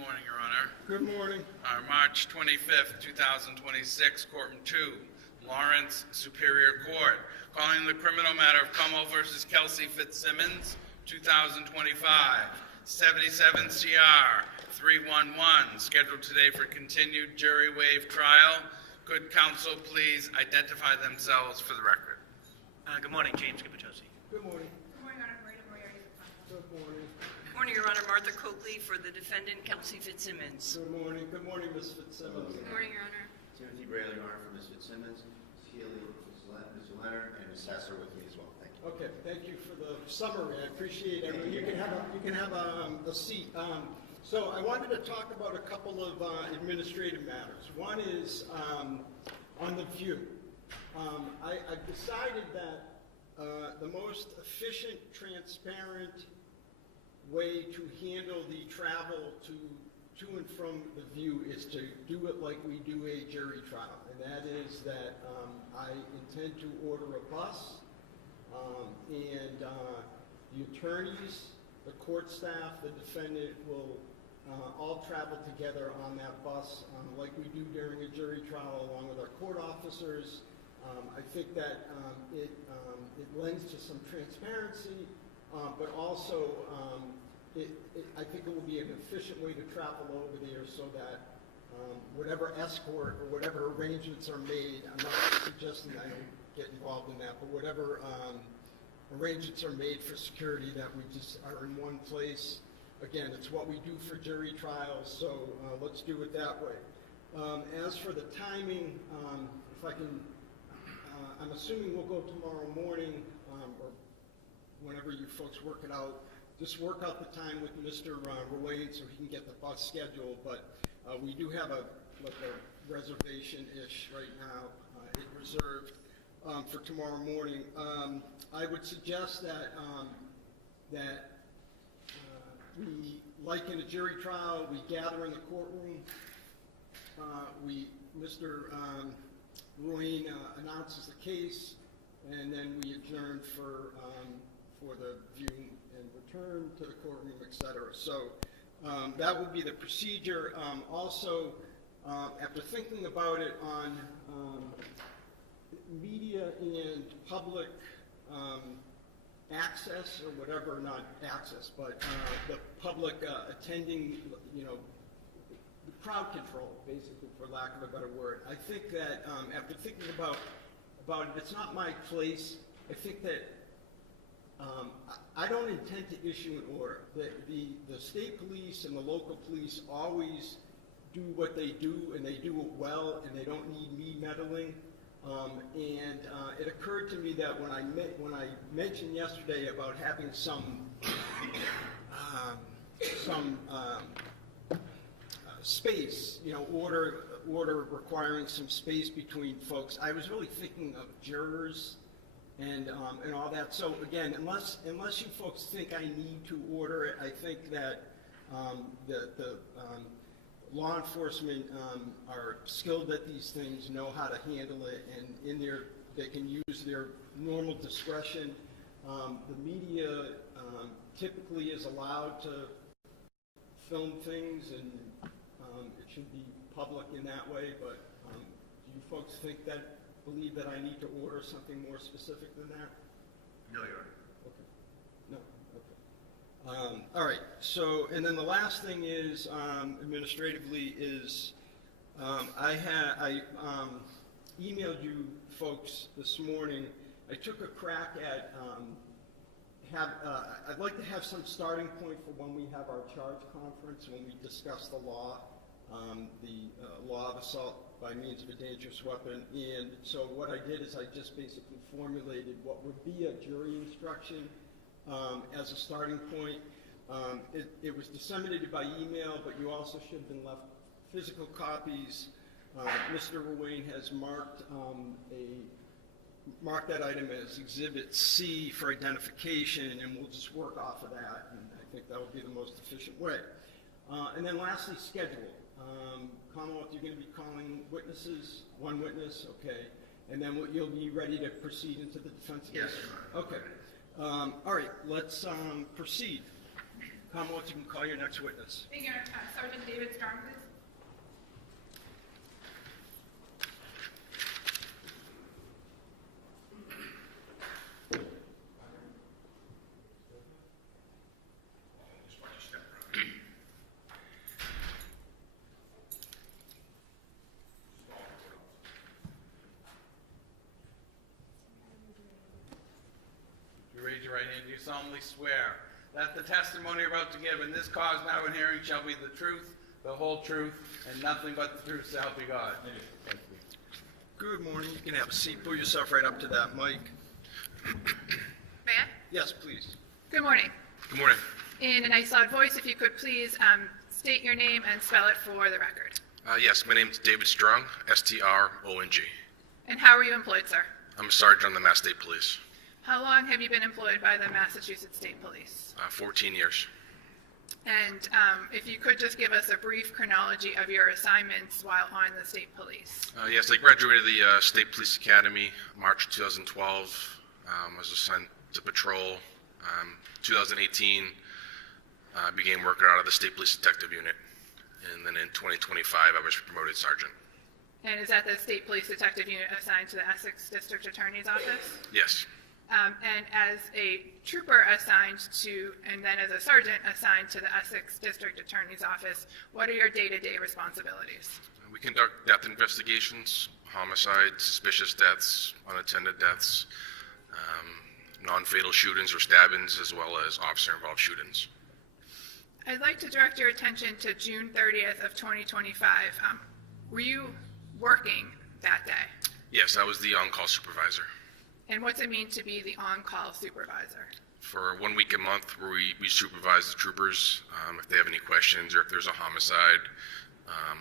morning, Your Honor. Good morning. March 25th, 2026, Courtroom 2, Lawrence Superior Court. Calling the criminal matter of Como versus Kelsey Fitzsimmons, 2025, 77 CR 311, scheduled today for continued jury waive trial. Could counsel please identify themselves for the record? Good morning, James Capitosi. Good morning. Good morning, Your Honor. Marina Moriarty. Good morning. Good morning, Your Honor. Martha Coakley for the defendant, Kelsey Fitzsimmons. Good morning. Good morning, Ms. Fitzsimmons. Good morning, Your Honor. Timothy Braley, Your Honor, for Ms. Fitzsimmons, Ms. Healy, Mr. Leonard, and Ms. Sasser with me as well. Thank you. Okay, thank you for the summary. I appreciate it. You can have a seat. So I wanted to talk about a couple of administrative matters. One is on the view. I've decided that the most efficient, transparent way to handle the travel to and from the view is to do it like we do a jury trial. And that is that I intend to order a bus, and the attorneys, the court staff, the defendant will all travel together on that bus like we do during a jury trial along with our court officers. I think that it lends to some transparency, but also I think it will be an efficient way to travel over there so that whatever escort or whatever arrangements are made, I'm not suggesting I don't get involved in that, but whatever arrangements are made for security, that we just are in one place. Again, it's what we do for jury trials, so let's do it that way. As for the timing, if I can, I'm assuming we'll go tomorrow morning, or whenever you folks work it out. Just work out the time with Mr. Ruane so he can get the bus scheduled, but we do have a reservation-ish right now, reserved for tomorrow morning. I would suggest that we, like in a jury trial, we gather in the courtroom. Mr. Ruane announces the case, and then we adjourn for the view and return to the courtroom, etc. So that would be the procedure. Also, after thinking about it on media and public access, or whatever, not access, but the public attending, the crowd control, basically, for lack of a better word. I think that after thinking about it, it's not my place. I think that I don't intend to issue an order. The state police and the local police always do what they do, and they do it well, and they don't need me meddling. And it occurred to me that when I mentioned yesterday about having some space, order requiring some space between folks, I was really thinking of jurors and all that. So again, unless you folks think I need to order it, I think that the law enforcement are skilled at these things, know how to handle it, and they can use their normal discretion. The media typically is allowed to film things, and it should be public in that way, but do you folks believe that I need to order something more specific than that? No, Your Honor. Okay. No? Okay. All right. So, and then the last thing is, administratively, is I emailed you folks this morning. I took a crack at I'd like to have some starting point for when we have our charge conference, when we discuss the law, law of assault by means of a dangerous weapon. And so what I did is I just basically formulated what would be a jury instruction as a starting point. It was disseminated by email, but you also should have been left physical copies. Mr. Ruane has marked that item as Exhibit C for identification, and we'll just work off of that, and I think that would be the most efficient way. And then lastly, schedule. Commonwealth, you're going to be calling witnesses, one witness, okay, and then you'll be ready to proceed into the defense case? Yes, Your Honor. Okay. All right, let's proceed. Commonwealth, you can call your next witness. Thank you, Sergeant David Strong, please. You raise your right hand, do you solemnly swear that the testimony you're about to give in this cause now in hearing shall be the truth, the whole truth, and nothing but the truth, so help you God? Thank you. Good morning. You can have a seat. Pull yourself right up to that mic. May I? Yes, please. Good morning. Good morning. In a nice loud voice, if you could please state your name and spell it for the record. Yes, my name is David Strong, S-T-R-O-N-G. And how are you employed, sir? I'm a sergeant on the Mass State Police. How long have you been employed by the Massachusetts State Police? 14 years. And if you could just give us a brief chronology of your assignments while on the State Police. Yes, I graduated the State Police Academy March 2012. I was assigned to patrol. 2018, I began working out of the State Police Detective Unit. And then in 2025, I was promoted sergeant. And is that the State Police Detective Unit assigned to the Essex District Attorney's Office? Yes. And as a trooper assigned to, and then as a sergeant assigned to the Essex District Attorney's Office, what are your day-to-day responsibilities? We conduct death investigations, homicides, suspicious deaths, unattended deaths, non-fatal shootings or stabbings, as well as officer-involved shootings. I'd like to direct your attention to June 30th of 2025. Were you working that day? Yes, I was the on-call supervisor. And what's it mean to be the on-call supervisor? For 1 week a month, where we supervise the troopers. If they have any questions or if there's a homicide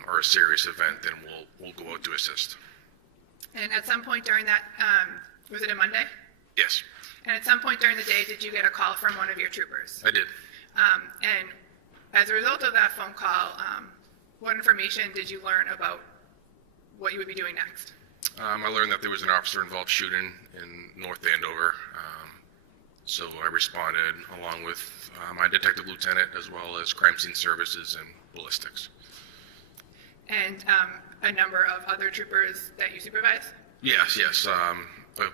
or a serious event, then we'll go out to assist. And at some point during that, was it a Monday? Yes, And at some point during the day, did you get a call from one of your troopers? I did. And as a result of that phone call, what information did you learn about what you would be doing next? I learned that there was an officer-involved shooting in North Andover, so I responded along with my detective lieutenant, as well as crime scene services and ballistics. And a number of other troopers that you supervise? Yes.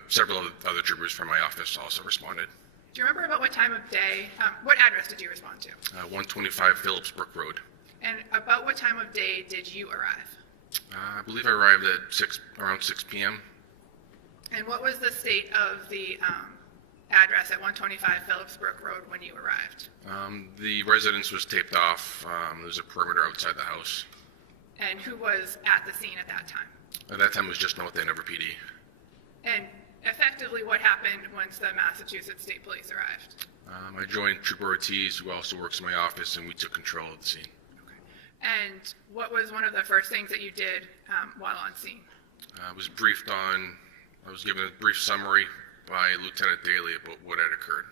Several other troopers from my office also responded. Do you remember about what time of day, what address did you respond to? 125 Phillips Brook Road. And about what time of day did you arrive? I believe I arrived at around 6 p.m. And what was the state of the address at 125 Phillips Brook Road when you arrived? The residence was taped off. There was a perimeter outside the house. And who was at the scene at that time? At that time, it was just North Andover PD. And effectively, what happened once the Massachusetts State Police arrived? I joined Trooper Ortiz, who also works in my office, and we took control of the scene. And what was one of the first things that you did while on scene? I was given a brief summary by Lieutenant Daly about what had occurred.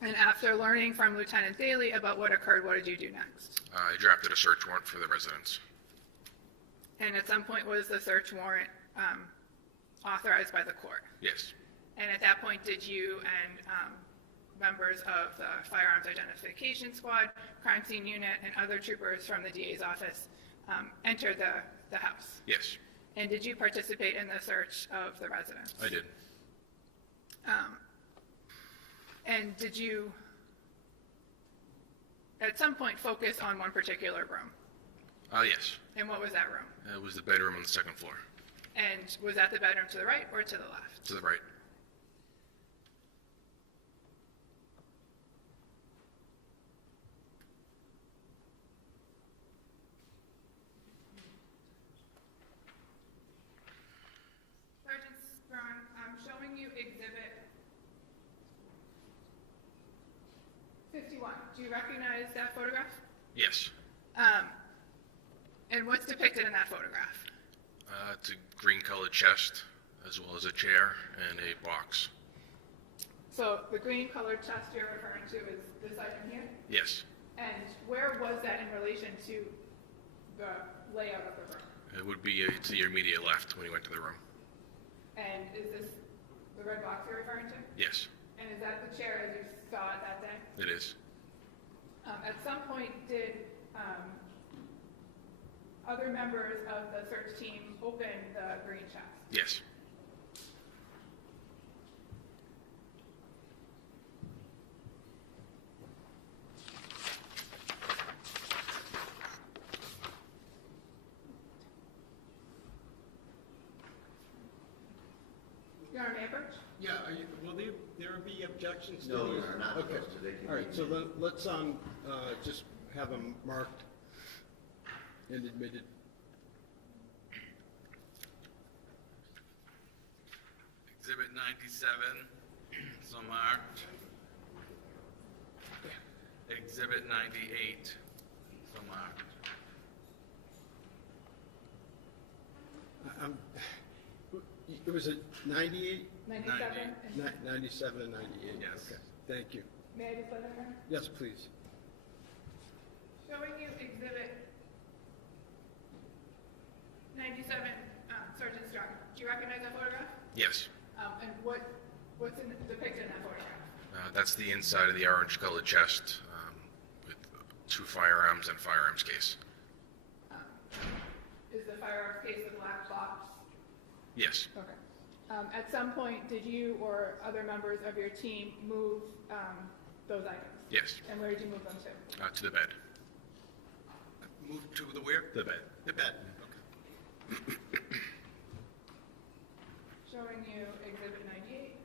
And after learning from Lieutenant Daly about what occurred, what did you do next? I drafted a search warrant for the residence. And at some point, was the search warrant authorized by the court? Yes. And at that point, did you and members of the Firearms Identification Squad, Crime Scene Unit, and other troopers from the DA's office enter the house? Yes, And did you participate in the search of the residence? I did. And did you, at some point, focus on one particular room? Yes. And what was that room? It was the bedroom on the second floor. And was that the bedroom to the right or to the left? To the right. Sergeant Strong, I'm showing you Exhibit 51. Do you recognize that photograph? Yes. And what's depicted in that photograph? It's a green-colored chest, as well as a chair and a box. So the green colored chest you're referring to is this item here? Yes. And where was that in relation to the layout of the room? It would be to your immediate left when you went to the room. And is this the red box you're referring to? Yes, And is that the chair as you saw it that day? it is. At some point, did other members of the search team open the green chest? Yes. Your Honor, may I approach? Yeah, will there be objections to these? No, Your Honor, not Okay. supposed to. They can All right, be so admitted. then let's just have them marked and admitted. Exhibit 97, so marked. Exhibit 98, so marked. It was a 98, 97? And 97 and 98? Yes. Okay, thank you. may I just let her know? Yes, please. Showing you exhibit 97, Sergeant Strong. Do you recognize that photograph? Yes. And what's depicted in that photograph? That's the inside of the orange-colored chest with 2 firearms and firearms case. Is the firearms case the black box? Yes. Okay. At some point, did you or other members of your team move those items? Yes. And where did you move them to? To the bed. Move to the where? The bed. The bed. Okay. Showing you exhibit 98.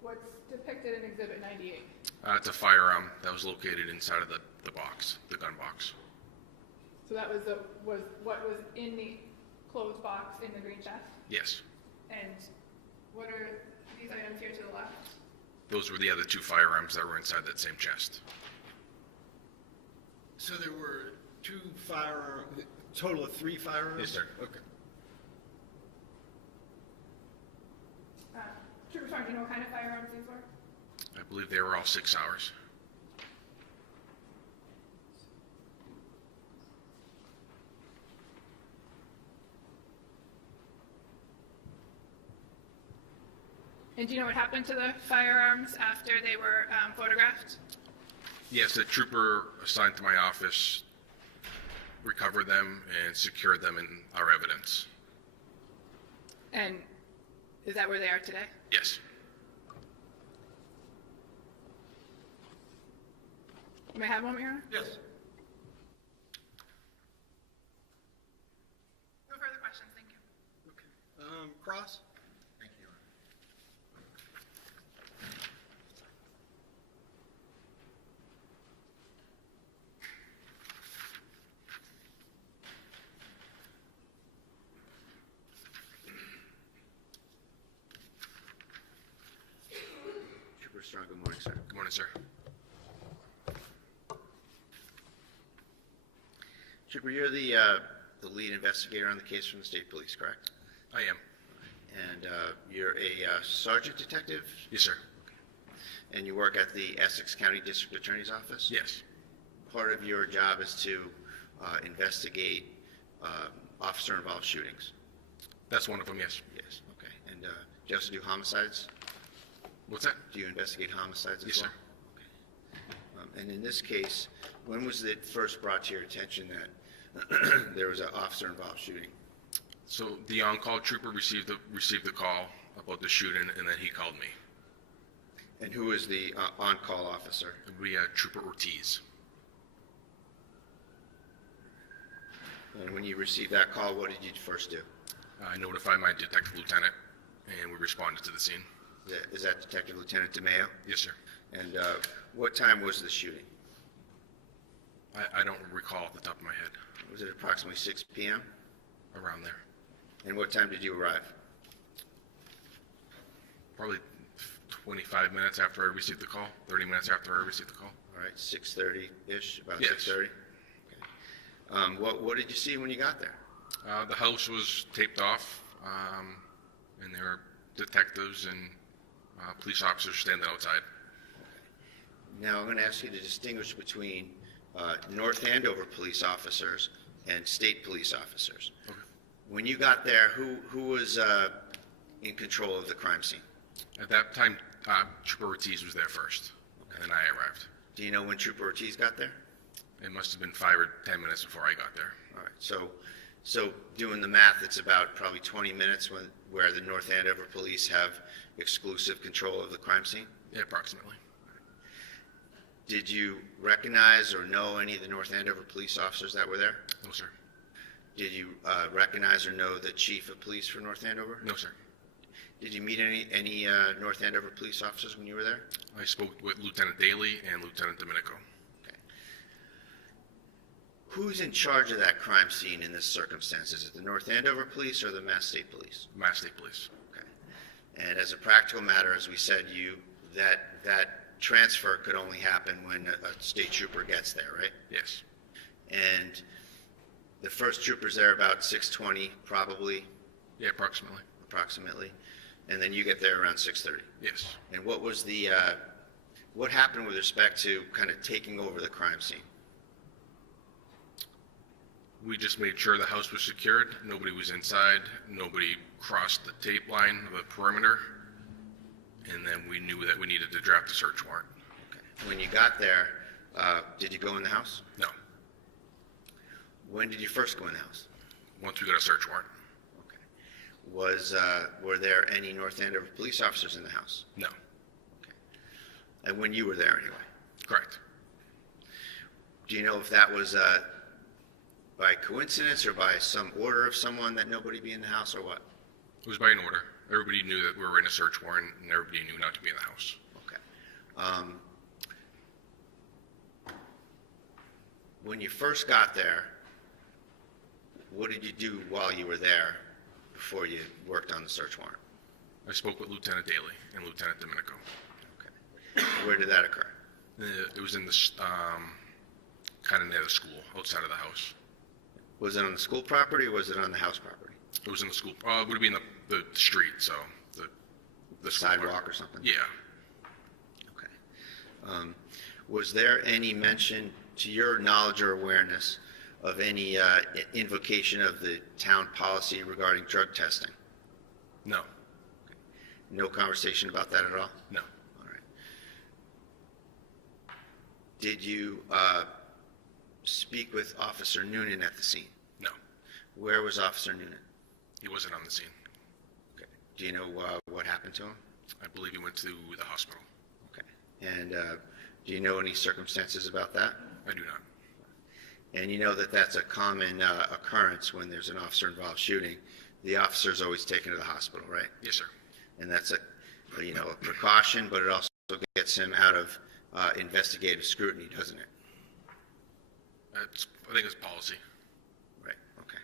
What's depicted in exhibit 98? It's a firearm that was located inside of the box, the gun box. So that was what was in the closed box in the green chest? Yes. And what are these items here to the left? Those were the other 2 firearms that were inside that same chest. So there were 2 firearms, total of 3 firearms? Yes, sir. Okay. Trooper Strong, do you know what kind of firearms these were? I believe they were all 6 hours. And do you know what happened to the firearms after they were photographed? Yes, the trooper assigned to my office recovered them and secured them in our evidence. And is that where they are today? Yes. May I have one, Your Honor? Yes. No further questions, thank you. Okay. Cross? Thank you, Your Honor. Trooper Strong, good morning, sir. Good morning, sir. Trooper, you're the lead investigator on the case from the state police, correct? I am. And you're a sergeant detective, Yes, sir. and you work at the Essex County District Attorney's Office? Yes. Part of your job is to investigate officer-involved shootings? That's one of them, yes. Yes, okay. And do you also do homicides? What's that? Do you investigate homicides as Yes, well? sir. Okay. And in this case, when was it first brought to your attention that there was an officer-involved shooting? So the on-call trooper received the call about the shooting, and then he called me. And who was the on-call officer? We had Trooper Ortiz. And when you received that call, what did you first do? I notified my detective lieutenant, and we responded to the scene. Is that Detective Lieutenant DeMeo? Yes, sir. And what time was the shooting? I don't recall off the top of my head. Was it approximately 6 p.m.? Around there. And what time did you arrive? Probably 25 minutes after I received the call, 30 minutes after I received the call. All right, 6:30-ish, about Yes. 6:30? Okay. What did you see when you got there? The house was taped off, and there were detectives and police officers standing outside. Now, I'm going to ask you to distinguish between North Andover police officers and state police officers. Okay. When you got there, who was in control of the crime scene? At that time, Trooper Ortiz was there first. and then I arrived. Do you know when Trooper Ortiz got there? It must have been 5 or 10 minutes before I got there. All right, so doing the math, it's about probably 20 minutes where the North Andover Police have exclusive control of the crime scene? Yeah, approximately. Did you recognize or know any of the North Andover police officers that were there? No, sir. Did you recognize or know the chief of police for North Andover? No, sir. Did you meet any North Andover police officers when you were there? I spoke with Lieutenant Daly and Lieutenant Domenico. Okay. Who's in charge of that crime scene in this circumstance? Is it the North Andover Police or the Mass State Police? Mass State Police. Okay. And as a practical matter, as we said, that transfer could only happen when a state trooper gets there, right? Yes. And the first trooper's there about 6:20, probably, Yeah, approximately. approximately, and then you get there around 6:30. Yes. And what was what happened with respect to kind of taking over the crime scene? We just made sure the house was secured. Nobody was inside. Nobody crossed the tape line of the perimeter. And then we knew that we needed to draft a search warrant. Okay. When you got there, did you go in the house? No. When did you first go in the house? Once we got a search warrant. Okay. Were there any North Andover police officers in the house? No. Okay. And when you were there anyway? Correct. Do you know if that was by coincidence or by some order of someone that nobody be in the house or what? It was by an order. Everybody knew that we were in a search warrant, and everybody knew not to be in the house. Okay. When you first got there, what did you do while you were there before you worked on the search warrant? I spoke with Lieutenant Daly and Lieutenant Domenico. Okay. Where did that occur? It was in the kind of near the school, outside of the house. Was it on the school property or was it on the house property? It was in the school. It would be in the street, so the school Sidewalk part. or something? Yeah. Okay. Was there any mention, to your knowledge or awareness, of any invocation of the town policy regarding drug testing? No. No conversation about that at all? No. All right. Did you speak with Officer Noonan at the scene? No. Where was Officer Noonan? He wasn't on the scene. Okay. Do you know what happened to him? I believe he went to the hospital. Okay. And do you know any circumstances about that? I do not. And you know that that's a common occurrence when there's an officer-involved shooting. The officer's always taken to the hospital, right? Yes, sir. And that's a precaution, but it also gets him out of investigative scrutiny, doesn't it? I think it's policy. Right. Okay.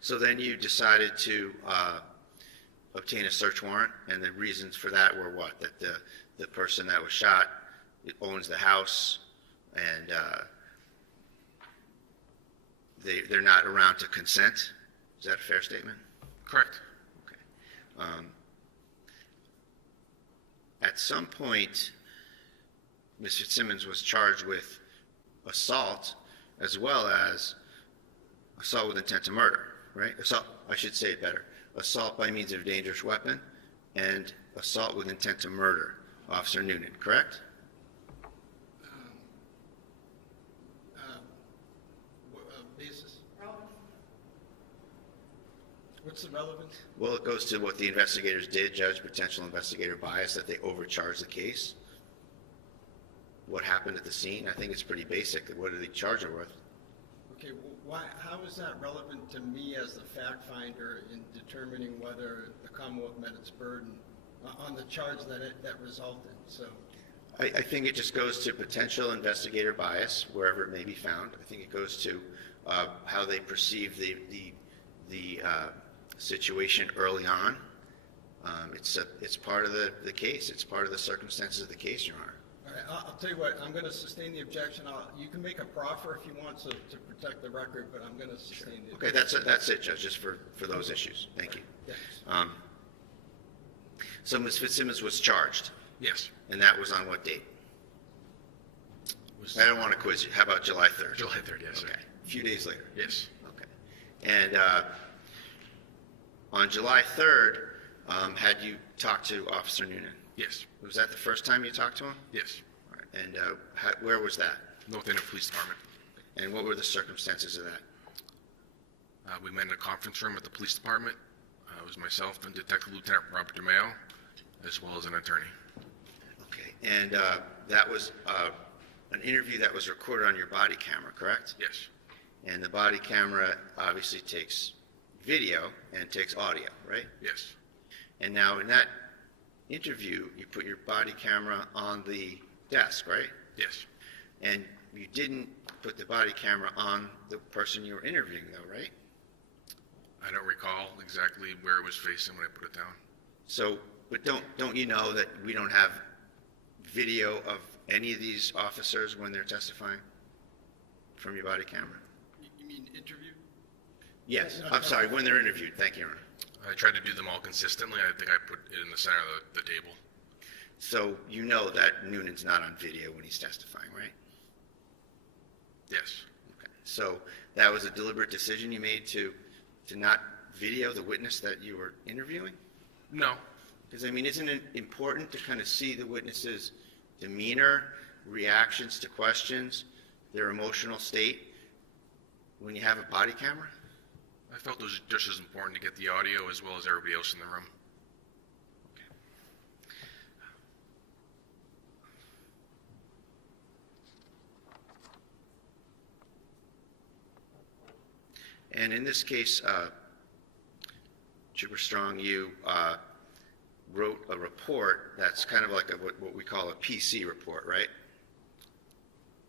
So then you decided to obtain a search warrant, and the reasons for that were what? That the person that was shot owns the house, and they're not around to consent. Is that a fair statement? Correct. Okay. At some point, Ms. Fitzsimmons was charged with assault as well as assault with intent to murder, right? Assault, I should say it better. Assault by means of a dangerous weapon and assault with intent to murder, Officer Noonan, correct? Basis? What's the relevance? Well, it goes to what the investigators did, judge potential investigator bias, that they overcharged the case. What happened at the scene? I think it's pretty basic. What did they charge her with? Okay, how is that relevant to me as the fact finder in determining whether the Commonwealth met its burden on the charge that resulted? So, I think it just goes to potential investigator bias, wherever it may be found. I think it goes to how they perceive the situation early on. It's part of the case. It's part of the circumstances of the case, Your Honor. all right, I'll tell you what, I'm going to sustain the objection. You can make a proffer if you want to protect the record, but I'm going to sustain the Okay, that's it, Judge, just for those issues. Thank you. Thanks. So Ms. Fitzsimmons was charged, Yes. and that was on what date? I don't want to quiz you. How about July 3rd? July 3rd, yes, sir. Okay, a few days later. Yes. Okay. And on July 3rd, had you talked to Officer Noonan? Yes. Was that the first time you talked to him? Yes. All right. And where was that? North Andover Police Department. And what were the circumstances of that? We met in a conference room at the police department. It was myself and Detective Lieutenant Robert DeMeo, as well as an attorney. Okay. And that was an interview that was recorded on your body camera, correct? Yes. And the body camera obviously takes video and takes audio, right? Yes. And now in that interview, you put your body camera on the desk, right? Yes. And you didn't put the body camera on the person you were interviewing, though, right? I don't recall exactly where it was facing when I put it down. So, but don't you know that we don't have video of any of these officers when they're testifying from your body camera? You mean interview? Yes, I'm sorry, when they're interviewed. Thank you, Your Honor. I tried to do them all consistently. I think I put it in the center of the table. So you know that Noonan's not on video when he's testifying, right? Yes. Okay. So that was a deliberate decision you made to not video the witness that you were interviewing? No. Because, I mean, isn't it important to kind of see the witness's demeanor, reactions to questions, their emotional state when you have a body camera? I felt it was just as important to get the audio as well as everybody else in the room. And in this case, Trooper Strong, you wrote a report that's kind of like what we call a PC report, right?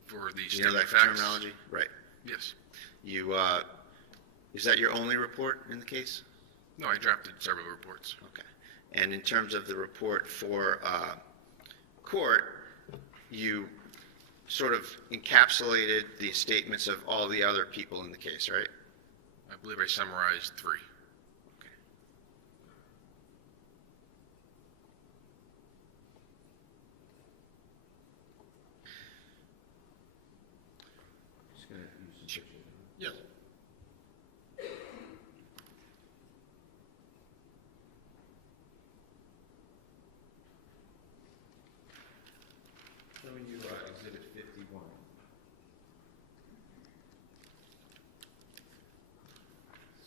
For the You know statement that of facts? terminology? Right. Yes. You, is that your only report in the case? No, I drafted several reports. Okay. And in terms of the report for court, you sort of encapsulated the statements of all the other people in the case, right? I believe I summarized 3. Okay. Just gonna use some pictures. Yes. Showing you Exhibit 51.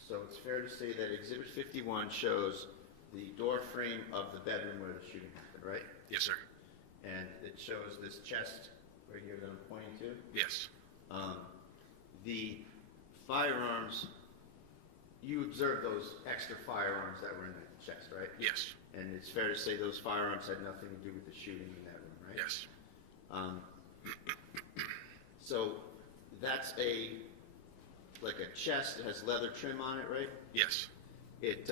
So it's fair to say that Exhibit 51 shows the door frame of the bedroom where the shooting happened, right? Yes, sir. And it shows this chest right here that I'm pointing to. Yes. The firearms, you observed those extra firearms that were in the chest, right? Yes. And it's fair to say those firearms had nothing to do with the shooting in that room, right? Yes. So that's like a chest that has leather trim on it, right? Yes. It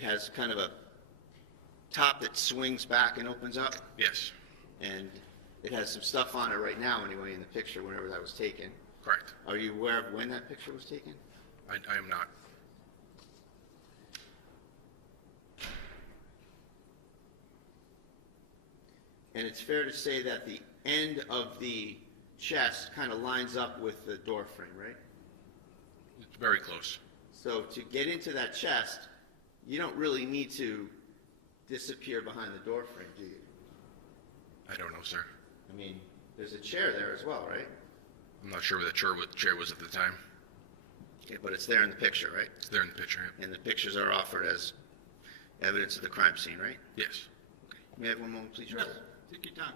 has kind of a top that swings back and opens up, Yes. and it has some stuff on it right now anyway in the picture whenever that was taken. Correct. Are you aware of when that picture was taken? I am not. And it's fair to say that the end of the chest kind of lines up with the door frame, right? It's very close. So to get into that chest, you don't really need to disappear behind the door frame, do you? I don't know, sir. I mean, there's a chair there as well, right? I'm not sure where the chair was at the time. Okay, but it's there in the picture, right? It's there in the picture. And the pictures are offered as evidence of the crime scene, right? Yes. Okay. May I have one moment, please, Your Yes, Honor? take your time.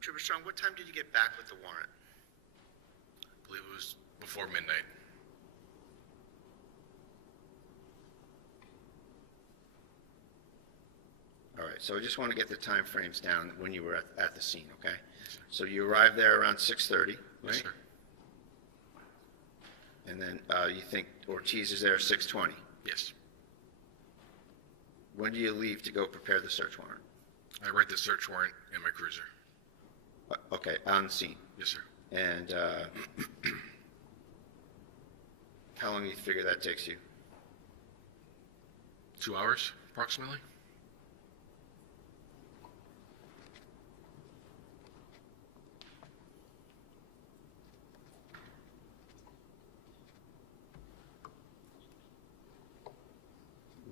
Trooper Strong, what time did you get back with the warrant? I believe it was before midnight. All right, so I just want to get the time frames down when you were at the scene, okay? So you arrived there around 6:30, right? Yes, sir. And then you think Ortiz is there 6:20. Yes. When do you leave to go prepare the search warrant? I write the search warrant in my cruiser. Okay, on the scene. Yes, sir. And how long do you figure that takes you? 2 hours, approximately.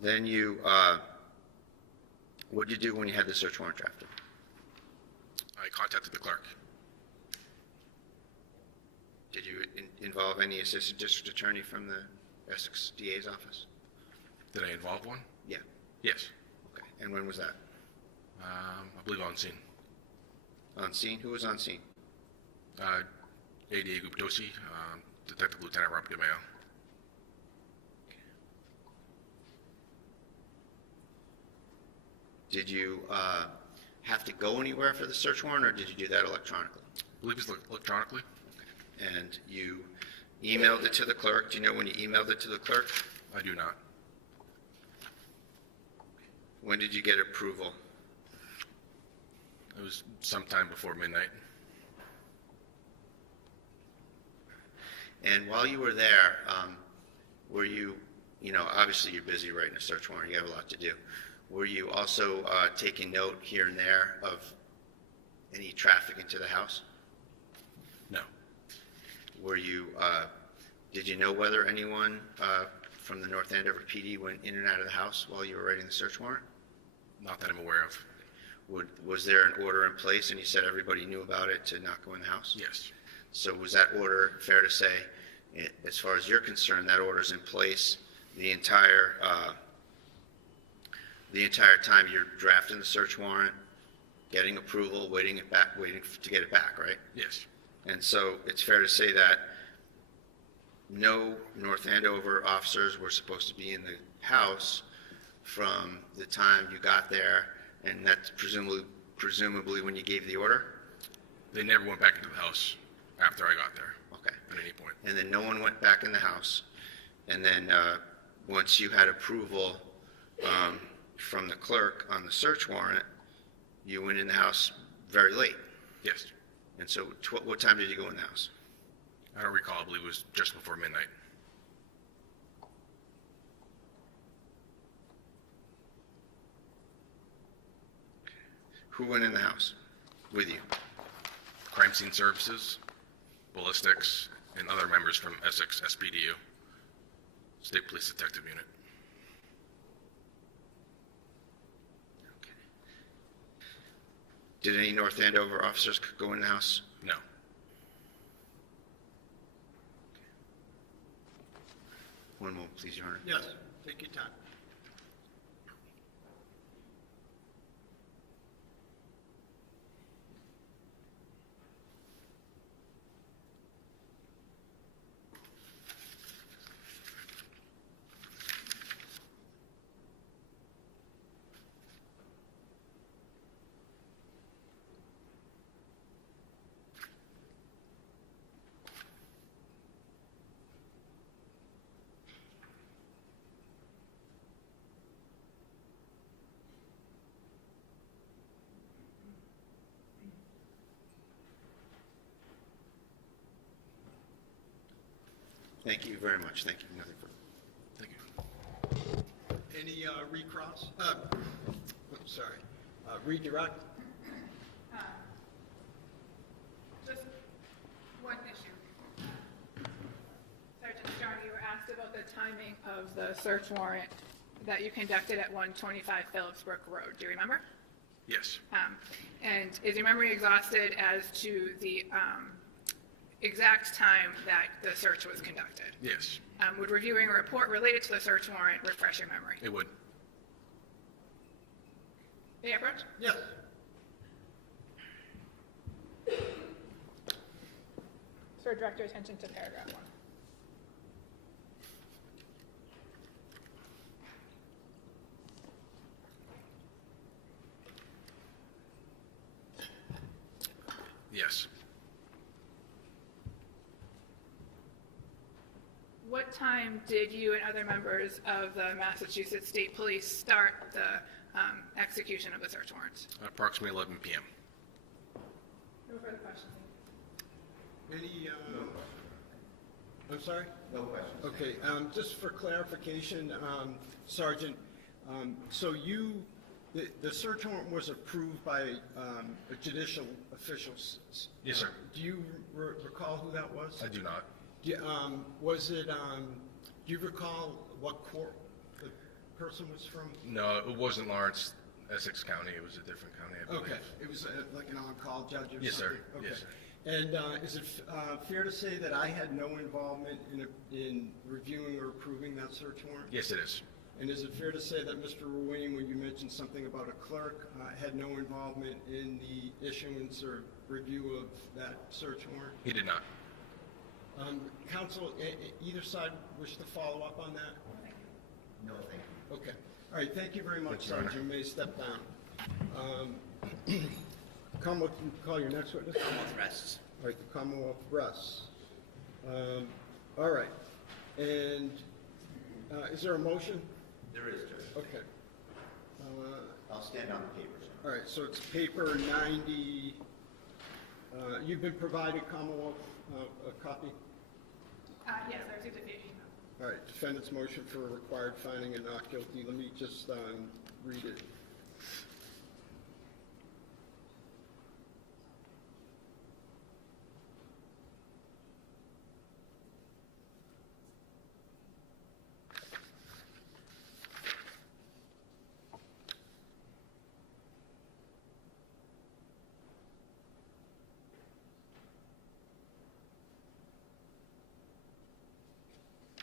Then what did you do when you had the search warrant drafted? I contacted the clerk. Did you involve any assistant district attorney from the Essex DA's office? Did I involve one? Yeah. Yes. Okay. And when was that? I believe on scene. On scene? Who was on scene? ADA Guptosi, Detective Lieutenant Rob DeMeo. Did you have to go anywhere for the search warrant, or did you do that electronically? I believe it's electronically. And you emailed it to the clerk. Do you know when you emailed it to the clerk? I do not. When did you get approval? It was sometime before midnight. And while you were there, were you, obviously you're busy writing a search warrant, you have a lot to do. Were you also taking note here and there of any traffic into the house? No. Were you, did you know whether anyone from the North Andover PD went in and out of the house while you were writing the search warrant? Not that I'm aware of. Was there an order in place and you said everybody knew about it to not go in the house? Yes. So was that order, fair to say, as far as you're concerned, that order's in place the entire time you're drafting the search warrant, getting approval, waiting to get it back, right? Yes. And so it's fair to say that no North Andover officers were supposed to be in the house from the time you got there, and that's presumably when you gave the order? They never went back into the house after I got there. Okay. At any point. And then no one went back in the house, and then once you had approval from the clerk on the search warrant, you went in the house very late. Yes. And so what time did you go in the house? I don't recall. I believe it was just before midnight. Who went in the house with you? Crime scene services, ballistics, and other members from Essex SPDU, State Police Detective Unit. Did any North Andover officers go in the house? No. One moment, please, Your Honor. Yes, take your time. Thank you very much. Thank you. Nothing further. Thank you. Any recross? Redirect? Just one issue. Sergeant Strong, you were asked about the timing of the search warrant that you conducted at 125 Phillipsbrook Road. Do you remember? Yes. And is your memory exhausted as to the exact time that the search was conducted? Yes. Would reviewing a report related to the search warrant refresh your memory? It would. May I approach? Yes. for direct your attention to paragraph 1. Yes. What time did you and other members of the Massachusetts State Police start the execution of the search warrants? Approximately 11 p.m. No further questions. Any, I'm sorry? No questions. Okay, just for clarification, Sergeant, so the search warrant was approved by a judicial official? Yes, sir. Do you recall who that was? I do not. Was it, do you recall what court the person was from? No, it wasn't Lawrence, Essex County. It was a different county, I believe. Okay, it was like an on-call judge or something? Yes, sir. Okay. Yes, sir. And is it fair to say that I had no involvement in reviewing or approving that search warrant? Yes, it is. And is it fair to say that Mr. Ruane, when you mentioned something about a clerk, had no involvement in the issuance or review of that search warrant? He did not. Counsel, either side wish to follow up on that? No, thank you. Okay. All right, thank you very much, Your Honor. Sergeant. You may step down. Commonwealth, can you call your next witness? Commonwealth rests. All right, the Commonwealth rests. All right. And is there a motion? There is, Judge. Okay. I'll stand on the papers. All right, so it's paper 90. You've been provided, Commonwealth, a copy? Yes, I received a few emails. All right, defendant's motion for required finding and not guilty. Let me just read it.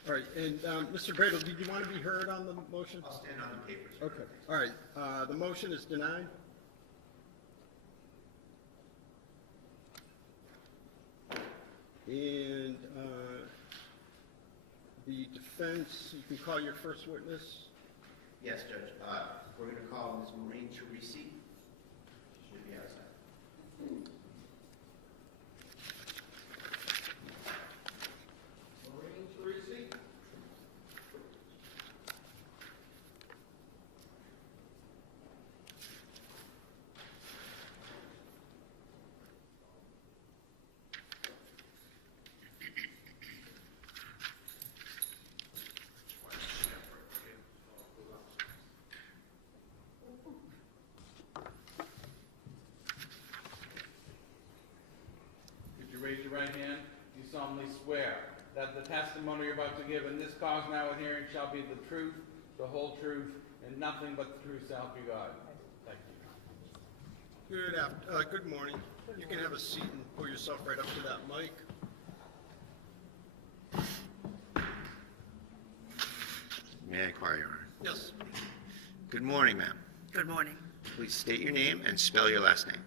All right, and Mr. Bradle, did you want to be heard on the motion? I'll stand on the papers. Okay, all right, the motion is denied. And the defense, you can call your first witness. Yes, Judge. We're going to call Ms. Maureen Teresi. She should be outside. Maureen Teresi. Could you raise your right hand? Do you solemnly swear that the testimony you're about to give in this cause now and hearing shall be the truth, the whole truth, and nothing but the truth, so help you God? Thank you. Good morning. You can have a seat and pull yourself right up to that mic. May I inquire, Your Honor? Yes. Good morning, ma'am. Good morning. Please state your name and spell your last name.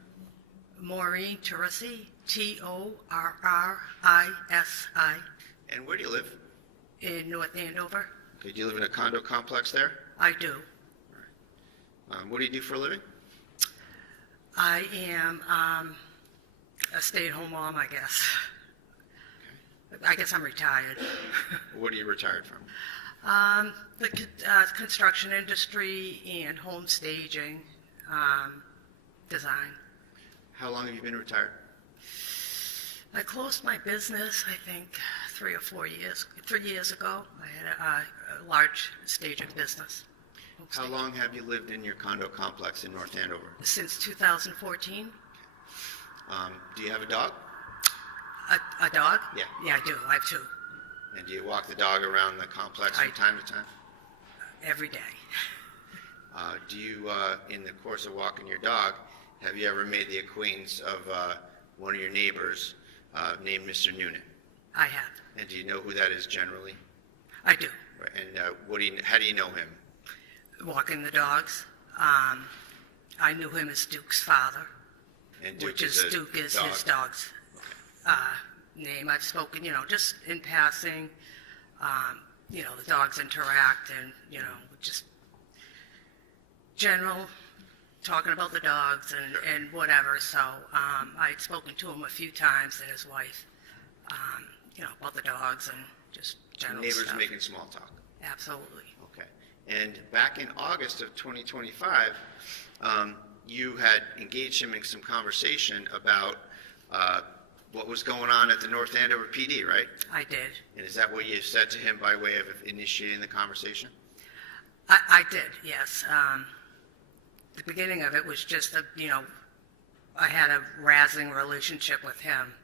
Maureen Teresi, Torrisi, And where do you live? in North Andover. Okay, do you live in a condo complex there? I do. What do you do for a living? I am a stay-at-home mom, I guess. I guess I'm retired. What are you retired from? The construction industry and home staging, design. How long have you been retired? I closed my business, I think, 3 or 4 years. 3 years ago, I had a large staging business. Home How staging. long have you lived in your condo complex in North Andover? Since 2014. Do you have a dog? A dog? Yeah. Yeah, I do. I have 2. And do you walk the dog around the complex from I- time to time? Every day. Do you, in the course of walking your dog, have you ever made the acquaintance of one of your neighbors named Mr. Noonan? I have. And do you know who that is generally? I do. And how do you know him? Walking the dogs. I knew him as Duke's father, And Duke which is a Duke is dog. his dog's name. I've spoken, just in passing. The dogs interact and, just general talking about the dogs and whatever. So I'd spoken to him a few times and his wife, about the dogs and just general Neighbors stuff. making small talk. Absolutely. Okay. And back in August of 2025, you had engaged him in some conversation about what was going on at the North Andover PD, right? I did. And is that what you said to him by way of initiating the conversation? I did, yes. The beginning of it was just I had a razzing relationship with him,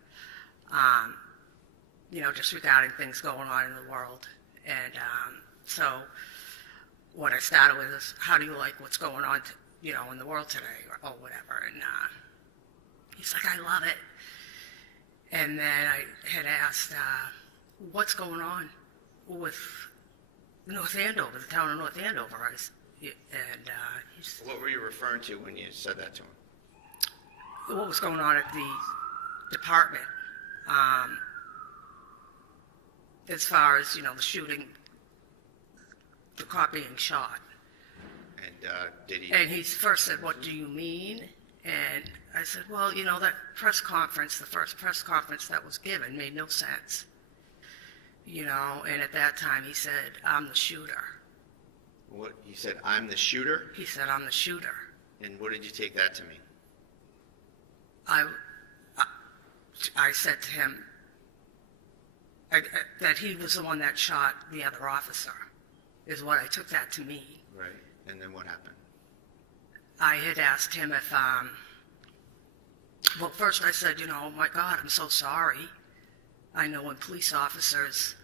just regarding things going on in the world. And so what I started with is, how do you like what's going on, in the world today, or whatever. And he's like, I love it. And then I had asked, what's going on with North Andover, the town of North Andover? What were you referring to when you said that to him? What was going on at the department, as far as, the shooting, the cop being shot. And did he? And he first said, what do you mean? And I said, well, that press conference, the first press conference that was given made no sense. And at that time he said, I'm the shooter. What? He said, I'm the shooter? He said, I'm the shooter. And what did you take that to mean? I said to him that he was the one that shot the other officer, is what I took that to mean. Right. And then what happened? I had asked him if, well, first I said, oh my God, I'm so sorry. I know when police officers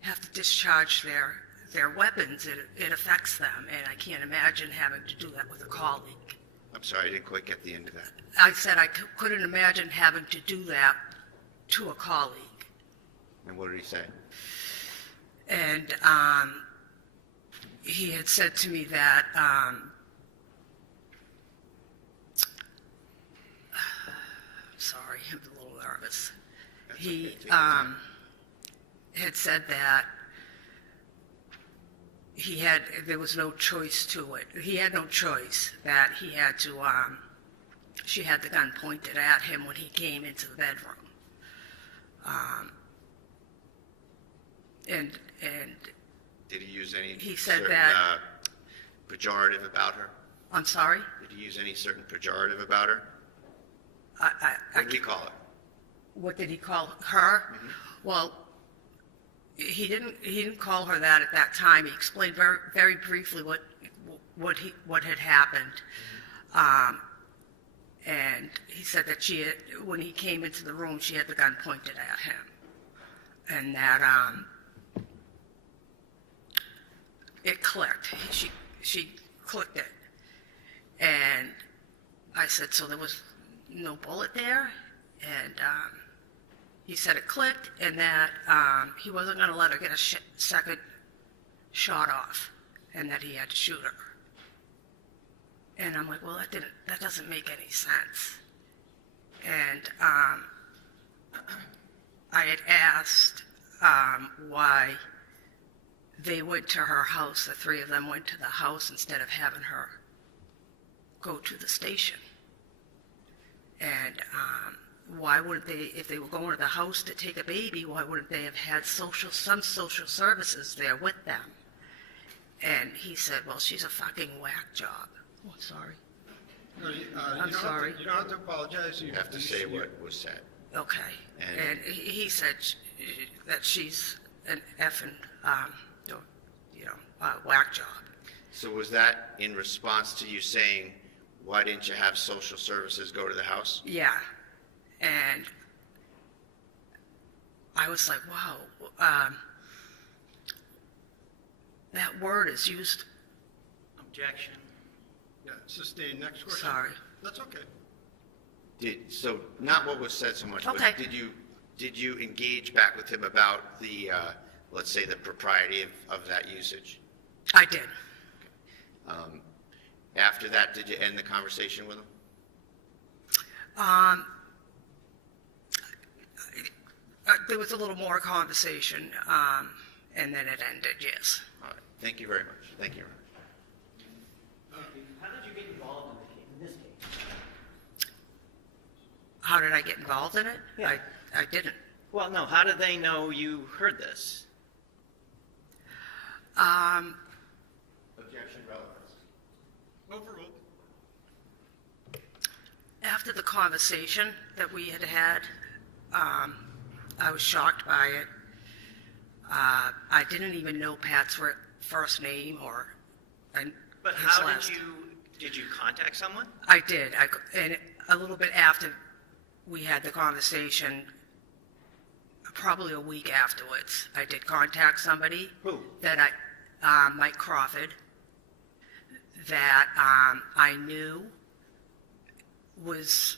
have to discharge their weapons, it affects them, and I can't imagine having to do that with a colleague. I'm sorry, I didn't quite get the end of that. I said I couldn't imagine having to do that to a colleague. And what did he say? And he had said to me that, sorry, I'm a little nervous. That's He okay, take your time. had said that there was no choice to it. He had no choice, that he had to, she had the gun pointed at him when he came into the bedroom. And Did he use any he said certain that- pejorative about her? I'm sorry? Did he use any certain pejorative about her? I What did he call it? What did he call her? Mm-hmm. Well, he didn't call her that at that time. He explained very, very briefly what had happened. And he said that when he came into the room, she had the gun pointed at him. And that it clicked. She clicked it. And I said, so there was no bullet there? And he said it clicked, and that he wasn't going to let her get a second shot off, and that he had to shoot her. And I'm like, well, that doesn't make any sense. And I had asked why they went to her house, the three of them went to the house instead of having her go to the station. And why wouldn't they, if they were going to the house to take a baby, why wouldn't they have had some social services there with them? And he said, well, she's a fucking whack job. Oh, sorry. No, you I'm sorry. You don't have to apologize. You have to say what was said. Okay. And- And he said that she's an effing, whack job. So was that in response to you saying, why didn't you have social services go to the house? Yeah. And I was like, wow, that word is used. Objection. Yeah, sustain. Next question. Sorry. That's okay. So not what was said so much, Okay. but did you engage back with him about the, let's say, the propriety of that usage? I did. After that, did you end the conversation with him? There was a little more conversation, and then it ended, yes. All right, thank you very much. Thank you very much. How did you get involved in this case? How did I get involved in it? Yeah. I didn't. Well, no, how did they know you heard this? Objection, relevance. Overruled. After the conversation that we had had, I was shocked by it. I didn't even know Pat's first name or But his how last. did you contact someone? I did. And a little bit after we had the conversation, probably a week afterwards, I did contact somebody. Who? Mike Crawford, that I knew was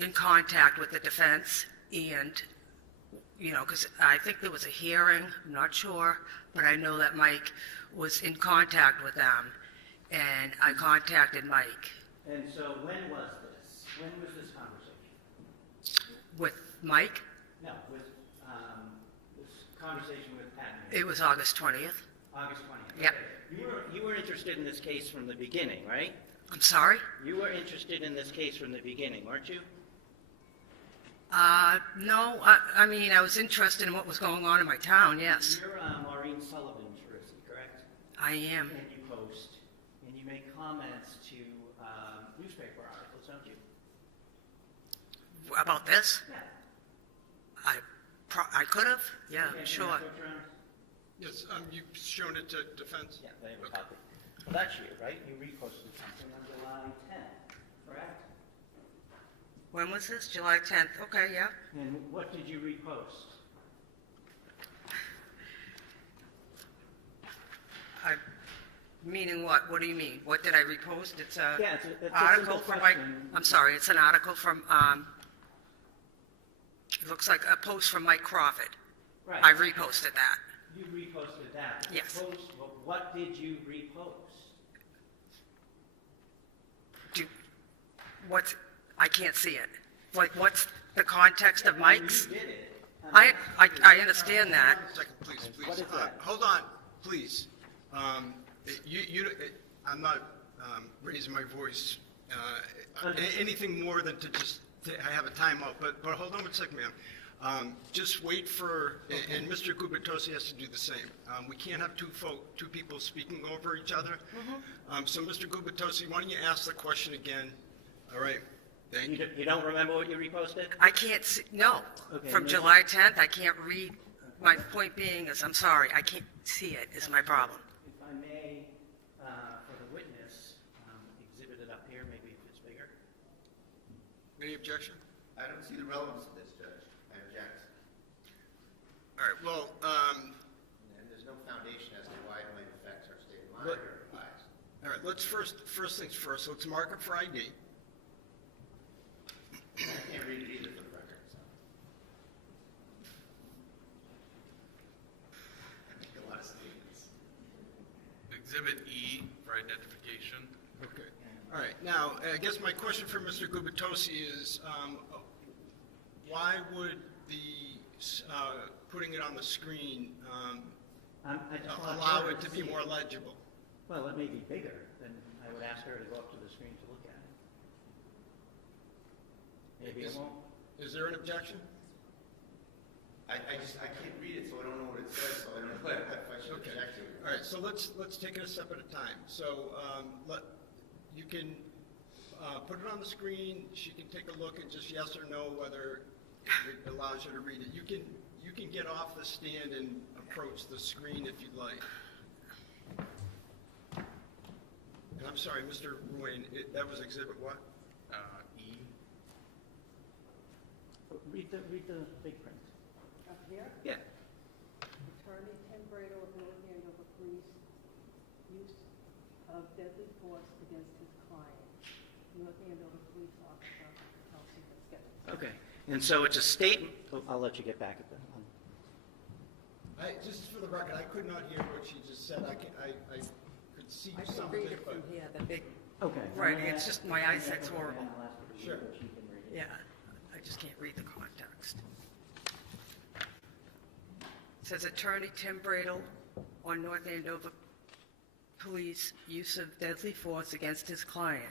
in contact with the defense, and, you know, because I think there was a hearing, I'm not sure, but I know that Mike was in contact with them, and I contacted Mike. And so when was this? When was this conversation? With Mike, No, with this conversation with Pat. it was August 20th. August 20th. Yeah. Okay. You were interested in this case from the beginning, right? I'm sorry? You were interested in this case from the beginning, weren't you? No, I mean, I was interested in what was going on in my town, yes. You're Maureen Sullivan, Jersey, correct? I am. And you post, and you make comments to newspaper articles, don't you? About this? Yeah. I could have, yeah, Okay, sure. can I have a picture on it? Yes, you've shown it to defense? Yeah, they have a copy. Well, that's you, right? You reposted something on July 10th, correct? When was this? July 10th? Okay, yeah. And what did you repost? Meaning what? What do you mean? What did I repost? It's a Yeah, it's a article simple from Mike. question. I'm sorry, it's an article from, it looks like a post from Mike Crawford. Right. I reposted that. You reposted that. The Yes. Post, well, what did you repost? I can't see it. Like, what's the context of Mike's? You did it. I understand that. Second, please, please. What is that? Hold on, please. I'm not raising my voice, anything more than to just have a timeout, but hold on one second, ma'am. Just wait for, and Mr. Gubitosi has to do the same. We can't have two people speaking over each other. So, Mr. Gubitosi, why don't you ask the question again? All right, thank you. You don't remember what you reposted? I can't see, no. Okay, From Ms. July 10th, I can't read. My point being is, I'm sorry, I can't see it, is my problem. If I may, for the witness, exhibit it up here, maybe if it's bigger. Any objection? I don't see the relevance of this, Judge. I object. All right, well, And there's no foundation as to why it might affect our state of mind or lives. all right, let's first things first, let's mark it for ID. I can't read it either for the record, so. I make a lot of statements. Exhibit E for identification. Okay. All right. Now, I guess my question for Mr. Gubitosi is, why would the putting it on the screen I just want allow her it to be see more legible? Well, it may be bigger, then I would ask her to go up to the screen to look at it. Maybe it won't. Is there an objection? I can't read it, so I don't know what it says, so I don't know if I should Okay. object to it. All right. So let's take it a step at a time. So you can put it on the screen. She can take a look and just yes or no whether it allows her to read it. You can get off the stand and approach the screen if you'd like. And I'm sorry, Mr. Ruane, that was exhibit what? E. Read the big print. Up here, Yeah. Attorney Tim Brado of North Andover Police, use of deadly force against his client. North Andover Police Officer Kelsey Fitzsimmons. Okay. And so it's a statement. Oh, I'll let you get back at that. Just for the record, I could not hear what she just said. I could see I can some of read it, it but from here, the big, Okay. Right, it's just my eyesight's horrible. I'll ask her to read Sure. it, but she can read it. Yeah, I just can't read the context. Says Attorney Tim Bradle on North Andover Police use of deadly force against his client,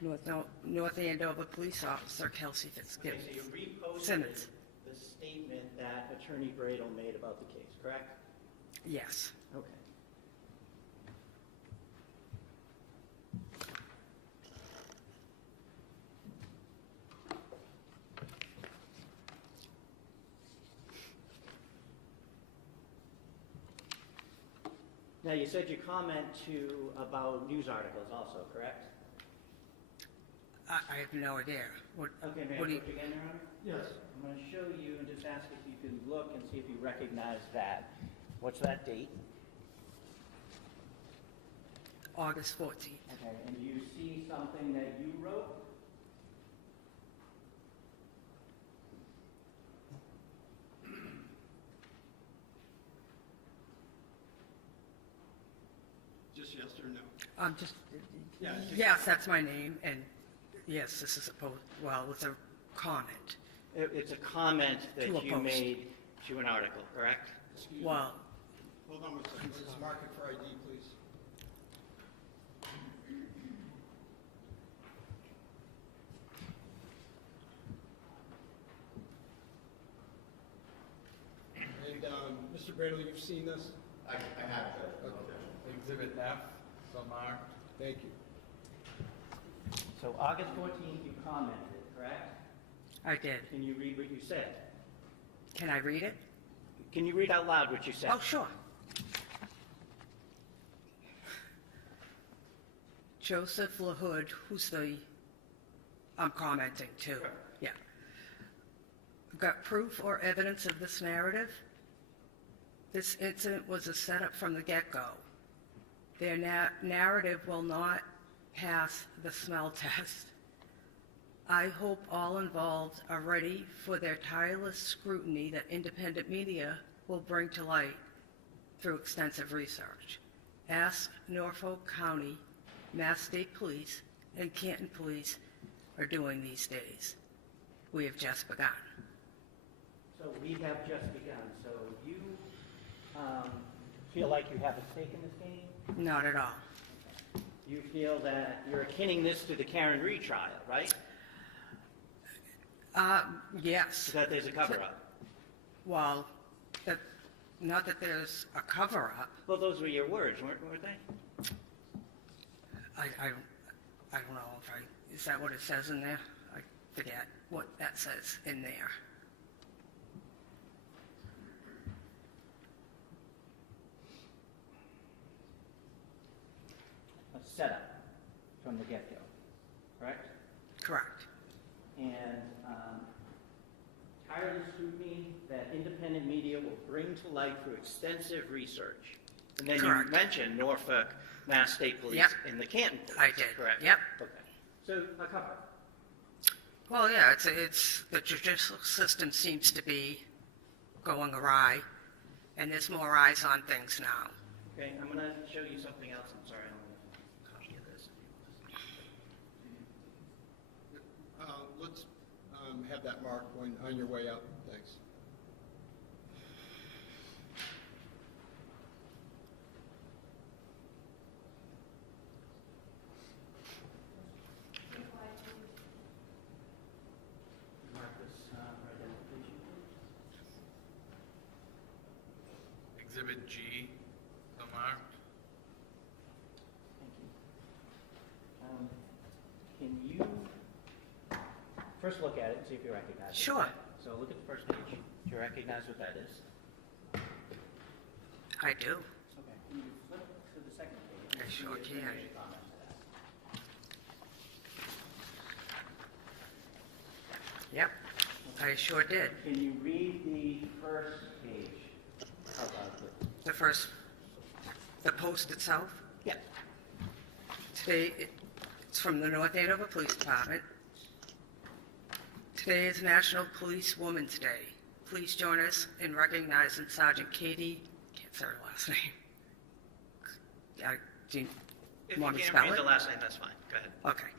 North Andover Police Officer Kelsey Okay, Fitzsimmons. so you reposted Simmons. the statement that Attorney Bradle made about the case, correct? Yes. Okay. Now, you said you comment to about news articles also, correct? I have no idea. What, Okay, may I what do you, put you again, Your Honor? Yes. I'm going to show you and just ask if you can look and see if you recognize that. What's that date? August 14th. Okay, and do you see something that you wrote? Just yes or no? Just, Yeah, just- yes, that's my name, and yes, this is well, it's a comment. It's a comment that To a you post. made to an article, correct? Excuse me. Well, Hold on one second. Let's mark it for ID, please. And, Mr. Bradley, you've seen this? I have, Judge. Okay. Exhibit F, so marked. Thank you. So August 14th, you commented, correct? I did. Can you read what you said? Can I read it? Can you read out loud what you said? Oh, sure. Joseph LaHood, I'm commenting too. Sure. Yeah. Got proof or evidence of this narrative? This incident was a setup from the get-go. Their narrative will not pass the smell test. I hope all involved are ready for their tireless scrutiny that independent media will bring to light through extensive research. Ask Norfolk County, Mass State Police, and Canton Police are doing these days. We have just begun. So we have just begun. So you feel like you have a stake in this game? Not at all. You feel that you're akinning this to the Karen Reed trial, right? Yes. That there's a cover-up. Well, not that there's a cover-up. Well, those were your words, weren't they? I don't know is that what it says in there? I forget what that says in there. A setup from the get-go, correct? Correct. And tireless scrutiny that independent media will bring to light through extensive research. And then Correct. you mentioned Norfolk, Mass State Police, Yep. and the Canton Police. I did. Correct? Yep. Okay. So a cover. Well, yeah, it's the judicial system seems to be going awry, and there's more eyes on things now. Okay, I'm going to show you something else. I'm sorry, I don't want to copy of this. Let's have that marked on your way up. Thanks. Mark this for identification. Exhibit G, so marked. Thank you. Can you first look at it and see if you recognize it? Sure. So look at the first page. Do you recognize what that is? I do. Okay. Can you flip to the second page? I sure See if can. there's any comments to that. Yep. I sure did. Can you read the first page out loud, please? The post itself. Yeah. Today, it's from the North Andover Police Department. Today is National Police Women's Day. Please join us in recognizing Sergeant Katie, can't say her last name. Do you If you want me to can't spell read it? the last name, that's fine. Go ahead. Okay.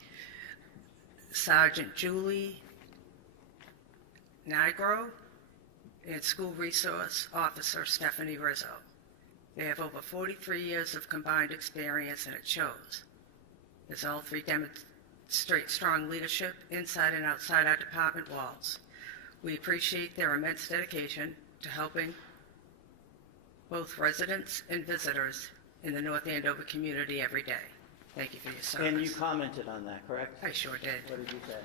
Sergeant Julie Nigro and School Resource Officer Stephanie Rizzo. They have over 43 years of combined experience, and it shows, as all three demonstrate strong leadership inside and outside our department walls. We appreciate their immense dedication to helping both residents and visitors in the North Andover community every day. Thank you for your service. And you commented on that, correct? I sure did. What did you say?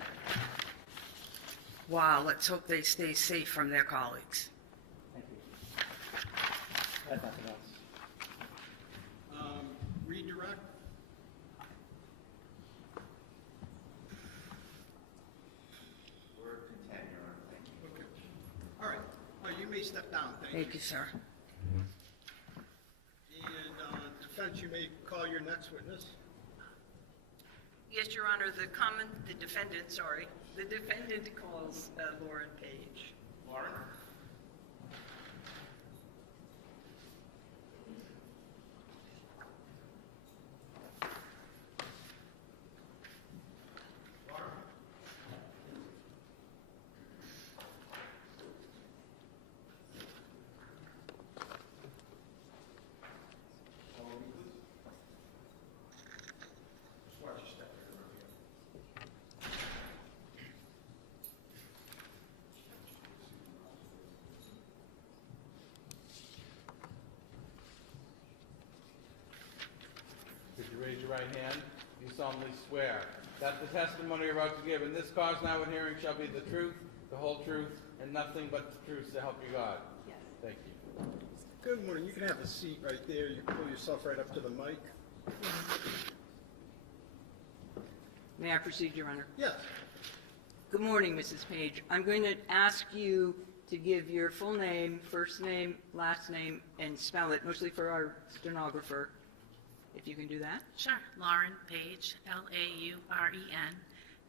Wow, let's hope they stay safe from their colleagues. Thank you. I have nothing else. Redirect? We're content, Your Honor. Thank you. Okay. All right. You may step down. Thank you, sir. And defense, you may call your next witness. Yes, Your Honor, the defendant calls Lauren Page. Lauren? Could you raise your right hand? You solemnly swear that the testimony you're about to give in this cause now and hearing shall be the truth, the whole truth, and nothing but the truth, so help you God. Yes. Thank you. Good morning. You can have a seat right there. You pull yourself right up to the mic. May I proceed, Your Honor? Yes. Good morning, Mrs. Page. I'm going to ask you to give your full name, first name, last name, and spell it, mostly for our stenographer, if you can do that. Sure. Lauren Page, Lauren,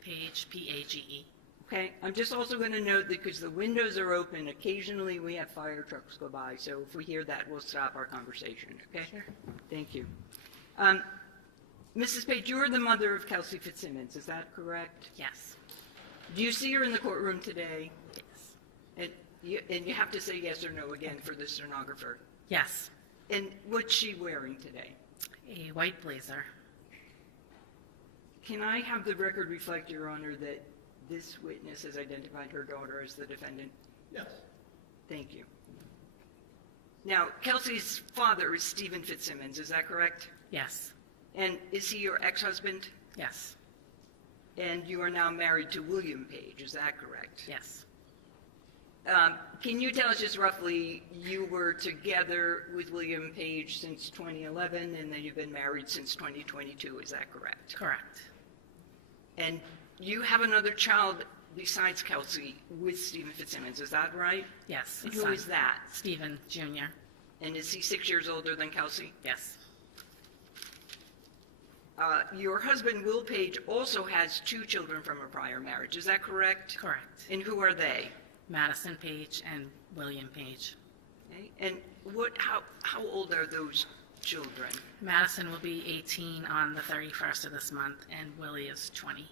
Page, Page. Okay, I'm just also going to note that because the windows are open, occasionally we have fire trucks go by, so if we hear that, we'll stop our conversation, okay? Sure. Thank you. Mrs. Page, you're the mother of Kelsey Fitzsimmons, is that correct? Yes. Do you see her in the courtroom today? Yes. And you have to say yes or no again for the stenographer. Yes. And what's she wearing today? A white blazer. Can I have the record reflect, Your Honor, that this witness has identified her daughter as the defendant? Yes. Thank you. Now, Kelsey's father is Stephen Fitzsimmons, is that correct? Yes. And is he your ex-husband? Yes. And you are now married to William Page, is that correct? Yes. Can you tell us just roughly, you were together with William Page since 2011, and then you've been married since 2022, is that correct? Correct. And you have another child besides Kelsey with Stephen Fitzsimmons, is that right? Yes. And who is that? Stephen Jr. And is he 6 years older than Kelsey? Yes. Your husband, Will Page, also has 2 children from a prior marriage, is that correct? Correct. And who are they? Madison Page and William Page. Okay. And how old are those children? Madison will be 18 on the 31st of this month, and Willie is 20.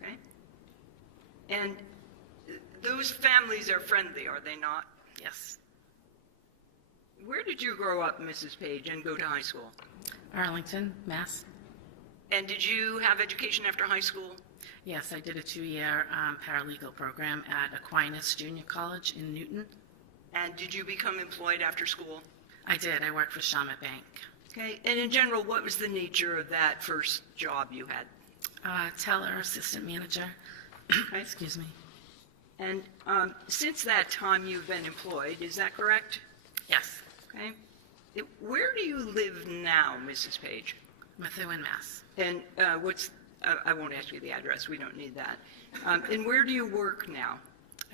Okay. And those families are friendly, are they not? Yes. Where did you grow up, Mrs. Page, and go to high school? Arlington, Mass. And did you have education after high school? Yes, I did a 2-year paralegal program at Aquinas Junior College in Newton. And did you become employed after school? I did. I worked for Shawmut Bank. Okay. And in general, what was the nature of that first job you had? Teller, assistant manager. Excuse me. And since that time, you've been employed, is that correct? Yes. Okay. Where do you live now, Mrs. Page? Methuen, Mass. And I won't ask you the address, we don't need that. And where do you work now?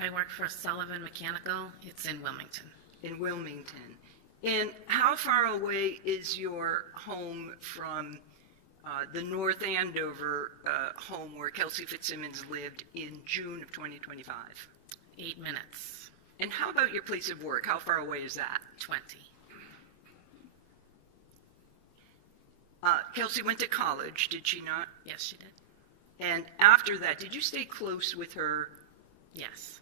I work for Sullivan Mechanical. It's in Wilmington. In Wilmington. And how far away is your home from the North Andover home where Kelsey Fitzsimmons lived in June of 2025? 8 minutes. And how about your place of work? How far away is that? 20. Kelsey went to college, did she not? Yes, she did. And after that, did you stay close with her? Yes.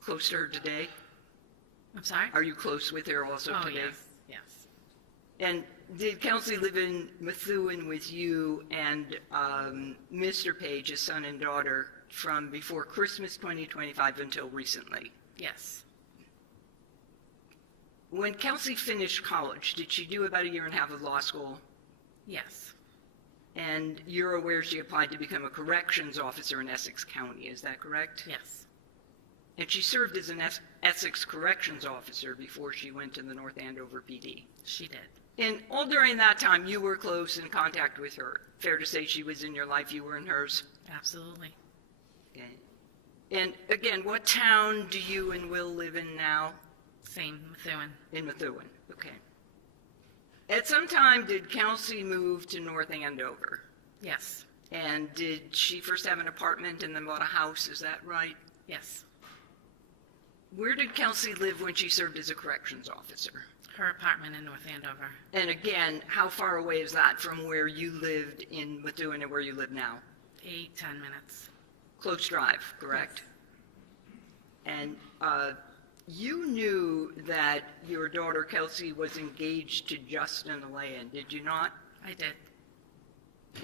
Close to her today? I'm sorry? Are you close with her also Oh, today? yes, yes. And did Kelsey live in Methuen with you and Mr. Page, his son and daughter, from before Christmas 2025 until recently? Yes. When Kelsey finished college, did she do about a year and a half of law school? Yes. And you're aware she applied to become a corrections officer in Essex County, is that correct? Yes. And she served as an Essex corrections officer before she went to the North Andover PD. She did. And all during that time, you were close in contact with her. Fair to say she was in your life, you were in hers? Absolutely. Okay. And again, what town do you and Will live in now? Same, Methuen. In Methuen, okay. At some time, did Kelsey move to North Andover? Yes. And did she first have an apartment and then bought a house, is that right? Yes. Where did Kelsey live when she served as a corrections officer? Her apartment in North Andover. And again, how far away is that from where you lived in Methuen and where you live now? 10 minutes. Close drive, correct? Yes. And you knew that your daughter Kelsey was engaged to Justin Alayan, did you not? I did.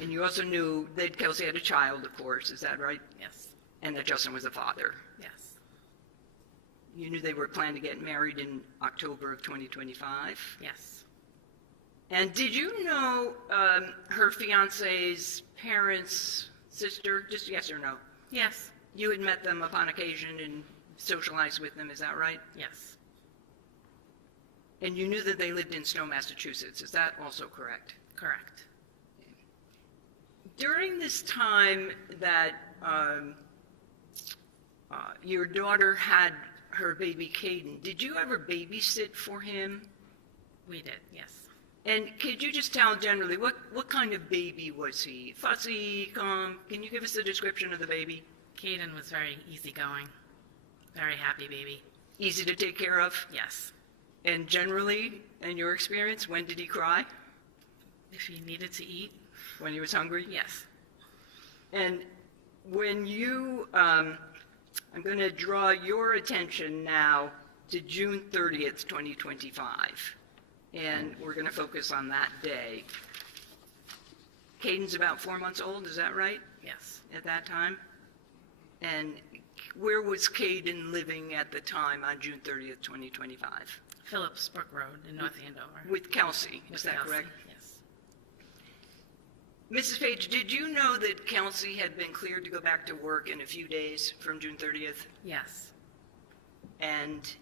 And you also knew that Kelsey had a child, of course, is that right? Yes. And that Justin was the father. Yes. You knew they were planning to get married in October of 2025? Yes. And did you know her fiance's parents, sister, just yes or no? Yes. You had met them upon occasion and socialized with them, is that right? Yes. And you knew that they lived in Stowe, Massachusetts, is that also correct? Correct. During this time that your daughter had her baby Caden, did you ever babysit for him? We did, yes. And could you just tell generally, what kind of baby was he? Fussy, calm? Can you give us a description of the baby? Caden was very easygoing, very happy baby. Easy to take care of? Yes. And generally, in your experience, when did he cry? If he needed to eat? When he was hungry? Yes. And when you, I'm going to draw your attention now to June 30th, 2025. And we're going to focus on that day. Caden's about 4 months old, is that right? Yes. At that time? And where was Caden living at the time on June 30th, 2025? Phillips Brook Road in North Andover. With Kelsey, is With that Kelsey, correct? Yes. Mrs. Page, did you know that Kelsey had been cleared to go back to work in a few days from June 30th? Yes. And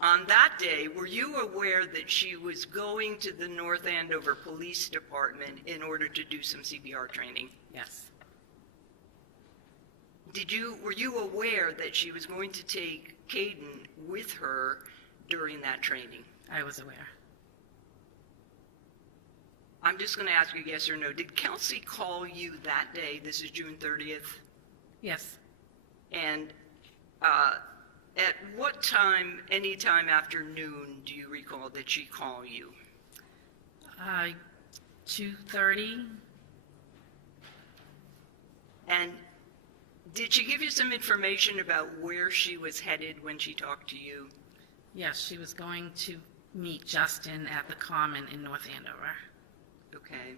on that day, were you aware that she was going to the North Andover Police Department in order to do some CPR training? Yes. Were you aware that she was going to take Caden with her during that training? I was aware. I'm just going to ask you yes or no. Did Kelsey call you that day? This is June 30th. Yes. And at what time, any time after noon, do you recall that she called you? 2:30. And did she give you some information about where she was headed when she talked to you? Yes, she was going to meet Justin at the Common in North Andover. Okay.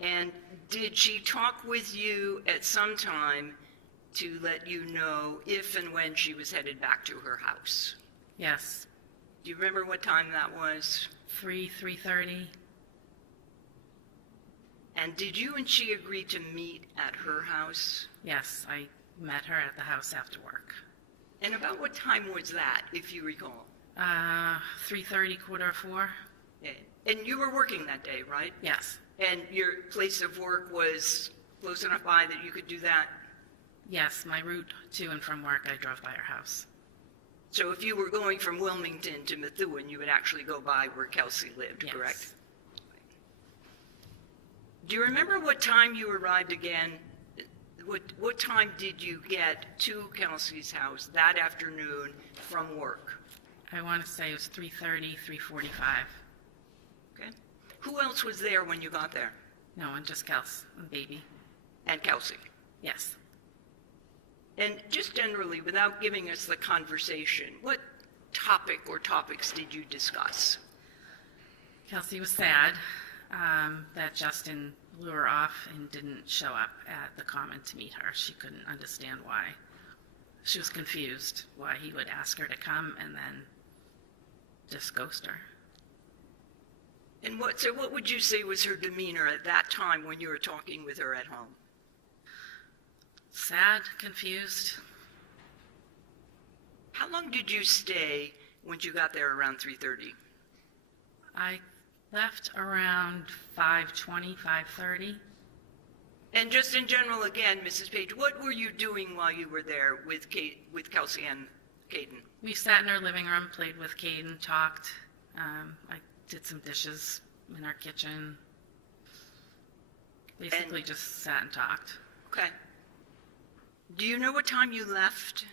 And did she talk with you at some time to let you know if and when she was headed back to her house? Yes. Do you remember what time that was? 3:30. And did you and she agree to meet at her house? Yes, I met her at the house after work. And about what time was that, if you recall? 3:30, 3:45. Yeah. And you were working that day, right? Yes. And your place of work was close enough by that you could do that? Yes, my route to and from work, I drove by her house. So if you were going from Wilmington to Methuen, you would actually go by where Kelsey lived, Yes. correct? Do you remember what time you arrived again? What time did you get to Kelsey's house that afternoon from work? I want to say it was 3:30, 3:45. Okay. Who else was there when you got there? No, and just Kels and baby. And Kelsey. Yes. And just generally, without giving us the conversation, what topic or topics did you discuss? Kelsey was sad that Justin blew her off and didn't show up at the common to meet her. She couldn't understand why. She was confused why he would ask her to come and then just ghost her. And what would you say was her demeanor at that time when you were talking with her at home? Sad, confused. How long did you stay once you got there around 3:30? I left around 5:20, 5:30. And just in general, again, Mrs. Page, what were you doing while you were there with Kelsey and Caden? We sat in our living room, played with Caden, talked. I did some dishes in our kitchen. Basically just sat and talked. Okay. Do you know what time you left?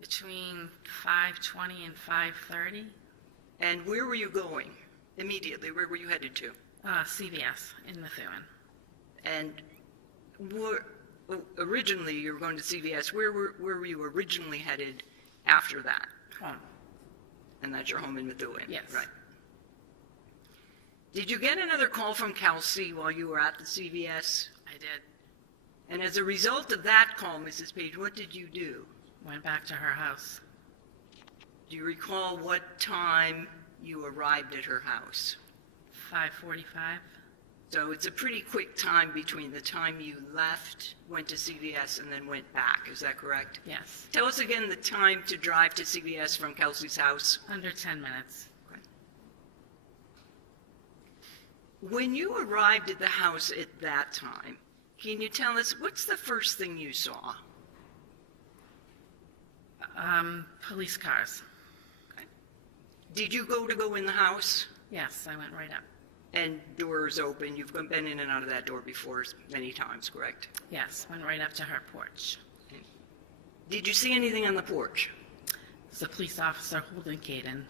Between 5:20 and 5:30. And where were you going immediately? Where were you headed to? CVS in Methuen. And originally you were going to CVS. Where were you originally headed after that? Home. And that's your home in Methuen? Yes. Right. Did you get another call from Kelsey while you were at the CVS? I did. And as a result of that call, Mrs. Page, what did you do? Went back to her house. Do you recall what time you arrived at her house? 5:45. So it's a pretty quick time between the time you left, went to CVS, and then went back. Is that correct? Yes. Tell us again the time to drive to CVS from Kelsey's house. Under 10 minutes. Okay. When you arrived at the house at that time, can you tell us what's the first thing you saw? Police cars. Okay. Did you go in the house? Yes, I went right up. And doors open. You've been in and out of that door before many times, correct? Yes, went right up to her porch. Did you see anything on the porch? There's a police officer holding Caden.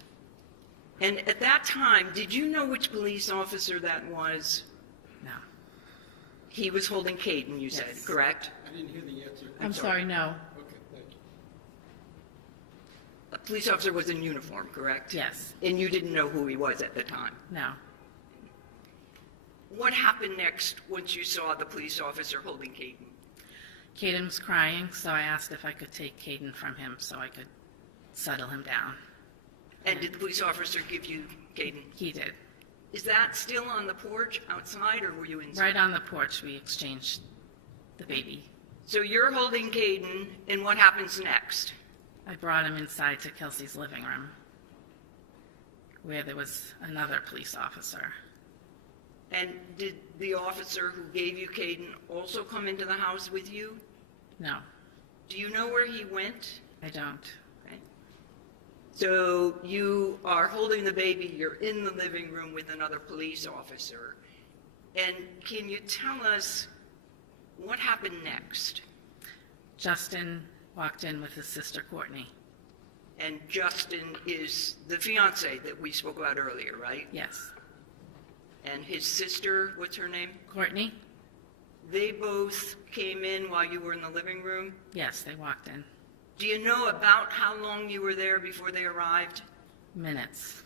And at that time, did you know which police officer that was? No. He was holding Caden, you said, Yes. correct? I didn't hear the answer. I'm sorry, no. Okay, thank you. A police officer was in uniform, correct? Yes. And you didn't know who he was at the time? No. What happened next once you saw the police officer holding Caden? Caden was crying, so I asked if I could take Caden from him so I could settle him down. And did the police officer give you Caden? He did. Is that still on the porch outside, or were you inside? Right on the porch, we exchanged the baby. So you're holding Caden, and what happens next? I brought him inside to Kelsey's living room, where there was another police officer. And did the officer who gave you Caden also come into the house with you? No, Do you know where he went? I don't. Okay. So you are holding the baby, you're in the living room with another police officer. And can you tell us what happened next? Justin walked in with his sister Courtney. And Justin is the fiance that we spoke about earlier, right? Yes. And his sister, what's her name? Courtney? They both came in while you were in the living room? Yes, they walked in. Do you know about how long you were there before they arrived? Minutes.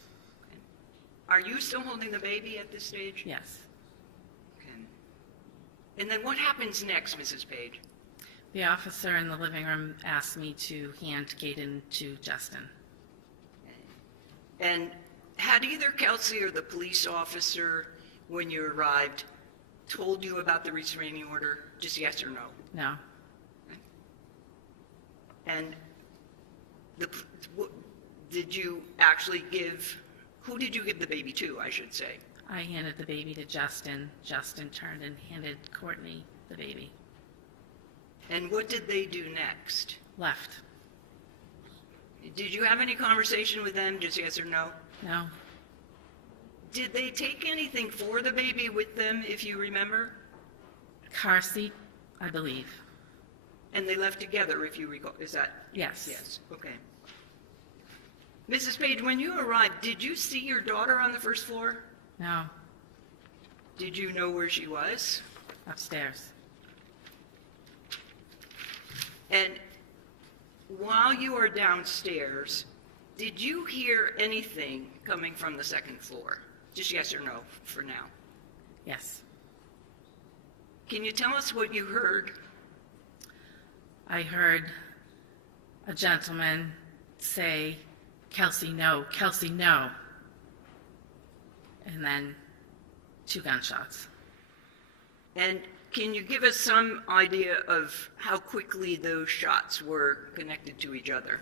Are you still holding the baby at this stage? Yes. Okay. And then what happens next, Mrs. Page? The officer in the living room asked me to hand Caden to Justin. And had either Kelsey or the police officer, when you arrived, told you about the restraining order? Just yes or no? No. And did you actually who did you give the baby to, I should say? I handed the baby to Justin. Justin turned and handed Courtney the baby. And what did they do next? Left. Did you have any conversation with them, just yes or no? No. Did they take anything for the baby with them, if you remember? Car seat, I believe. And they left together, if you recall. Is that? Yes. Yes, okay. Mrs. Page, when you arrived, did you see your daughter on the first floor? No. Did you know where she was? Upstairs. And while you were downstairs, did you hear anything coming from the second floor? Just yes or no for now. Yes. Can you tell us what you heard? I heard a gentleman say, "Kelsey, no, Kelsey, no." And then 2 gunshots. And can you give us some idea of how quickly those shots were connected to each other?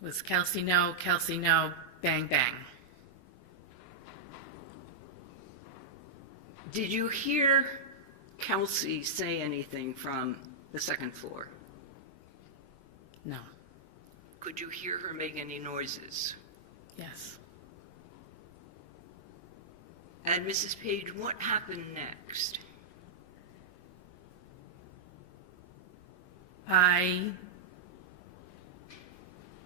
It was Kelsey, no, bang, bang. Did you hear Kelsey say anything from the second floor? No. Could you hear her make any noises? Yes. And Mrs. Page, what happened next? I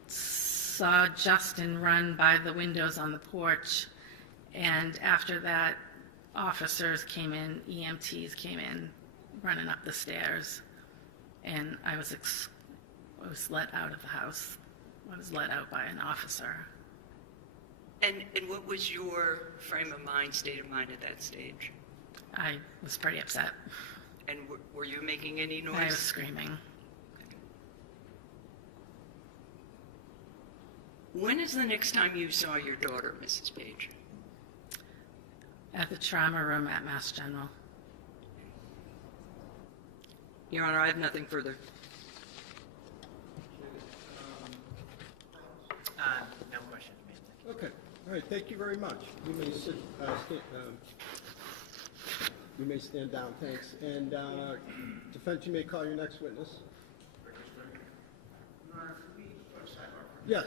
saw Justin run by the windows on the porch, and after that, officers came in, EMTs came in, running up the stairs, and I was let out of the house. I was let out by an officer. And what was your frame of mind, state of mind at that stage? I was pretty upset. And were you making any noise? I was screaming. When is the next time you saw your daughter, Mrs. Page? At the trauma room at Mass General. Your Honor, I have nothing further. No questions, ma'am. Okay, all right, thank you very much. You may sit, you may stand down, thanks. And defense, you may call your next witness. Yes.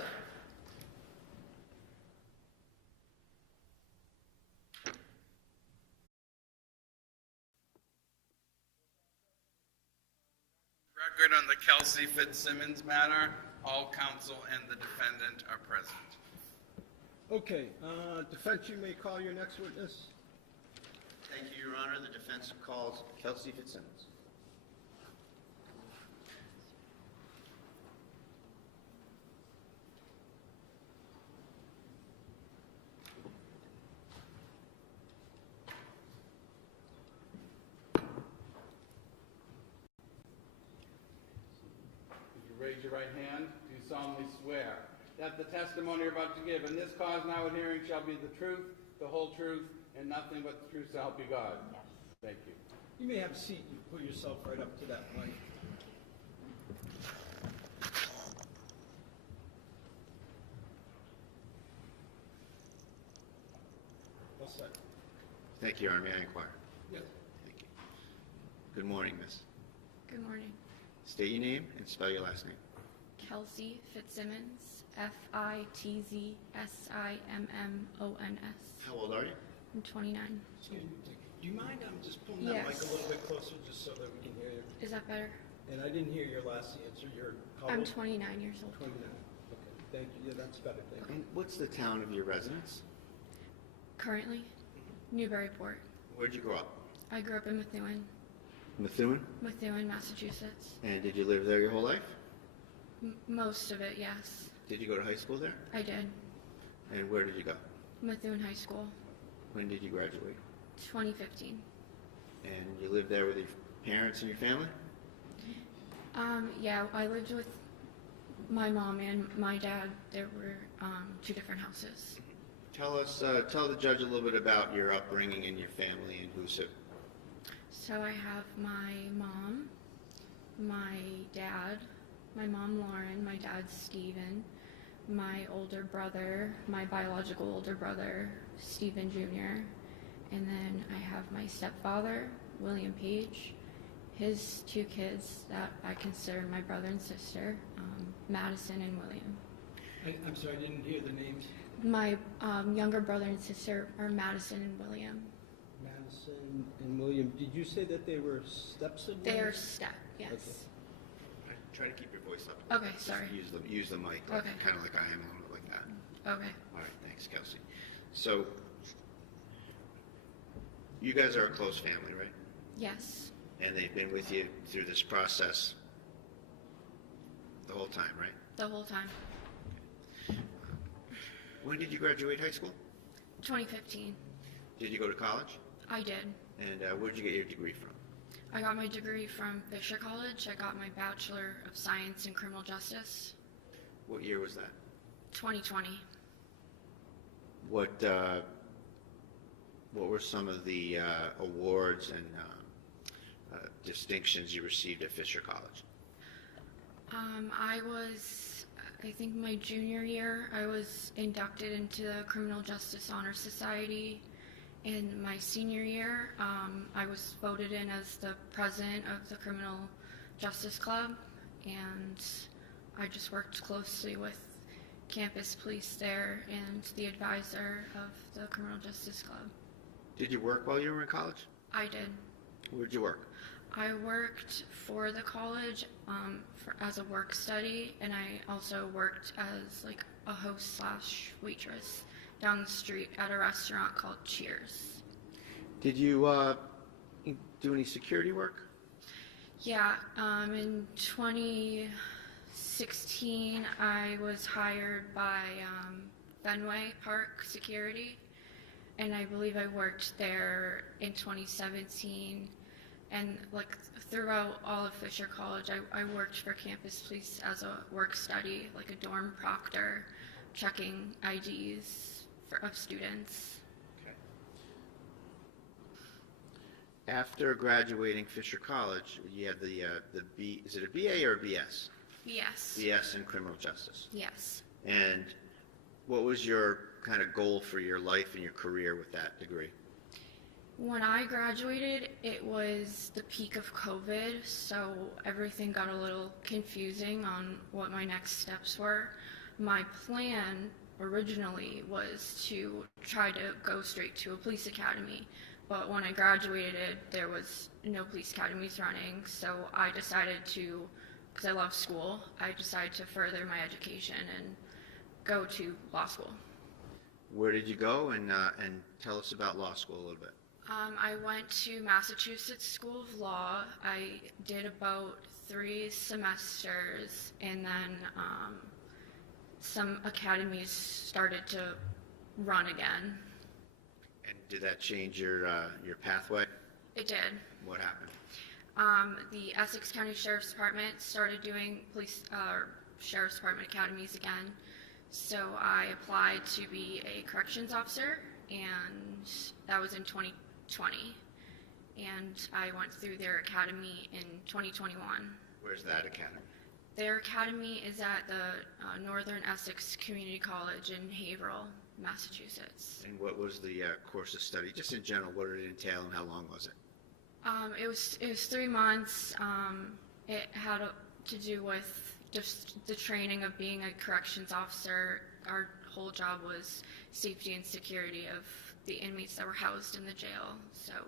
Record on the Kelsey Fitzsimmons matter. All counsel and the defendant are present. Okay, defense, you may call your next witness. Thank you, Your Honor. The defense calls Kelsey Fitzsimmons. Raise your right hand. Do you solemnly swear that the testimony you're about to give in this cause now in hearing shall be the truth, the whole truth, and nothing but the truth, so help you God? Yes. Thank you. You may have a seat. You put yourself right up to that mic. All set. Thank you, Your Honor. May I inquire? Yes. Thank you. Good morning, miss. Good morning. State your name and spell your last name. Kelsey Fitzsimmons, Fitzsimmons. How old are you? I'm 29. Excuse me. Do you mind just pulling that mic a little bit closer just so that we can hear you? Is that better? And I didn't hear your last answer. I'm 29 years old. 29. Okay, thank you. Yeah, that's better. Thank you. And what's the town of your residence? Currently, Newburyport. Where'd you grow up? I grew up in Methuen, Methuen? Massachusetts. And did you live there your whole life? Most of it, yes. Did you go to high school there? I did. And where did you go? Methuen High School, When did you graduate? 2015. And you lived there with your parents and your family? Yeah, I lived with my mom and my dad. There were 2 different houses. Tell the judge a little bit about your upbringing and your family and who's who. So I have my mom, my dad, my mom Lauren, my dad Stephen, my older brother, my biological older brother Stephen Jr., and then I have my stepfather, William Page, his 2 kids that I consider my brother and sister, Madison and William. I'm sorry, I didn't hear the names. My younger brother and sister are Madison and William. Madison and William. Did you say that they were step-siblings? They are step, yes. Okay. Try to keep your voice up. Okay, Just sorry. Use the mic, Okay. kind of like I am, a little bit like that. Okay. All right, thanks, Kelsey. So, you guys are a close family, right? Yes. And they've been with you through this process The whole time, right? the whole time. When did you graduate high school? 2015. Did you go to college? I did. And where did you get your degree from? I got my degree from Fisher College. I got my Bachelor of Science in Criminal Justice. What year was that? 2020. What were some of the awards and distinctions you received at Fisher College? I think my junior year, I was inducted into the Criminal Justice Honor Society. In my senior year, I was voted in as the president of the Criminal Justice Club, and I just worked closely with campus police there and the advisor of the Criminal Justice Club. Did you work while you were in college? I did. Where'd you work? I worked for the college as a work study, and I also worked as like a host / waitress down the street at a restaurant called Cheers. Did you do any security work? Yeah, in 2016, I was hired by Fenway Park Security, and I believe I worked there in 2017. And like throughout all of Fisher College, I worked for campus police as a work study, like a dorm proctor, checking IDs of students. Okay. After graduating Fisher College, you had the B. Is it a BA or a BS? Yes. BS in criminal justice. Yes. And what was your kind of goal for your life and your career with that degree? When I graduated, it was the peak of COVID, so everything got a little confusing on what my next steps were. My plan originally was to try to go straight to a police academy, but when I graduated, there was no police academies running, so I decided to, because I love school, I decided to further my education and go to law school. Where did you go, and tell us about law school a little bit? I went to Massachusetts School of Law. I did about 3 semesters, and then some academies started to run again. And did that change your pathway? It did. What happened? The Essex County Sheriff's Department started doing Sheriff's Department academies again, so I applied to be a corrections officer, and that was in 2020, and I went through their academy in 2021. Where's that academy? Their academy is at the Northern Essex Community College in Haverhill, Massachusetts. And what was the course of study? Just in general, what did it entail and how long was it? It was 3 months. It had to do with just the training of being a corrections officer. Our whole job was safety and security of the inmates that were housed in the jail, so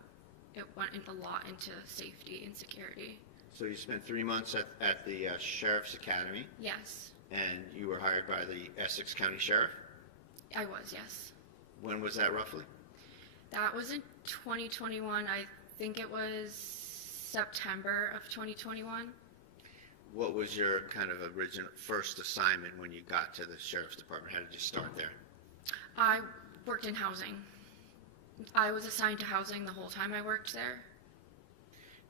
it went a lot into safety and security. So you spent 3 months at the Sheriff's Academy? Yes. And you were hired by the Essex County Sheriff? I was, yes. When was that roughly? That was in 2021. I think it was September of 2021. What was your kind of original first assignment when you got to the Sheriff's Department? How did you start there? I worked in housing. I was assigned to housing the whole time I worked there.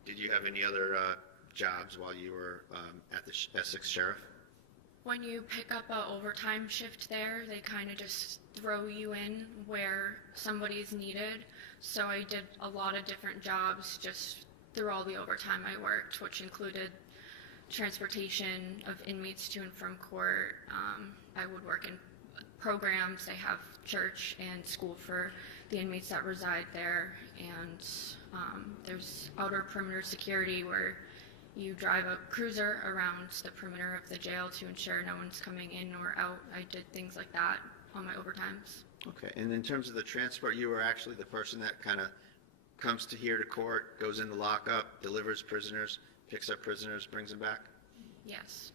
Did you have any other jobs while you were at the Essex Sheriff? When you pick up an overtime shift there, they kind of just throw you in where somebody's needed. So I did a lot of different jobs just through all the overtime I worked, which included transportation of inmates to and from court. I would work in programs. They have church and school for the inmates that reside there, and there's outer perimeter security where you drive a cruiser around the perimeter of the jail to ensure no one's coming in or out. I did things like that on my overtimes. Okay, and in terms of the transport, you were actually the person that kind of comes to here to court, goes into lockup, delivers prisoners, picks up prisoners, brings them back? Yes.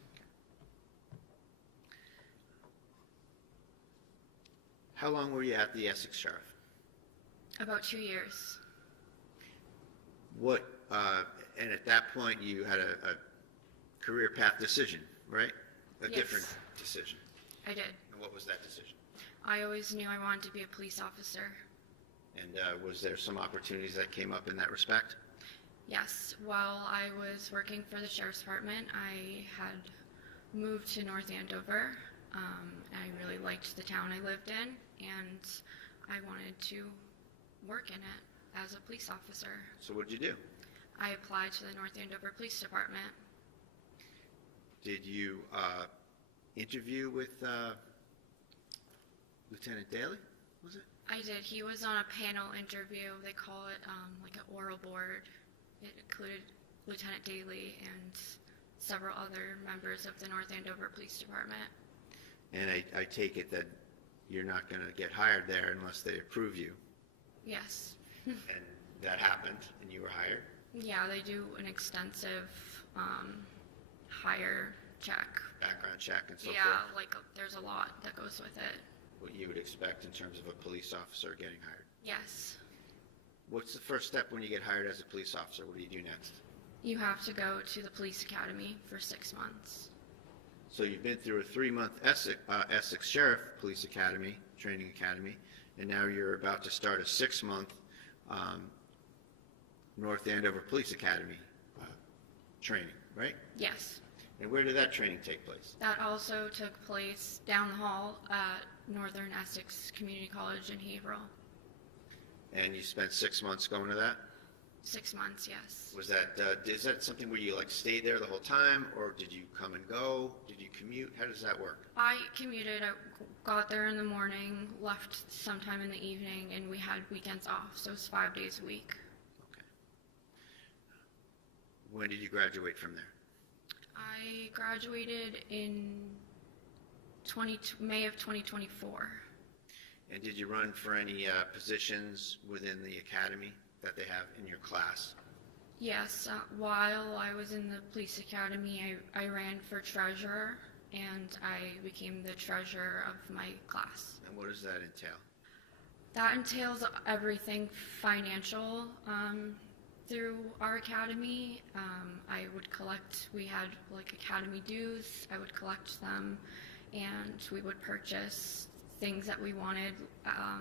How long were you at the Essex Sheriff? About 2 years. What, and at that point you had a career path decision, right? A Yes. different decision. I did. And what was that decision? I always knew I wanted to be a police officer. And was there some opportunities that came up in that respect? Yes, while I was working for the sheriff's department, I had moved to North Andover. I really liked the town I lived in, and I wanted to work in it as a police officer. So what did you do? I applied to the North Andover Police Department. Did you interview with Lieutenant Daly, was it? I did. He was on a panel interview. They call it like an oral board. It included Lieutenant Daly and several other members of the North Andover Police Department. And I take it that you're not going to get hired there unless they approve you. Yes. And that happened, and you were hired? Yeah, they do an extensive hire check. Background check and so Yeah, forth? like there's a lot that goes with it. What you would expect in terms of a police officer getting hired. Yes. What's the first step when you get hired as a police officer? What do you do next? You have to go to the police academy for 6 months. So you've been through a 3-month Essex Sheriff Police Academy, training academy, and now you're about to start a 6-month North Andover Police Academy training, right? Yes. And where did that training take place? That also took place down the hall at Northern Essex Community College in Haverhill. And you spent 6 months going to that? 6 months, yes. Was that, is that something where you like stayed there the whole time, or did you come and go? Did you commute? How does that work? I commuted. I got there in the morning, left sometime in the evening, and we had weekends off, so it was 5 days a week. Okay. When did you graduate from there? I graduated in May of 2024. And did you run for any positions within the academy that they have in your class? Yes, while I was in the police academy, I ran for treasurer, and I became the treasurer of my class. And what does that entail? That entails everything financial through our academy. I would collect, we had like academy dues, I would collect them, and we would purchase things that we wanted,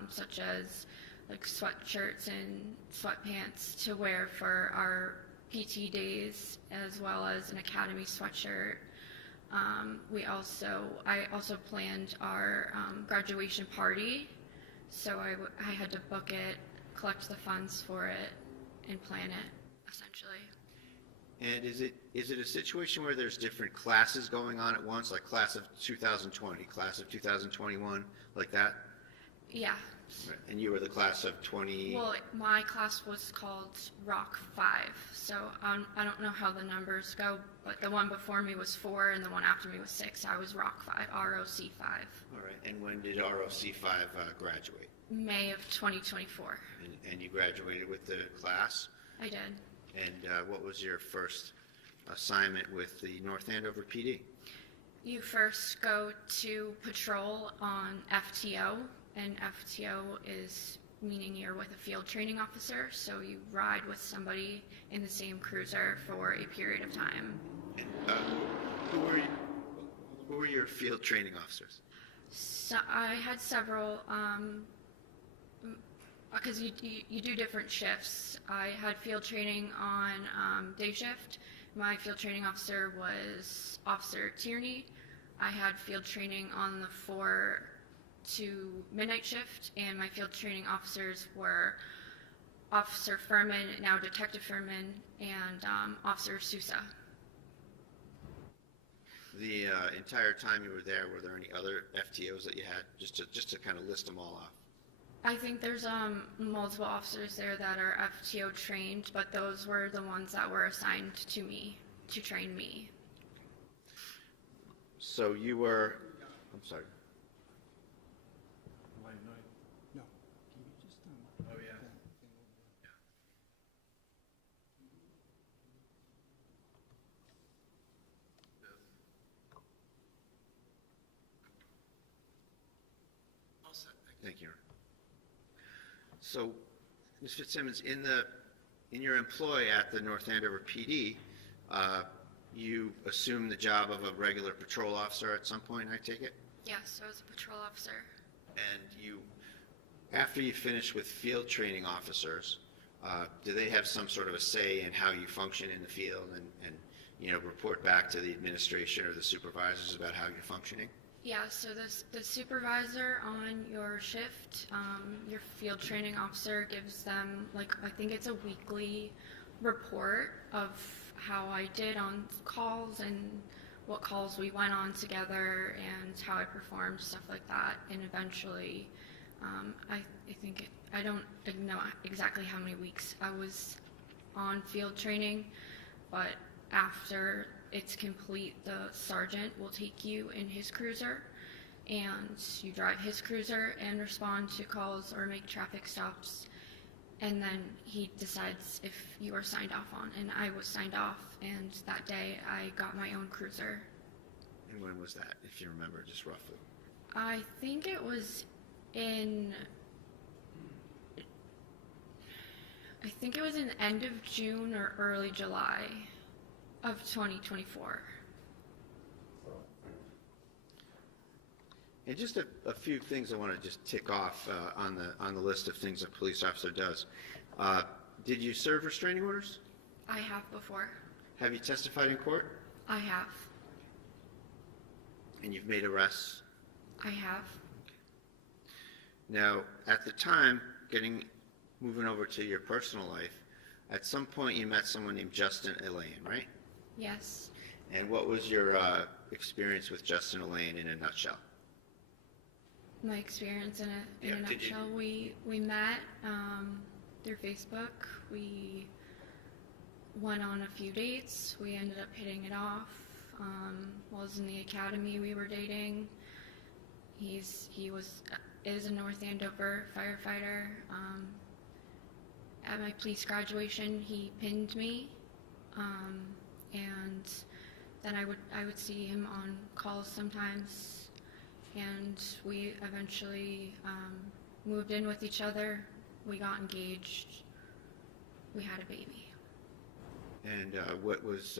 such as like sweatshirts and sweatpants to wear for our PT days, as well as an academy sweatshirt. I also planned our graduation party, so I had to book it, collect the funds for it, and plan it, essentially. And is it a situation where there's different classes going on at once, like class of 2020, class of 2021, like that? Yeah. Right. And you were the class of 20? Well, my class was called Rock 5, so I don't know how the numbers go, but the one before me was 4 and the one after me was 6. I was Rock 5, ROC 5. All right. And when did ROC 5 graduate? May of 2024. And you graduated with the class? I did. And what was your first assignment with the North Andover PD? You first go to patrol on FTO, and FTO is meaning you're with a field training officer, so you ride with somebody in the same cruiser for a period of time. And who were your field training officers? So I had several, because you do different shifts. I had field training on day shift. My field training officer was Officer Tierney. I had field training on the 4 to midnight shift, and my field training officers were Officer Furman, now Detective Furman, and Officer Sousa. The entire time you were there, were there any other FTOs that you had, just to kind of list them all off? I think there's multiple officers there that are FTO trained, but those were the ones that were assigned to me to train me. So you were, I'm sorry. No. Can you just, Oh, yeah. Thank you. So, Ms. Fitzsimmons, in your employ at the North Andover PD, you assumed the job of a regular patrol officer at some point, I take it? Yes, I was a patrol officer. And you, after you finish with field training officers, do they have some sort of a say in how you function in the field and report back to the administration or the supervisors about how you're functioning? Yeah, so the supervisor on your shift, your field training officer gives them, I think it's a weekly report of how I did on calls and what calls we went on together and how I performed, stuff like that. And eventually, I don't know exactly how many weeks I was on field training, but after it's complete, the sergeant will take you in his cruiser and you drive his cruiser and respond to calls or make traffic stops. And then he decides if you are signed off on. And I was signed off, and that day I got my own cruiser. And when was that, if you remember, just roughly? I think it was in end of June or early July of 2024. And just a few things I want to just tick off on the list of things a police officer does. Did you serve restraining orders? I have before. Have you testified in court? I have. And you've made arrests? I have. Now, at the time, moving over to your personal life, at some point you met someone named Justin Elaine, right? Yes. And what was your experience with Justin Elaine in a nutshell? My experience in a nutshell, we met through Facebook. We went on a few dates. We ended up hitting it off. While I was in the academy, we were dating. He is a North Andover firefighter. At my police graduation, he pinned me, and then I would see him on calls sometimes. And we eventually moved in with each other. We got engaged. We had a baby. And what was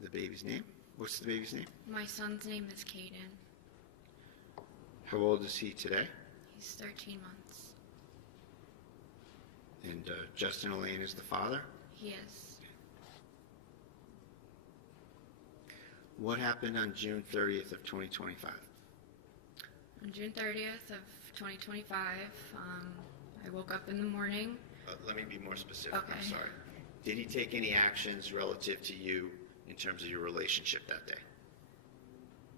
the baby's name? What's the baby's name? My son's name is Caden. How old is he today? He's 13 months. And Justin Elaine is the father? He is. What happened on June 30th of 2025? On June 30th of 2025, I woke up in the morning. Let me be more specific. Okay. I'm sorry. Did he take any actions relative to you in terms of your relationship that day?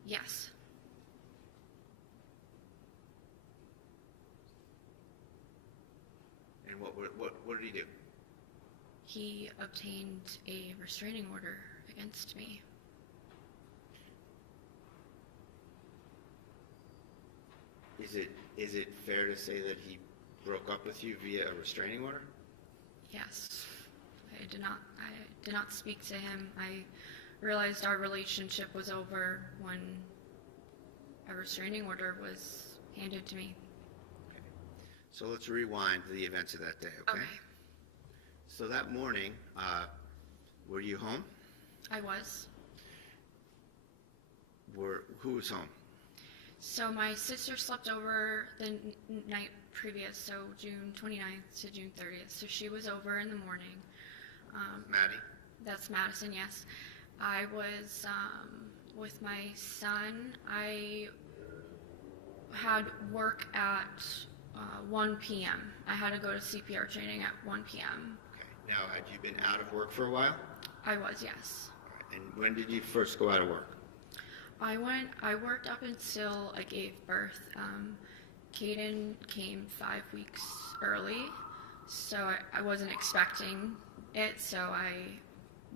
Yes. And what did he do? He obtained a restraining order against me. Is it fair to say that he broke up with you via a restraining order? Yes. I did not speak to him. I realized our relationship was over when a restraining order was handed to me. Okay. So let's rewind to the events of that day, okay? Okay. So that morning, were you home? I was. Who was home? So my sister slept over the night previous, so June 29th to June 30th. So she was over in the morning. Maddie? That's Madison, yes. I was with my son. I had work at 1 p.m. I had to go to CPR training at 1 p.m. Okay. Now, had you been out of work for a while? I was, yes. And when did you first go out of work? I worked up until I gave birth. Caden came 5 weeks early, so I wasn't expecting it, so I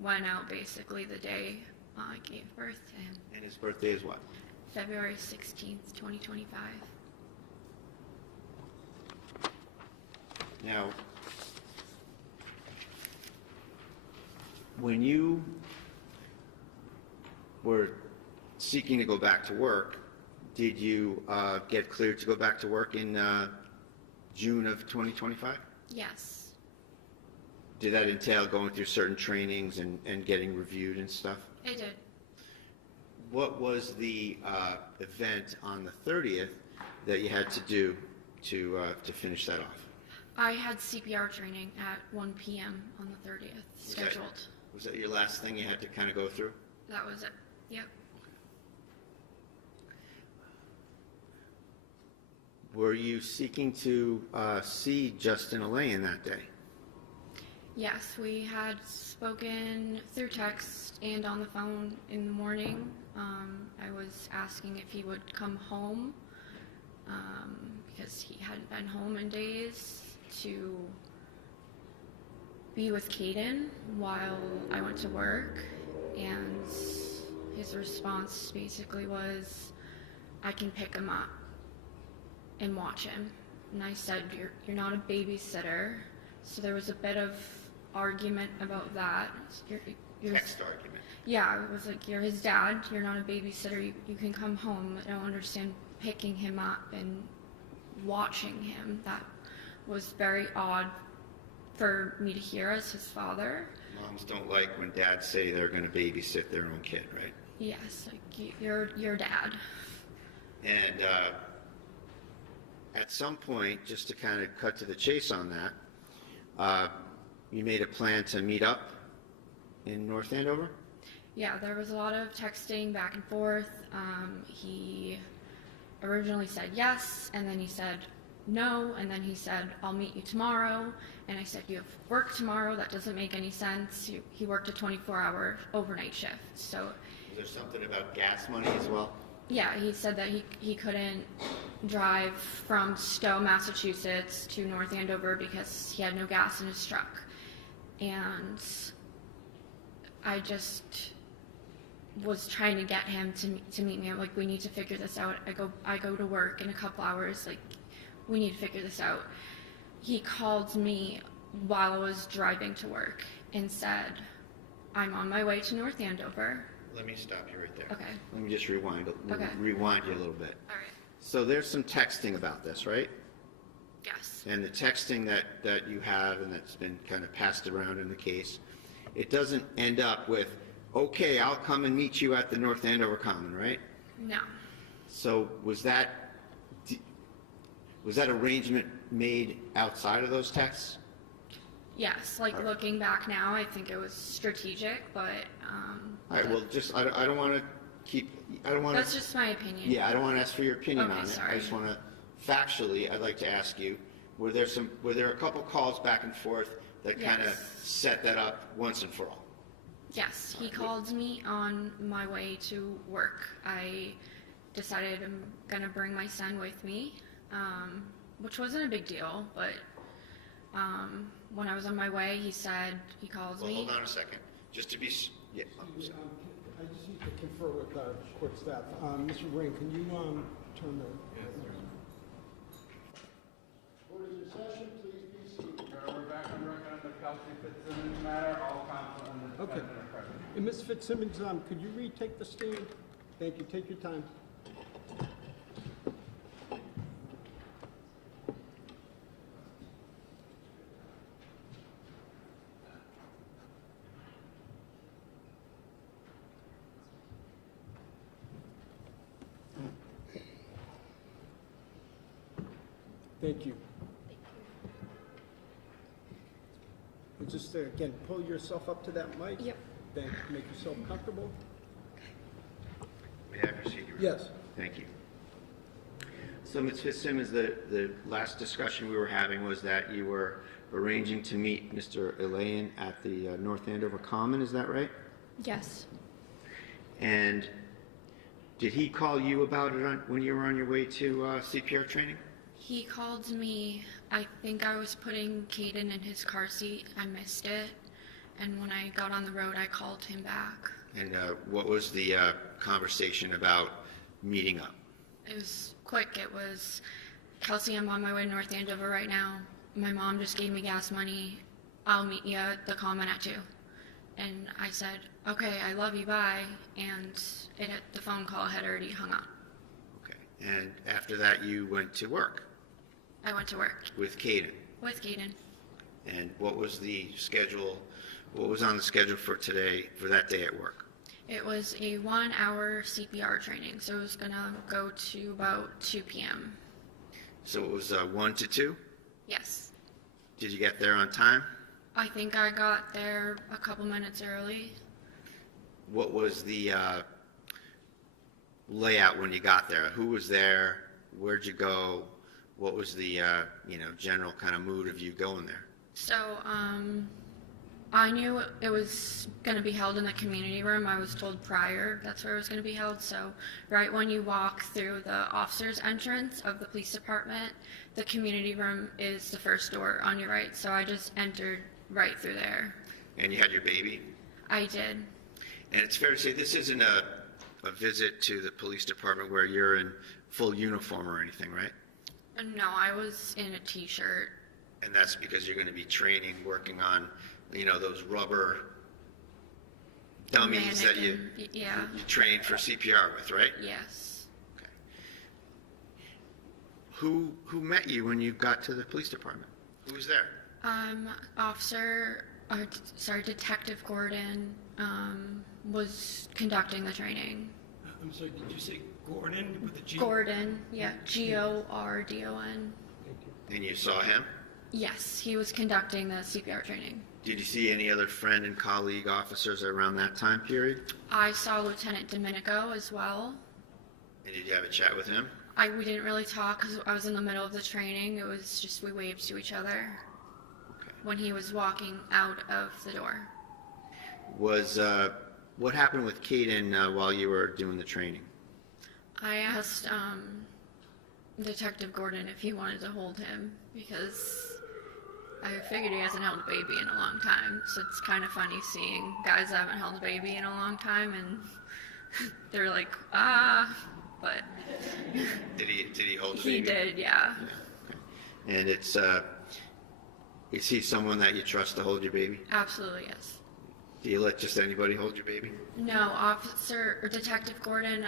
went out basically the day I gave birth to him. And his birthday is what? February 16th, 2025. Now, when you were seeking to go back to work, did you get cleared to go back to work in June of 2025? Yes, Did that entail going through certain trainings and getting reviewed and stuff? I did. What was the event on the 30th that you had to do to finish that off? I had CPR training at 1 p.m. on the 30th, scheduled. Was that your last thing you had to kind of go through? That was it. Yep. Were you seeking to see Justin Elaine that day? Yes, we had spoken through text and on the phone in the morning. I was asking if he would come home because he hadn't been home in days, to be with Caden while I went to work, and his response basically was, I can pick him up and watch him. And I said, you're not a babysitter. So there was a bit of argument about that. Text argument. Yeah, it was like, you're his dad, you're not a babysitter, you can come home. I don't understand picking him up and watching him. That was very odd for me to hear as his father. Moms don't like when dads say they're going to babysit their own kid, right? Yes, like your dad. And at some point, just to kind of cut to the chase on that, you made a plan to meet up in North Andover? Yeah, there was a lot of texting back and forth. He originally said yes, and then he said no, and then he said, I'll meet you tomorrow. And I said, you have work tomorrow? That doesn't make any sense. He worked a 24-hour overnight shift. So, Was there something about gas money as well? yeah, he said that he couldn't drive from Stowe, Massachusetts to North Andover because he had no gas in his truck. And I just was trying to get him to meet me. I'm like, we need to figure this out. I go to work in a couple hours. Like, we need to figure this out. He called me while I was driving to work and said, I'm on my way to North Andover. Let me stop you right there. Okay. Let me just rewind you a little bit. All right. So there's some texting about this, right? Yes. And the texting that you have and that's been kind of passed around in the case, it doesn't end up with, okay, I'll come and meet you at the North Andover Common, right? No. So was that arrangement made outside of those texts? Yes, like looking back now, I think it was strategic, but All right, well, just, I don't want to that's just my opinion. Yeah, I don't want to ask for your opinion Okay, on it. sorry. I just want to, factually, I'd like to ask you, were there a couple calls back and forth that kind of Yes. set that up once and for all? Yes, he called me on my way to work. I decided I'm going to bring my son with me, which wasn't a big deal, but when I was on my way, he calls Well, me. hold on a second. Just to be, yeah. Excuse me, I just need to confer with our court staff. Mr. Ring, can you turn the... Court is in session, please be seated. We're back on record on the Kelsey Fitzsimmons matter. All counsel and the Okay. defendant are present. And Ms. Fitzsimmons, could you retake the stand? Thank you, take your time. Thank you. And just, again, pull yourself up to that mic. Yep. Then make yourself comfortable. May I proceed? Yes. Thank you. So, Ms. Fitzsimmons, the last discussion we were having was that you were arranging to meet Mr. Elaine at the North Andover Common, is that right? Yes. And did he call you about it when you were on your way to CPR training? He called me, I think I was putting Caden in his car seat. I missed it. And when I got on the road, I called him back. And what was the conversation about meeting up? It was quick. It was, Kelsey, I'm on my way to North Andover right now. My mom just gave me gas money. I'll meet you at the Common at 2. And I said, okay, I love you, bye. And the phone call had already hung up. Okay. And after that, you went to work? I went to work. With Caden? With Caden. And what was the schedule, what was on the schedule for today, for that day at work? It was a 1-hour CPR training, so it was gonna go to about 2 p.m. So it was 1 to 2? Yes. Did you get there on time? I think I got there a couple minutes early. What was the layout when you got there? Who was there? Where'd you go? What was the general kind of mood of you going there? So, I knew it was going to be held in the community room. I was told prior that's where it was going to be held. So, right when you walk through the officer's entrance of the police department, the community room is the first door on your right. So I just entered right through there. And you had your baby? I did. And it's fair to say this isn't a visit to the police department where you're in full uniform or anything, right? No, I was in a t-shirt. And that's because you're going to be training, working on, those rubber dummies that you train for CPR with, right? Yes. Okay. Who met you when you got to the police department? Who was there? Detective Gordon was conducting the training. I'm sorry, did you say Gordon with a G? Gordon, yeah, Gordon. And you saw him? Yes, he was conducting the CPR training. Did you see any other friend and colleague officers around that time period? I saw Lieutenant Domenico as well. And did you have a chat with him? We didn't really talk because I was in the middle of the training. It was just we waved to each other when he was walking out of the door. What happened with Caden while you were doing the training? I asked Detective Gordon if he wanted to hold him because I figured he hasn't held a baby in a long time. So it's kind of funny seeing guys that haven't held a baby in a long time and they're like, but Did he hold the baby? he did, yeah. Okay. And is he someone that you trust to hold your baby? Absolutely, yes. Do you let just anybody hold your baby? No, Detective Gordon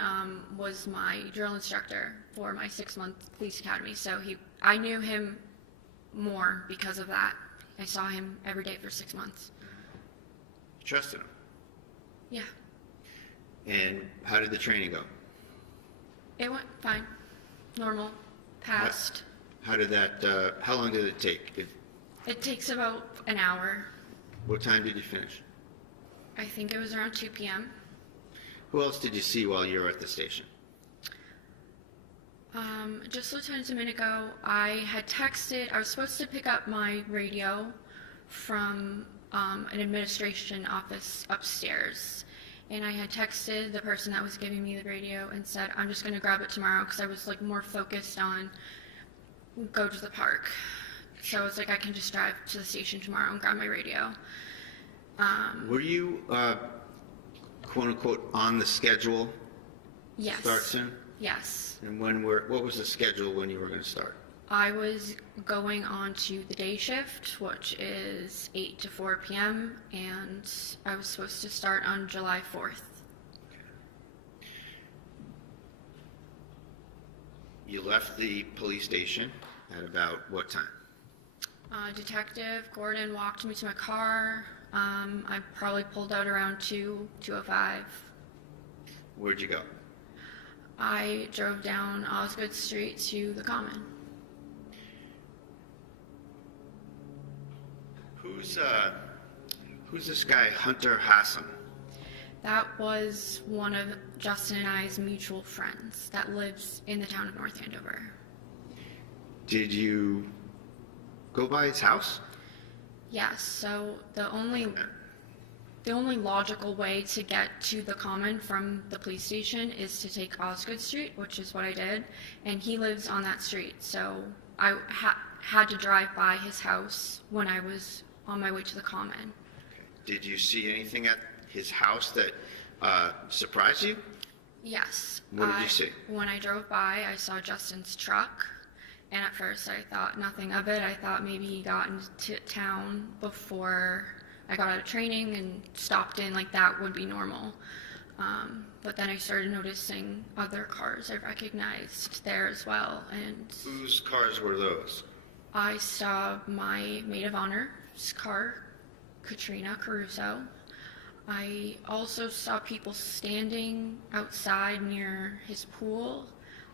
was my drill instructor for my 6-month police academy. So I knew him more because of that. I saw him every day for 6 months. You trusted him? Yeah. And how did the training go? It went fine. Normal. Passed. How long did it take? It takes about an hour. What time did you finish? I think it was around 2 p.m. Who else did you see while you were at the station? Just Lieutenant Domenico. I was supposed to pick up my radio from an administration office upstairs. And I had texted the person that was giving me the radio and said, I'm just going to grab it tomorrow because I was more focused on go to the park. So I was like, I can just drive to the station tomorrow and grab my radio. Were you, quote unquote, on the schedule? Yes. Start soon? Yes. And what was the schedule when you were going to start? I was going on to the day shift, which is 8 to 4 p.m., and I was supposed to start on July 4th. You left the police station at about what time? Detective Gordon walked me to my car. I probably pulled out around 2:05. Where'd you go? I drove down Osgood Street to the Common. Who's this guy, Hunter Hassan? That was one of Justin and I's mutual friends that lives in the town of North Andover. Did you go by his house? Yes, so the only logical way to get to the Common from the police station is to take Osgood Street, which is what I did, and he lives on that street, so I had to drive by his house when I was on my way to the Common. Okay. Did you see anything at his house that surprised you? Yes. What did you see? When I drove by, I saw Justin's truck. And at first I thought nothing of it. I thought maybe he got into town before I got out of training and stopped in, like that would be normal. But then I started noticing other cars I recognized there as well. And whose cars were those? I saw my maid of honor's car, Katrina Caruso. I also saw people standing outside near his pool.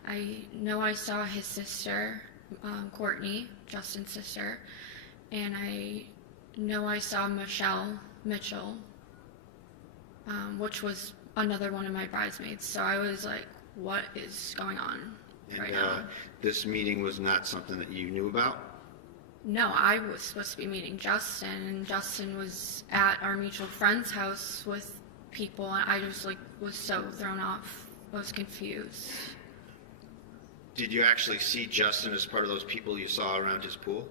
I know I saw his sister, Courtney, Justin's sister, and I know I saw Michelle Mitchell, which was another one of my bridesmaids. So I was like, what is going on right now? This meeting was not something that you knew about? No, I was supposed to be meeting Justin, and Justin was at our mutual friend's house with people, and I just was so thrown off. I was confused. Did you actually see Justin as part of those people you saw around his pool?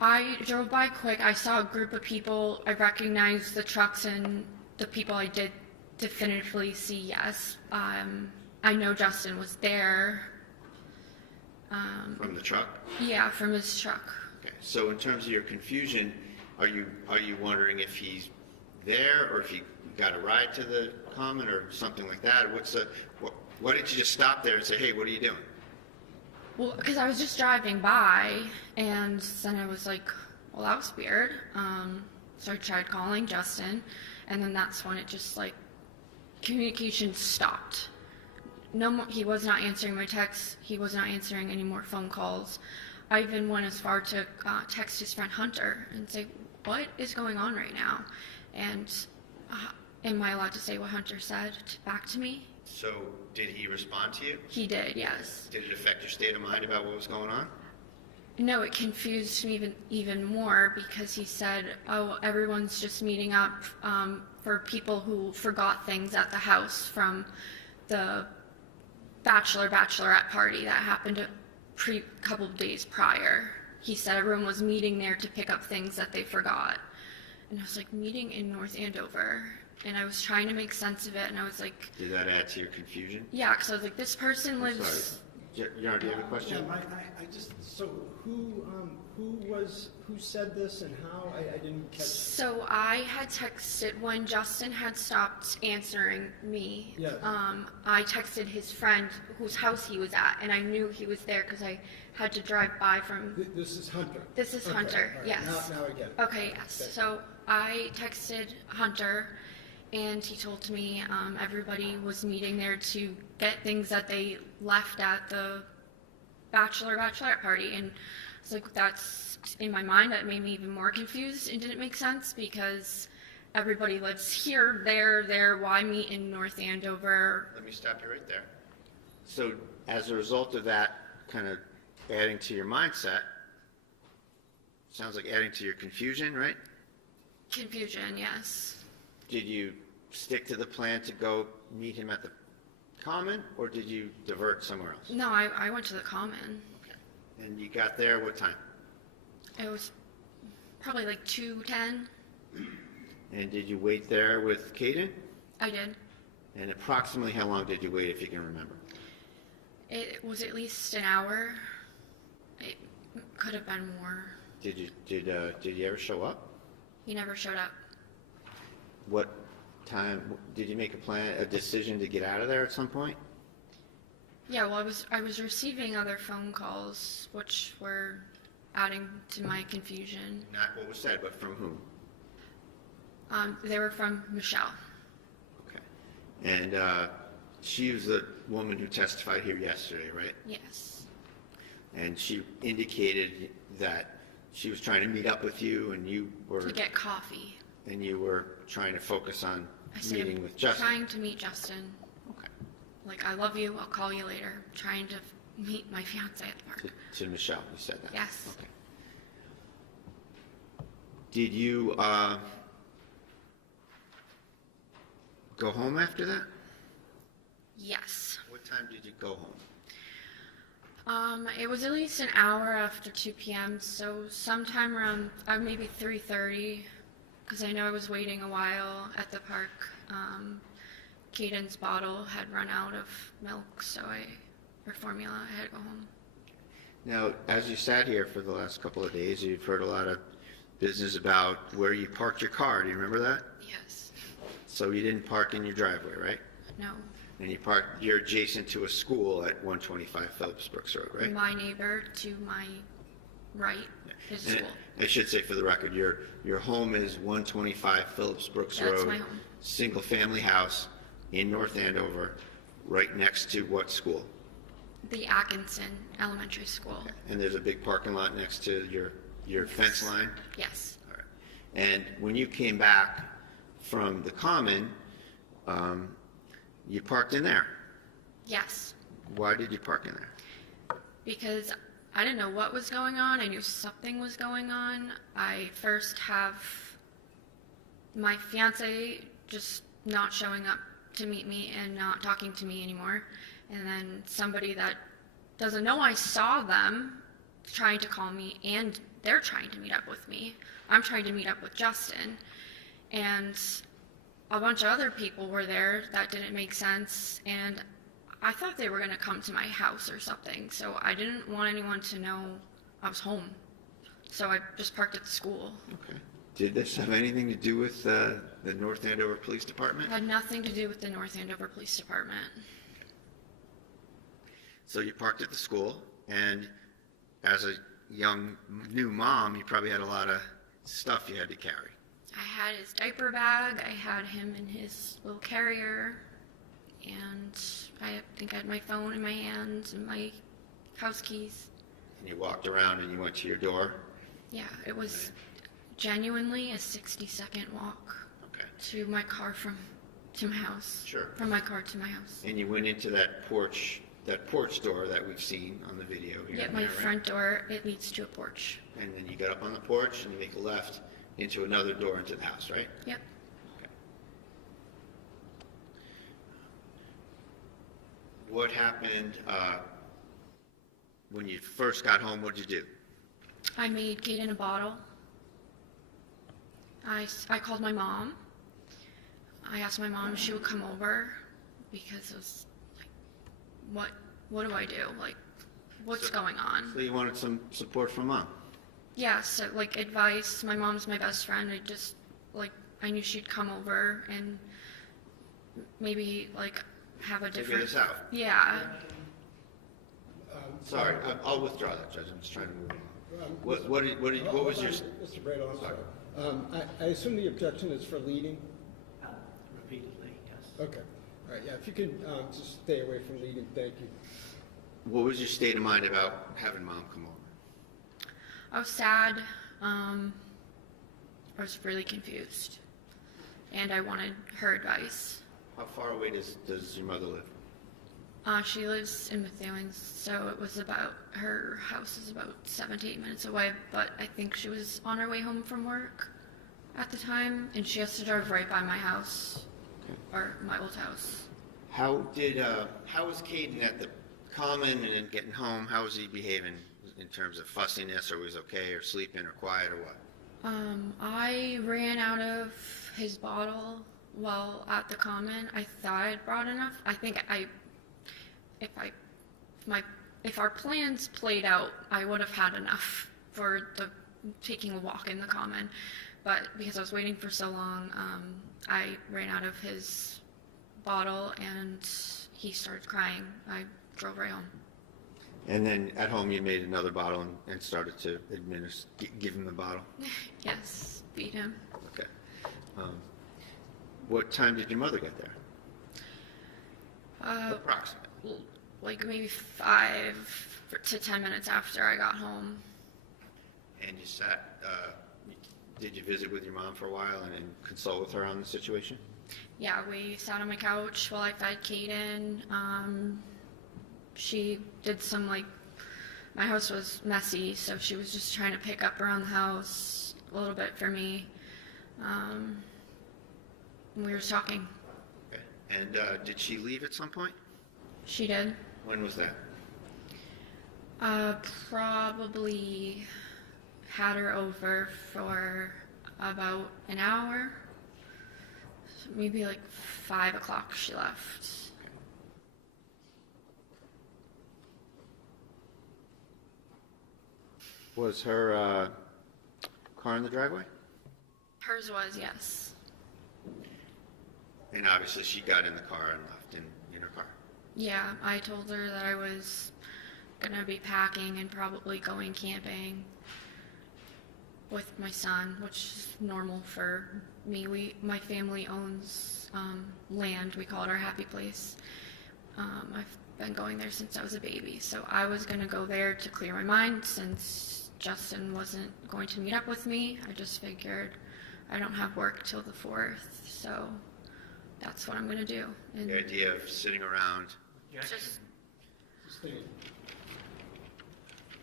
I drove by quick. I saw a group of people. I recognized the trucks and the people I did definitively see, yes. I know Justin was there. From the truck? Yeah, from his truck. Okay. So in terms of your confusion, are you wondering if he's there or if he got a ride to the common or something like that? Why didn't you just stop there and say, hey, what are you doing? Well, because I was just driving by, and then I was like, well, that was weird. So I tried calling Justin, and then that's when it just communication stopped. No more, he was not answering my texts. He was not answering any more phone calls. I even went as far to text his friend Hunter and say, what is going on right now? And am I allowed to say what Hunter said back to me? So did he respond to you? He did, yes. Did it affect your state of mind about what was going on? No, it confused me even more because he said, oh, everyone's just meeting up for people who forgot things at the house from the bachelorette party that happened a couple of days prior. He said everyone was meeting there to pick up things that they forgot. And I was like, meeting in North Andover. And I was trying to make sense of it, and I was like... Did that add to your confusion? Yeah, because I was like, this person lives... Sorry. Do you have a question? Yeah, I just, so who said this and how? I didn't catch. So I had texted when Justin had stopped answering me. Yeah. I texted his friend whose house he was at, and I knew he was there because I had to drive by from... This is Hunter? This is Hunter, right. yes. Now I get it. Okay, yes. Okay. So I texted Hunter, and he told me everybody was meeting there to get things that they left at the bachelorette party. And it's like, that's, in my mind, that made me even more confused and didn't make sense because everybody lives here, there, why meet in North Andover? Let me stop you right there. So as a result of that kind of adding to your mindset, sounds like adding to your confusion, right? Confusion, yes. Did you stick to the plan to go meet him at the common, or did you divert somewhere else? No, I went to the common. Okay. And you got there what time? It was probably like 2:10. And did you wait there with Caden? I did. And approximately how long did you wait, if you can remember? It was at least an hour. It could have been more. Did you ever show up? He never showed up. What time did you make a decision to get out of there at some point? Yeah, well, I was receiving other phone calls, which were adding to my confusion. Not what was said, but from whom? They were from Michelle. Okay. And she was the woman who testified here yesterday, right? Yes. And she indicated that she was trying to meet up with you, and you were... To get coffee. And you were trying to focus on meeting with Justin. Trying to meet Justin. Okay. Like, I love you, I'll call you later. Trying to meet my fiance at the park. To Michelle, you said that? Yes. Okay. Did you go home after that? Yes. What time did you go home? It was at least an hour after 2 p.m., so sometime around maybe 3:30, because I know I was waiting a while at the park. Caden's bottle had run out of milk, or formula, I had to go home. Now, as you sat here for the last couple of days, you've heard a lot of business about where you parked your car. Do you remember that? Yes. So you didn't park in your driveway, right? No. And you're adjacent to a school at 125 Phillips Brooks Road, right? My neighbor to my right, his And school. I should say for the record, your home is 125 Phillips Brooks Road. That's my home. Single-family house in North Andover, right next to what school? The Atkinson Elementary School. And there's a big parking lot next to your fence line? Yes. All right. And when you came back from the common, you parked in there. Yes. Why did you park in there? Because I didn't know what was going on. I knew something was going on. I first have my fiance just not showing up to meet me and not talking to me anymore. And then somebody that doesn't know I saw them trying to call me, and they're trying to meet up with me. I'm trying to meet up with Justin. And a bunch of other people were there that didn't make sense. And I thought they were going to come to my house or something. So I didn't want anyone to know I was home. So I just parked at the school. Okay. Did this have anything to do with the North Andover Police Department? It had nothing to do with the North Andover Police Department. So you parked at the school, and as a young new mom, you probably had a lot of stuff you had to carry. I had his diaper bag, I had him in his little carrier, and I think I had my phone in my hands and my house keys. And you walked around and you went to your door? Yeah, it was genuinely a 60-second walk to my car to my house. Sure. From my car to my house. And you went into that porch door that we've seen on the video here. Yeah, and my there, right? front door, it leads to a porch. And then you get up on the porch and you make a left into another door into the house, right? Yep. Okay. What happened when you first got home? What did you do? I made Kaden a bottle. I called my mom. I asked my mom if she would come over because it was like, what do I do? Like, what's going on? So you wanted some support from mom? Yeah, so like advice. My mom's my best friend. I knew she'd come over and maybe like have a different. Figure this out. Yeah. Sorry, I'll withdraw that, Judge. I'm just trying to move on. What was your? Mr. Brado, I'm sorry. I assume the objection is for leading? Repeatedly, yes. Okay. All right, yeah, if you could just stay away from leading, thank you. What was your state of mind about having mom come over? I was sad. I was really confused. And I wanted her advice. How far away does your mother live? She lives in Methuen, so it was her house is about 7 to 8 minutes away, but I think she was on her way home from work at the time, and she has to drive right by my house, or my old house. How was Caden at the common and then getting home? How was he behaving in terms of fussiness, or was okay, or sleeping, or quiet, or what? I ran out of his bottle while at the common. I thought I'd brought enough. I think if our plans played out, I would have had enough for taking a walk in the common. But because I was waiting for so long, I ran out of his bottle and he started crying. I drove right home. And then at home you made another bottle and started to give him the bottle? Yes, feed him. Okay. What time did your mother get there? Approximately. Like maybe 5 to 10 minutes after I got home. And you did you visit with your mom for a while and consult with her on the situation? Yeah, we sat on my couch while I fed Kaden. She did some my house was messy, so she was just trying to pick up around the house a little bit for me. We were just talking. Okay. And did she leave at some point? She did. When was that? Probably had her over for about an hour. So maybe 5 o'clock she left. Was her car in the driveway? Hers was, yes. And obviously she got in the car and left in her car. Yeah, I told her that I was gonna be packing and probably going camping with my son, which is normal for me. My family owns land. We call it our happy place. I've been going there since I was a baby, so I was gonna go there to clear my mind since Justin wasn't going to meet up with me. I just figured I don't have work till the 4th, so that's what I'm gonna do. And The idea of sitting around. just, Sustained.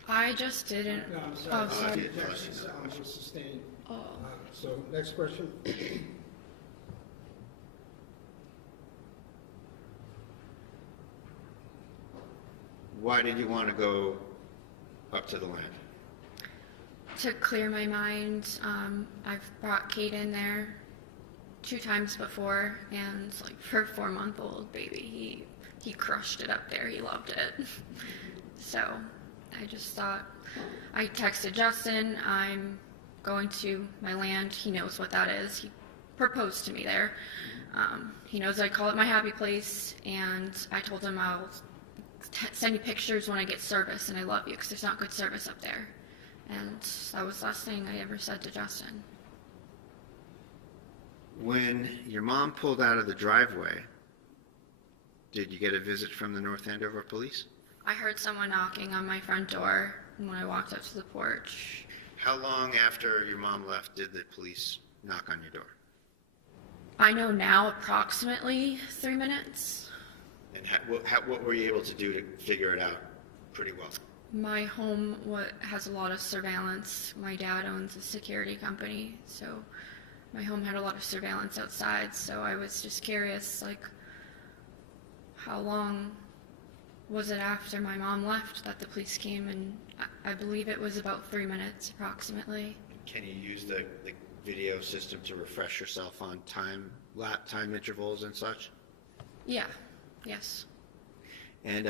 I just didn't. No, I'm Oh, sorry. sorry. Objections was sustained. Oh. So, next question. Why did you want to go up to the land? To clear my mind, I've brought Kate in there 2 times before, and like for a 4-month-old baby, he crushed it up there. He loved it. So I just thought, I texted Justin, I'm going to my land. He knows what that is. He proposed to me there. He knows I call it my happy place, and I told him I'll send you pictures when I get service, and I love you because there's not good service up there. And that was the last thing I ever said to Justin. When your mom pulled out of the driveway, did you get a visit from the North Andover Police? I heard someone knocking on my front door when I walked up to the porch. How long after your mom left did the police knock on your door? I know now approximately 3 minutes. And what were you able to do to figure it out pretty well? My home has a lot of surveillance. My dad owns a security company, so my home had a lot of surveillance outside, so I was just curious, like, how long was it after my mom left that the police came? And I believe it was about 3 minutes approximately. Can you use the video system to refresh yourself on time intervals and such? Yeah, yes. And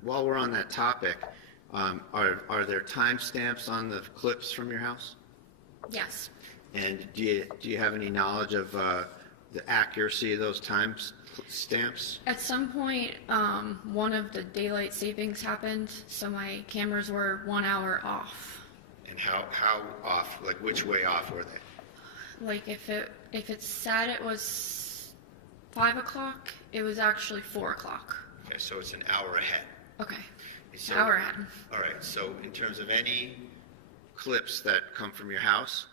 while we're on that topic, are there timestamps on the clips from your house? Yes. And do you have any knowledge of the accuracy of those timestamps? At some point, one of the daylight savings happened, so my cameras were 1 hour off. And how off? Like which way off were they? Like if it said it was 5 o'clock, it was actually 4 o'clock. Okay, so it's an hour ahead. Okay. So, Hour ahead. All right. So in terms of any clips that come from your house,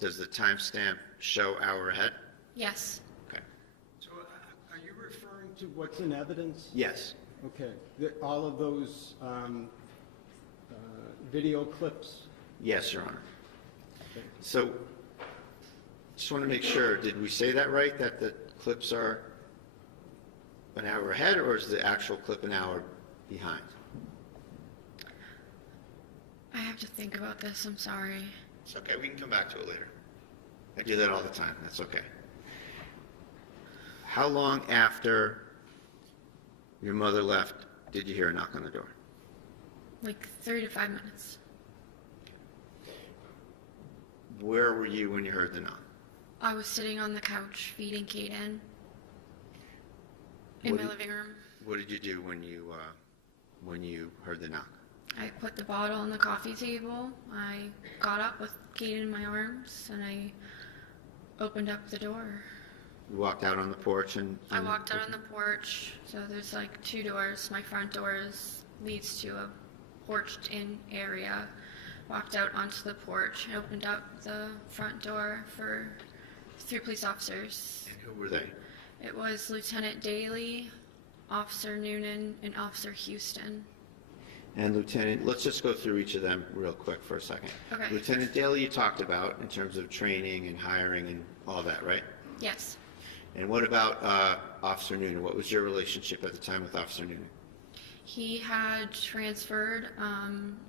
does the timestamp show hour ahead? Yes. Okay. So, are you referring to what's in evidence? Yes. Okay. All of those video clips? Yes, Your Honor. So, just want to make sure, did we say that right, that the clips are an hour ahead, or is the actual clip an hour behind? I have to think about this, I'm sorry. It's okay, we can come back to it later. I do that all the time, that's okay. How long after your mother left did you hear a knock on the door? Like 3 to 5 minutes. Where were you when you heard the knock? I was sitting on the couch feeding Kaden in my living room. What did you do when you heard the knock? I put the bottle on the coffee table. I got up with Kaden in my arms, and I opened up the door. You walked out on the porch and... I walked out on the porch, so there's like 2 doors. My front door leads to a porched-in area. Walked out onto the porch and opened up the front door for 3 police officers. And who were they? It was Lieutenant Daly, Officer Noonan, and Officer Houston. And Lieutenant, let's just go through each of them real quick for a second. Okay. Lieutenant Daly you talked about in terms of training and hiring and all that, right? Yes. And what about Officer Noonan? What was your relationship at the time with Officer Noonan? He had transferred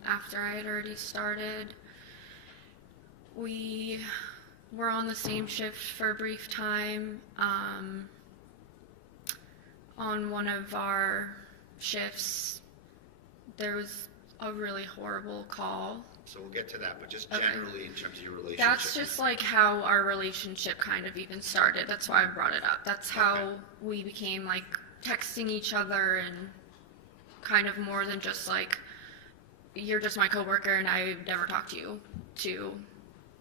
after I had already started. We were on the same shift for a brief time. On one of our shifts, there was a really horrible call. So we'll get to that, but just Okay. generally in terms of your relationship. That's just like how our relationship kind of even started. That's why I brought it up. That's how we became like texting each other and kind of more than just like you're just my coworker and I've never talked to you, to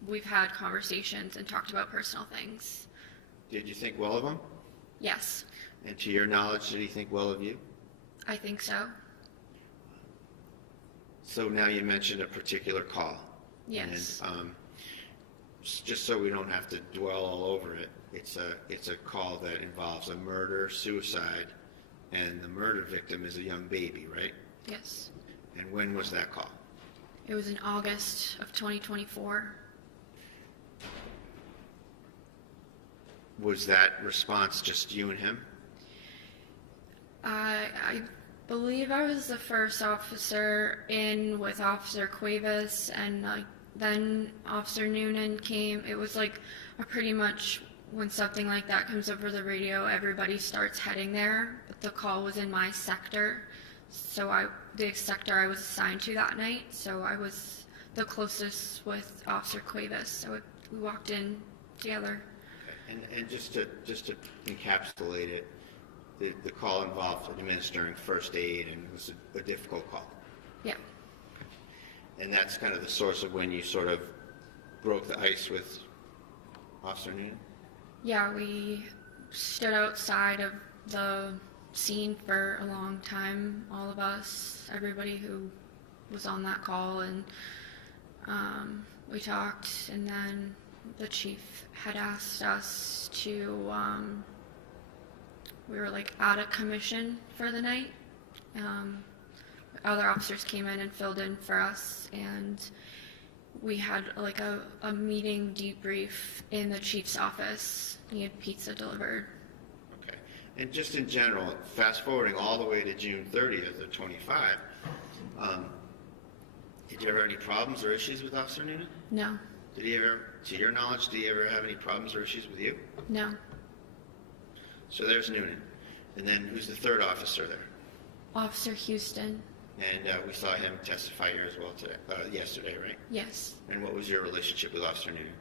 we've had conversations and talked about personal things. Did you think well of him? Yes, And to your knowledge, did he think well of you? I think so. So now you mentioned a particular call. Yes. And just so we don't have to dwell all over it, it's a call that involves a murder, suicide, and the murder victim is a young baby, right? Yes. And when was that call? It was in August of 2024. Was that response just you and him? I believe I was the first officer in with Officer Cuevas, and then Officer Noonan came. It was like pretty much when something like that comes over the radio, everybody starts heading there. But the call was in my sector, so the sector I was assigned to that night. So I was the closest with Officer Cuevas. So we walked in together. Okay. And just to encapsulate it, the call involved administering first aid, and it was a difficult call. Yeah. And that's kind of the source of when you sort of broke the ice with Officer Noonan? Yeah, we stood outside of the scene for a long time, all of us, everybody who was on that call, and we talked, and then the chief had asked us to, we were like out of commission for the night. Other officers came in and filled in for us, and we had like a meeting debrief in the chief's office. He had pizza delivered. Okay. And just in general, fast forwarding all the way to June 30th of 25, did you ever have any problems or issues with Officer Noonan? No. Did he ever, to your knowledge, did he ever have any problems or issues with you? No. So there's Noonan. And then who's the third officer there? Officer Houston. And we saw him testify here as well today, yesterday, right? Yes. And what was your relationship with Officer Noonan?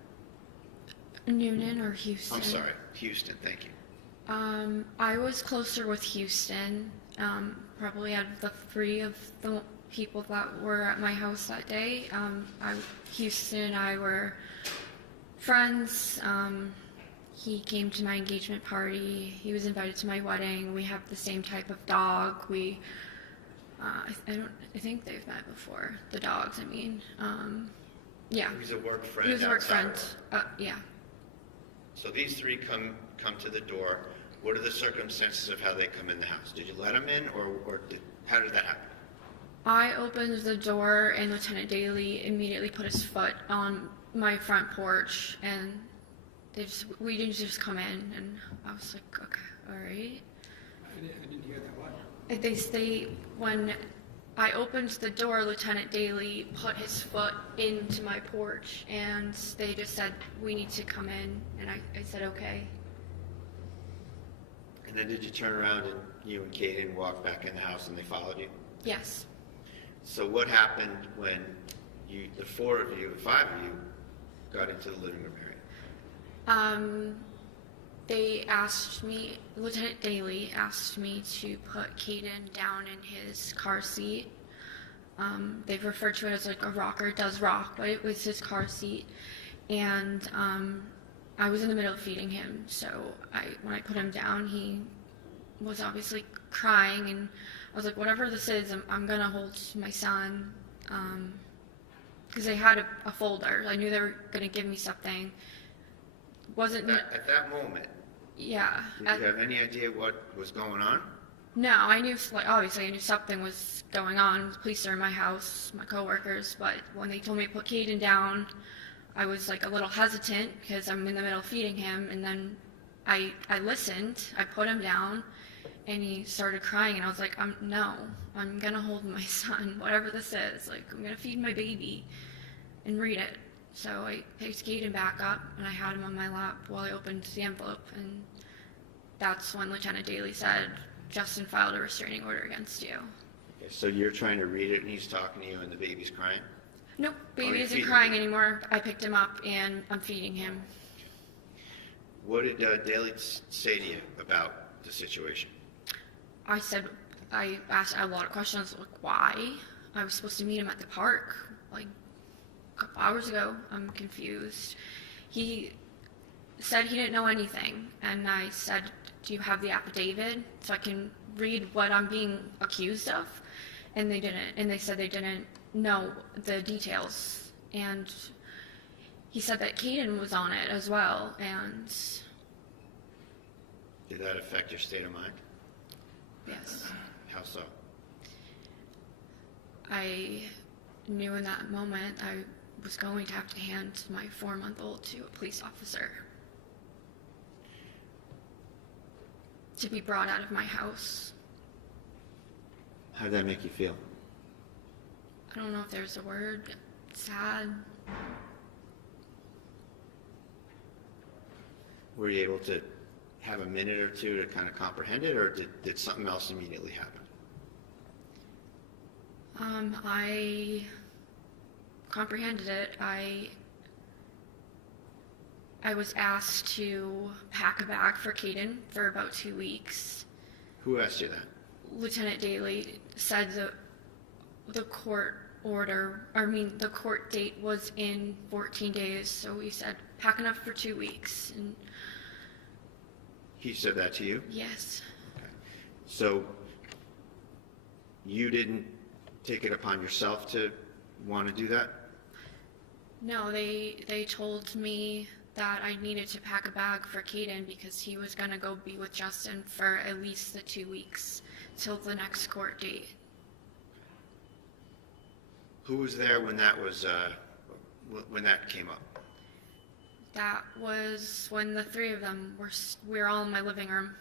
Noonan or Houston? I'm sorry, Houston, thank you. I was closer with Houston, probably out of the three of the people that were at my house that day. Houston and I were friends. He came to my engagement party. He was invited to my wedding. We have the same type of dog. I think they've met before. The dogs, I mean. Yeah. He was a work friend. He was a work outside friend. Yeah. So these three come to the door. What are the circumstances of how they come in the house? Did you let them in, or how did that happen? I opened the door, and Lieutenant Daly immediately put his foot on my front porch, and we didn't just come in, and I was like, okay, all right. I didn't hear that one. When I opened the door, Lieutenant Daly put his foot into my porch, and they just said, we need to come in, and I said, okay. And then did you turn around and you and Kaden walked back in the house and they followed you? Yes. So what happened when the four of you, five of you, got into the living room area? They asked me, Lieutenant Daly asked me to put Kaden down in his car seat. They've referred to it as like a rocker, does rock, but it was his car seat. And I was in the middle of feeding him, so when I put him down, he was obviously crying, and I was like, whatever this is, I'm gonna hold my son, because they had a folder. I knew they were gonna give me something. At that moment, yeah. did you have any idea what was going on? No, I knew, obviously I knew something was going on. The police are in my house, my coworkers, but when they told me to put Kaden down, I was like a little hesitant because I'm in the middle of feeding him, and then I listened, I put him down, and he started crying, and I was like, no, I'm gonna hold my son, whatever this is, like, I'm gonna feed my baby and read it. So I picked Kaden back up, and I had him on my lap while I opened the envelope, and that's when Lieutenant Daly said, Justin filed a restraining order against you. Okay, so you're trying to read it, and he's talking to you, and the baby's crying? Nope, baby you're isn't feeding crying him. anymore. I picked him up, and I'm feeding him. What did Daly say to you about the situation? I asked a lot of questions, like why? I was supposed to meet him at the park like a couple hours ago. I'm confused. He said he didn't know anything, and I said, do you have the affidavit so I can read what I'm being accused of? And they didn't, and they said they didn't know the details. And he said that Caden was on it as well, and Did that affect your state of mind? yes. How so? I knew in that moment I was going to have to hand my 4-month-old to a police officer to be brought out of my house. How did that make you feel? I don't know if there's a word. Sad. Were you able to have a minute or two to kind of comprehend it, or did something else immediately happen? I comprehended it. I was asked to pack a bag for Caden for about 2 weeks. Who asked you that? Lieutenant Daly said the court the court date was in 14 days, so he said pack enough for 2 weeks. And He said that to you? yes, Okay. So you didn't take it upon yourself to want to do that? no, they told me that I needed to pack a bag for Caden because he was gonna go be with Justin for at least the 2 weeks till the next court date. Who was there when that was when that came up? That was when the 3 of them we were all in my living room.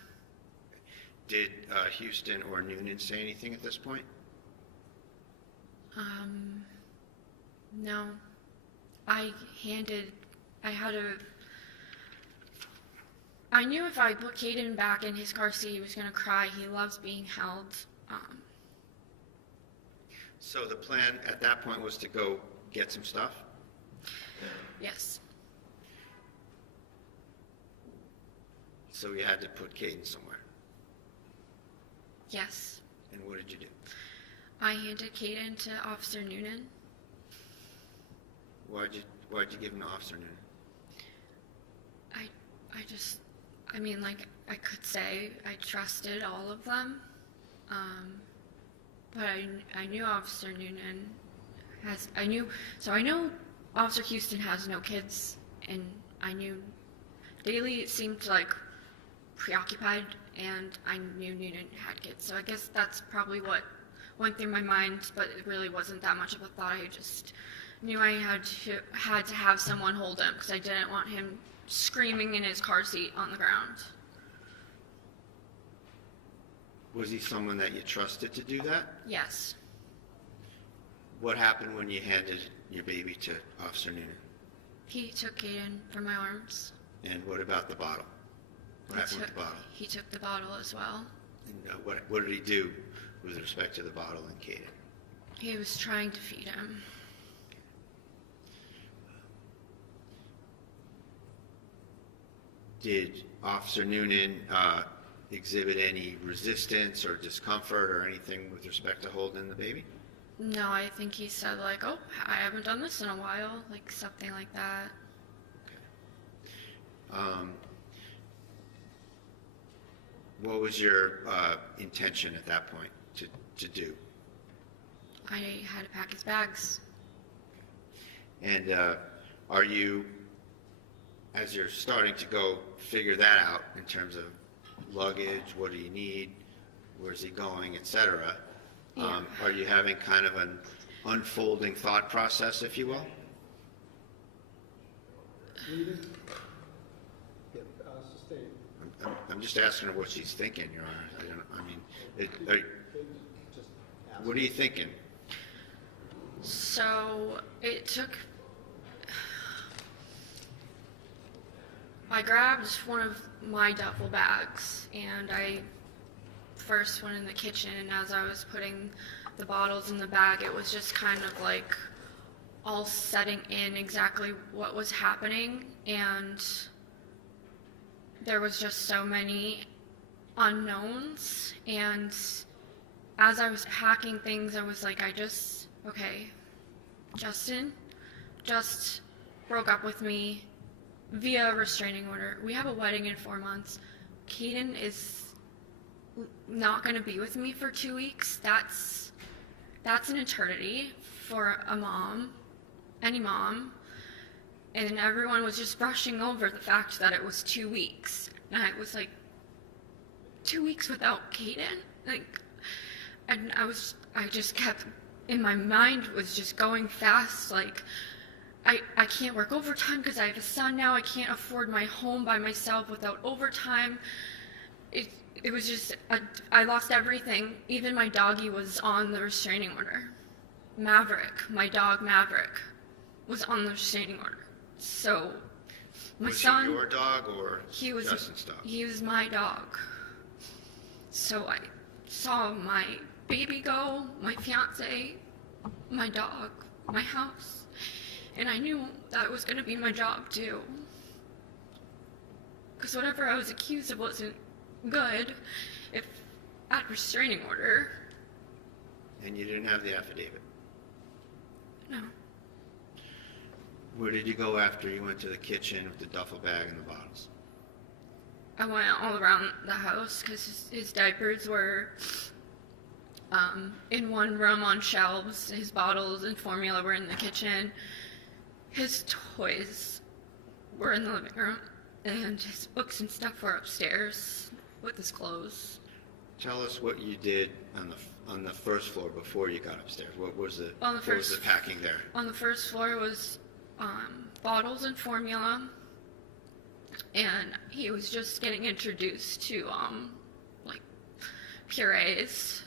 Did Houston or Noonan say anything at this point? No. I knew if I put Caden back in his car seat, he was going to cry. He loves being held. So the plan at that point was to go get some stuff? Yes. So you had to put Caden somewhere. Yes. And what did you do? I handed Caden to Officer Noonan. Why'd you give him to Officer Noonan? I could say I trusted all of them. But I knew Officer Noonan I know Officer Houston has no kids, and I knew Daly seemed like preoccupied, and I knew Noonan had kids. So I guess that's probably what went through my mind, but it really wasn't that much of a thought. I just knew I had to have someone hold him because I didn't want him screaming in his car seat on the ground. Was he someone that you trusted to do that? Yes. What happened when you handed your baby to Officer Noonan? He took Caden from my arms. And what about the bottle? What happened with the bottle? He took the bottle as well. And what did he do with respect to the bottle and Caden? He was trying to feed him. Did Officer Noonan exhibit any resistance or discomfort or anything with respect to holding the baby? No, I think he said like, oh, I haven't done this in a while, like something like that. What was your intention at that point to do? I had to pack his bags. And are you, as you're starting to go figure that out in terms of luggage, what do you need, where's he going, etc., are you having kind of an unfolding thought process, if you will? I'm just asking her what she's thinking, Your Honor. What are you thinking? So I grabbed one of my duffel bags, and I first went in the kitchen, and as I was putting the bottles in the bag, it was just kind of like all setting in exactly what was happening, and there was just so many unknowns, and as I was packing things, I was like, okay, Justin just broke up with me via restraining order. We have a wedding in 4 months. Caden is not going to be with me for 2 weeks. That's an eternity for a mom, any mom. And everyone was just brushing over the fact that it was 2 weeks. And I was like, 2 weeks without Caden? Like, and I just kept, in my mind was just going fast, like, I can't work overtime because I have a son now. I can't afford my home by myself without overtime. It was just, I lost everything. Even my doggy was on the restraining order. Maverick, my dog Maverick, was on the restraining order. So, my son... Was he your dog or Justin's dog? He was my dog. So I saw my baby go, my fiance, my dog, my house. And I knew that was going to be my job too. Because whatever I was accused of wasn't good if at restraining order. And you didn't have the affidavit? No. Where did you go after you went to the kitchen with the duffel bag and the bottles? I went all around the house because his diapers were in one room on shelves. His bottles and formula were in the kitchen. His toys were in the living room. And his books and stuff were upstairs with his clothes. Tell us what you did on the first floor before you got upstairs. What was the packing there? On the first floor was bottles and formula. And he was just getting introduced to like purees,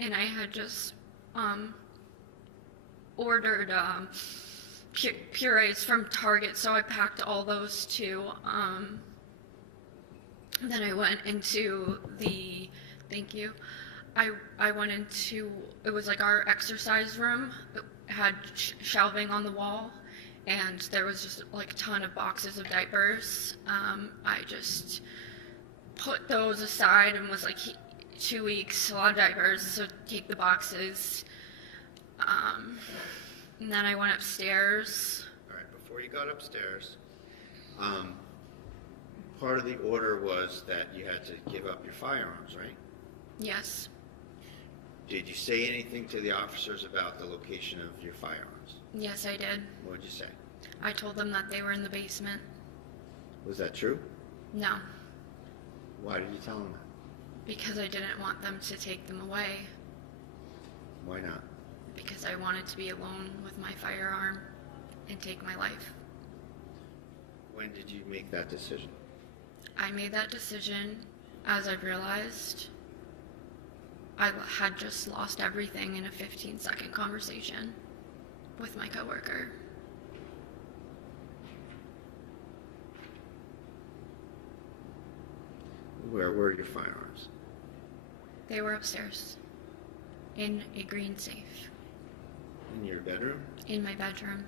and I had just ordered purees from Target, so I packed all those too. Then I went into the I went into, it was like our exercise room. It had shelving on the wall. And there was just like a ton of boxes of diapers. I just put those aside and was like, 2 weeks, a lot of diapers, so take the boxes. And then I went upstairs. All right, before you got upstairs, part of the order was that you had to give up your firearms, right? Yes. Did you say anything to the officers about the location of your firearms? Yes, I did. What did you say? I told them that they were in the basement. Was that true? No. Why did you tell them that? Because I didn't want them to take them away. Why not? Because I wanted to be alone with my firearm and take my life. When did you make that decision? I made that decision as I realized I had just lost everything in a 15-second conversation with my coworker. Where were your firearms? They were upstairs in a green safe. In your bedroom? In my bedroom.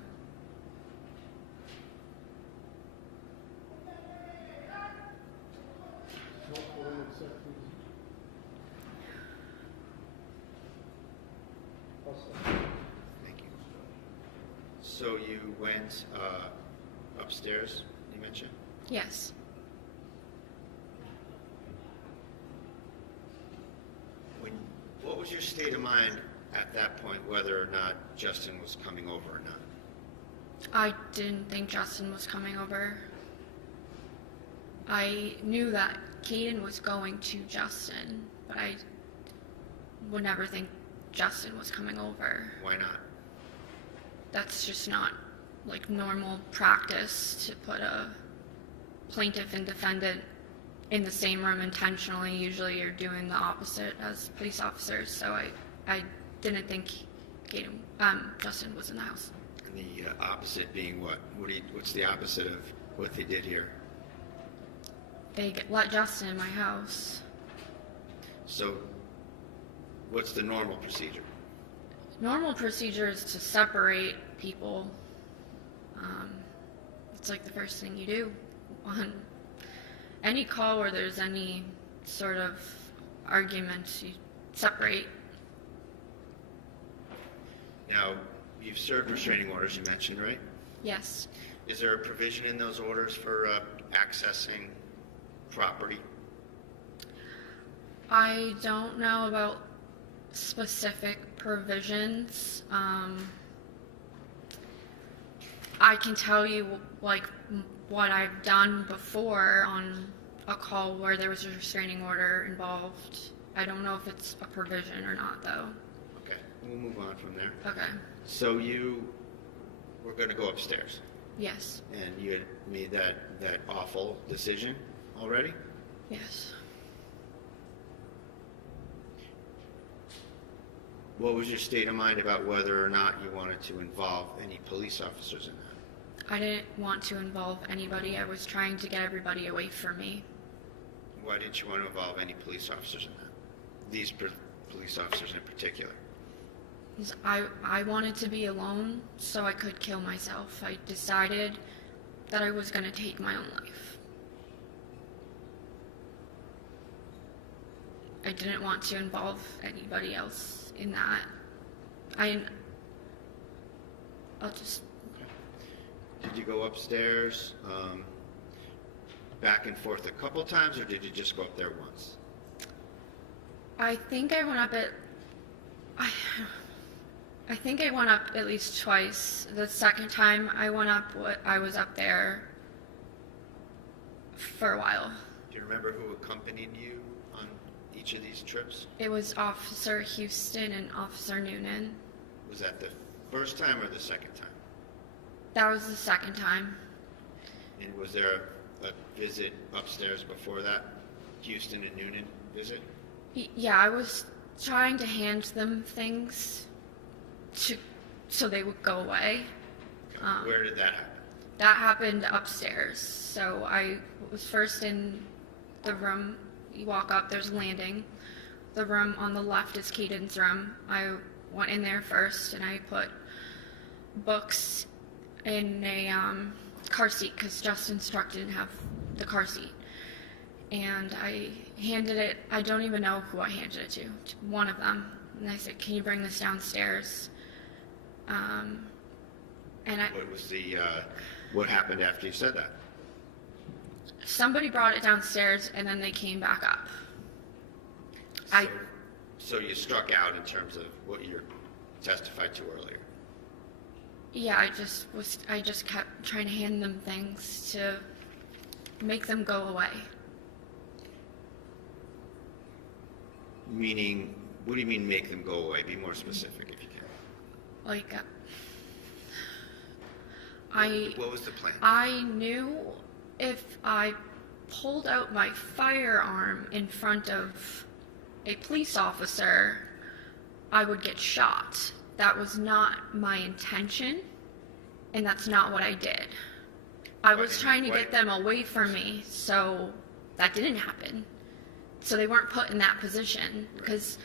Thank you. So you went upstairs, you mentioned? Yes. What was your state of mind at that point, whether or not Justin was coming over or not? I didn't think Justin was coming over. I knew that Caden was going to Justin, but I would never think Justin was coming over. Why not? That's just not like normal practice to put a plaintiff and defendant in the same room intentionally. Usually you're doing the opposite as police officers, so I didn't think Justin was in the house. And the opposite being what? What's the opposite of what they did here? They let Justin in my house. So what's the normal procedure? Normal procedure is to separate people. It's like the first thing you do on any call where there's any sort of argument. You separate Now, you've served restraining orders, you mentioned, right? Yes. Is there a provision in those orders for accessing property? I don't know about specific provisions. I can tell you like what I've done before on a call where there was a restraining order involved. I don't know if it's a provision or not, though. Okay, we'll move on from there. Okay. So you were going to go upstairs, Yes. and you had made that awful decision already? Yes. What was your state of mind about whether or not you wanted to involve any police officers in that? I didn't want to involve anybody. I was trying to get everybody away from me. Why didn't you want to involve any police officers in that? These police officers in particular? 'Cause I wanted to be alone so I could kill myself. I decided that I was going to take my own life. I didn't want to involve anybody else in that. I'll just... Did you go upstairs back and forth a couple times, or did you just go up there once? I think I went up I think I went up at least twice. The second time I went up, I was up there for a while. Do you remember who accompanied you on each of these trips? It was Officer Houston and Officer Noonan. Was that the first time or the second time? That was the second time. And was there a visit upstairs before that? Houston and Noonan visit? Yeah, I was trying to hand them things so they would go away. Where did that happen? That happened upstairs. So I was first in the room. You walk up, there's a landing. The room on the left is Caden's room. I went in there first and I put books in a car seat because Justin Struck didn't have the car seat. And I handed it, I don't even know who I handed it to one of them. And I said, can you bring this downstairs? What happened after you said that? Somebody brought it downstairs and then they came back up. So you struck out in terms of what you testified to earlier? Yeah, I just kept trying to hand them things to make them go away. Meaning, what do you mean make them go away? Be more specific if you can. Like, What was the plan? I knew if I pulled out my firearm in front of a police officer, I would get shot. That was not my intention, and that's not what I did. I was trying to get them away from me, so that didn't happen. So they weren't put in that position, because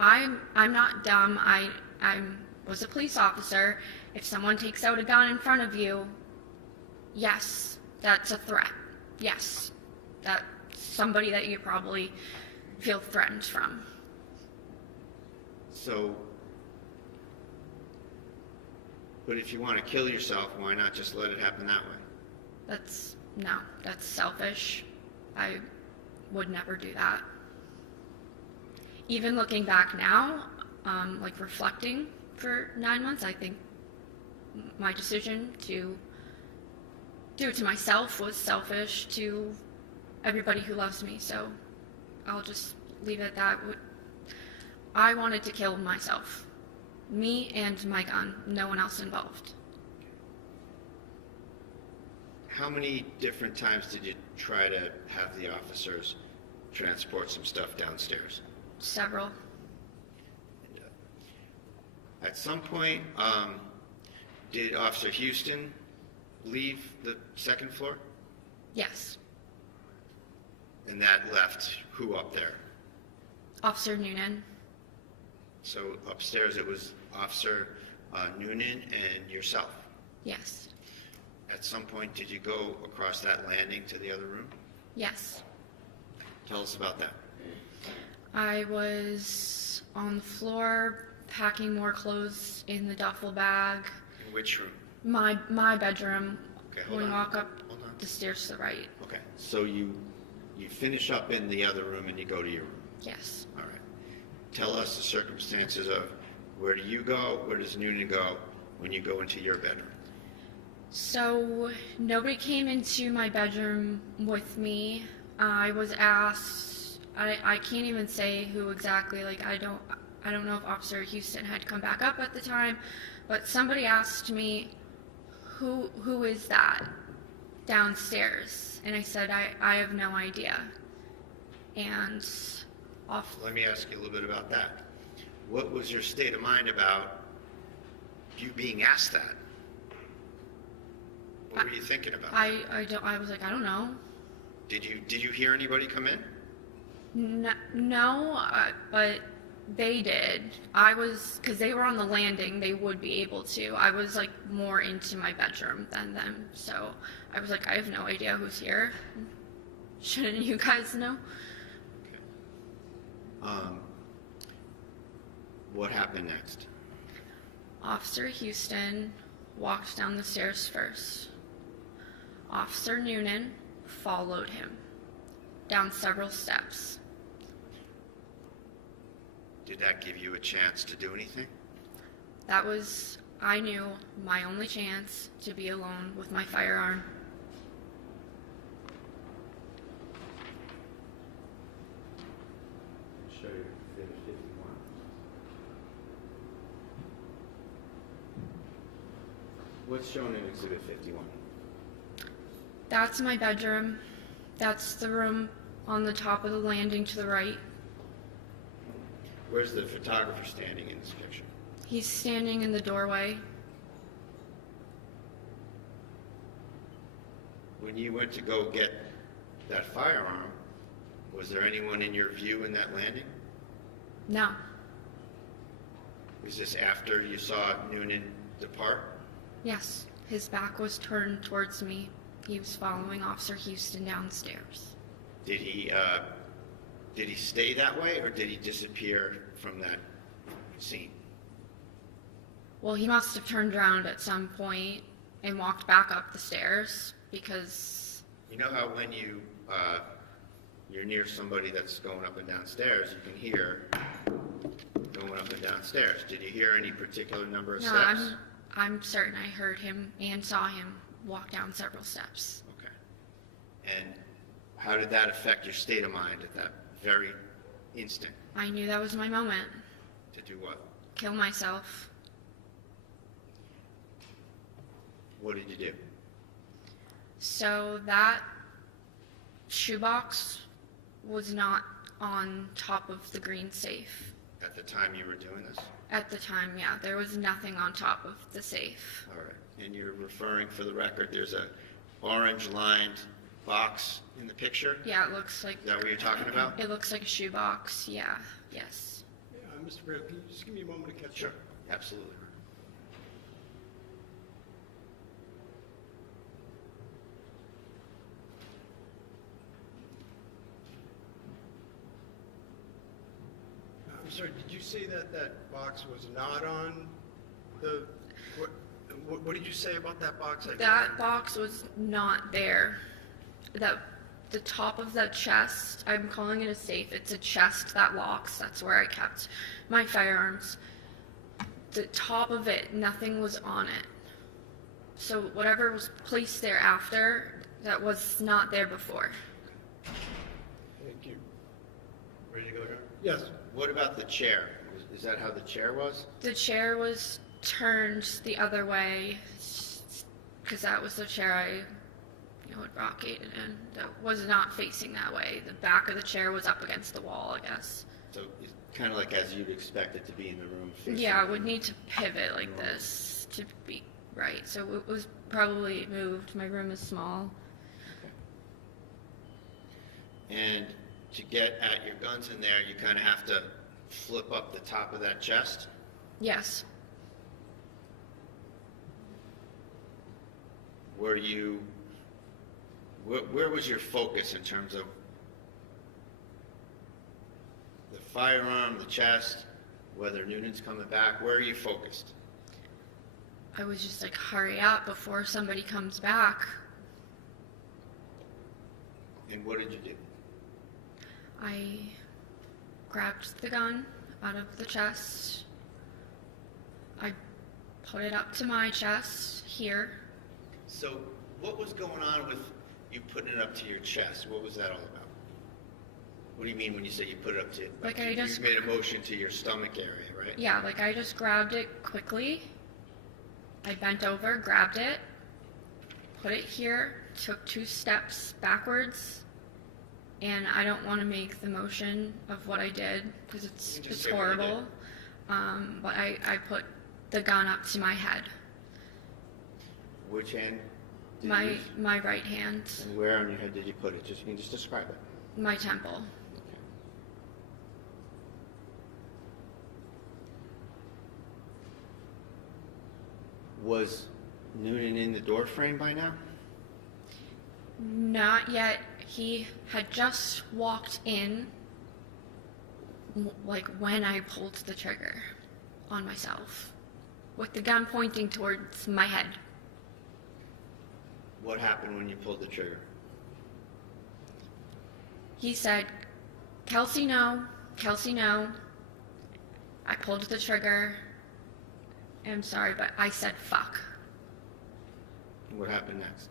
I'm not dumb. I was a police officer. If someone takes out a gun in front of you, yes, that's a threat. Yes, that's somebody that you probably feel threatened from. So, but if you want to kill yourself, why not just let it happen that way? That's selfish. I would never do that. Even looking back now, like reflecting for 9 months, I think my decision to do it to myself was selfish to everybody who loves me, so I'll just leave it at that. I wanted to kill myself. Me and my gun, no one else involved. How many different times did you try to have the officers transport some stuff downstairs? Several. At some point, did Officer Houston leave the second floor? Yes. And that left who up there? Officer Noonan. So upstairs it was Officer Noonan and yourself? Yes. At some point, did you go across that landing to the other room? Yes. Tell us about that. I was on the floor packing more clothes in the duffel bag. In which room? My bedroom. Okay, hold We on. walk up Hold on. the stairs to the right. Okay, so you finish up in the other room and you go to your room. Yes. All right. Tell us the circumstances of where do you go, where does Noonan go when you go into your bedroom? So nobody came into my bedroom with me. I was asked. I can't even say who exactly. Like I don't know if Officer Houston had come back up at the time, but somebody asked me, who is that downstairs? And I said I have no idea. And Let me ask you a little bit about that. What was your state of mind about you being asked that? What were you thinking about? I was like, I don't know. Did you hear anybody come in? No, but they did. Because they were on the landing, they would be able to. I was like more into my bedroom than them, so I was like, I have no idea who's here. Shouldn't you guys know? What happened next? Officer Houston walked down the stairs first. Officer Noonan followed him down several steps. Did that give you a chance to do anything? That was, I knew, my only chance to be alone with my firearm. Show you Exhibit 51. What's shown in Exhibit 51? That's my bedroom. That's the room on the top of the landing to the right. Where's the photographer standing in this picture? He's standing in the doorway. When you went to go get that firearm, was there anyone in your view in that landing? No. Was this after you saw Noonan depart? Yes. His back was turned towards me. He was following Officer Houston downstairs. Did he stay that way, or did he disappear from that scene? Well, he must have turned around at some point and walked back up the stairs because... You know how when you're near somebody that's going up and down stairs, you can hear going up and down stairs. Did you hear any particular number of steps? No, I'm certain I heard him and saw him walk down several steps. Okay. And how did that affect your state of mind at that very instant? I knew that was my moment. To do what? Kill myself. What did you do? So that shoebox was not on top of the green safe. At the time you were doing this? At the time, yeah. There was nothing on top of the safe. All right. And you're referring, for the record, there's a orange-lined box in the picture? Yeah, it looks like... Is that what you're talking about? It looks like a shoebox, yeah. Yes. Mr. Brady, can you just give me a moment to catch Sure. up? Absolutely. I'm sorry, did you say that that box was not on the, what did you say about that box? That box was not there. The top of the chest, I'm calling it a safe. It's a chest that locks. That's where I kept my firearms. The top of it, nothing was on it. So whatever was placed there after, that was not there before. Thank you. Ready to go, John? Yes. What about the chair? Is that how the chair was? The chair was turned the other way, because that was the chair I had rocked in. That was not facing that way. The back of the chair was up against the wall, I guess. So it's kind of like as you'd expect it to be in the room. Yeah, I would need to pivot like this to be right. So it was probably moved. My room is small. Okay. And to get at your guns in there, you kind of have to flip up the top of that chest? Yes. Where was your focus in terms of the firearm, the chest? whether Noonan's coming back, where are you focused? I was just like, hurry up before somebody comes back. And what did you do? I grabbed the gun out of the chest. I put it up to my chest here. So what was going on with you putting it up to your chest? What was that all about? What do you mean when you say you put it up to? Like you I just made a motion to your stomach area, right? Yeah, like I just grabbed it quickly. I bent over, grabbed it, put it here, took 2 steps backwards, and I don't want to make the motion of what I did because it's horrible. But I put the gun up to my head. Which hand? My right hand. And where on your head did you put it? You can just describe it. My temple. Was Noonan in the door frame by now? Not yet. He had just walked in, like when I pulled the trigger on myself, with the gun pointing towards my head. What happened when you pulled the trigger? He said, "Kelsey, no. Kelsey, no." I pulled the trigger. I'm sorry, but I said, "Fuck." What happened next?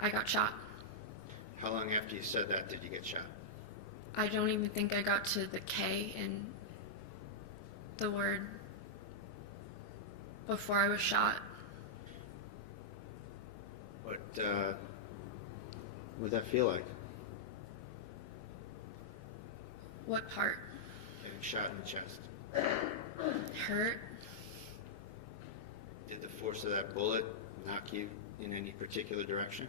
I got shot. How long after you said that did you get shot? I don't even think I got to the K in the word before I was shot. What would that feel like? What part? Getting shot in the chest. Hurt. Did the force of that bullet knock you in any particular direction?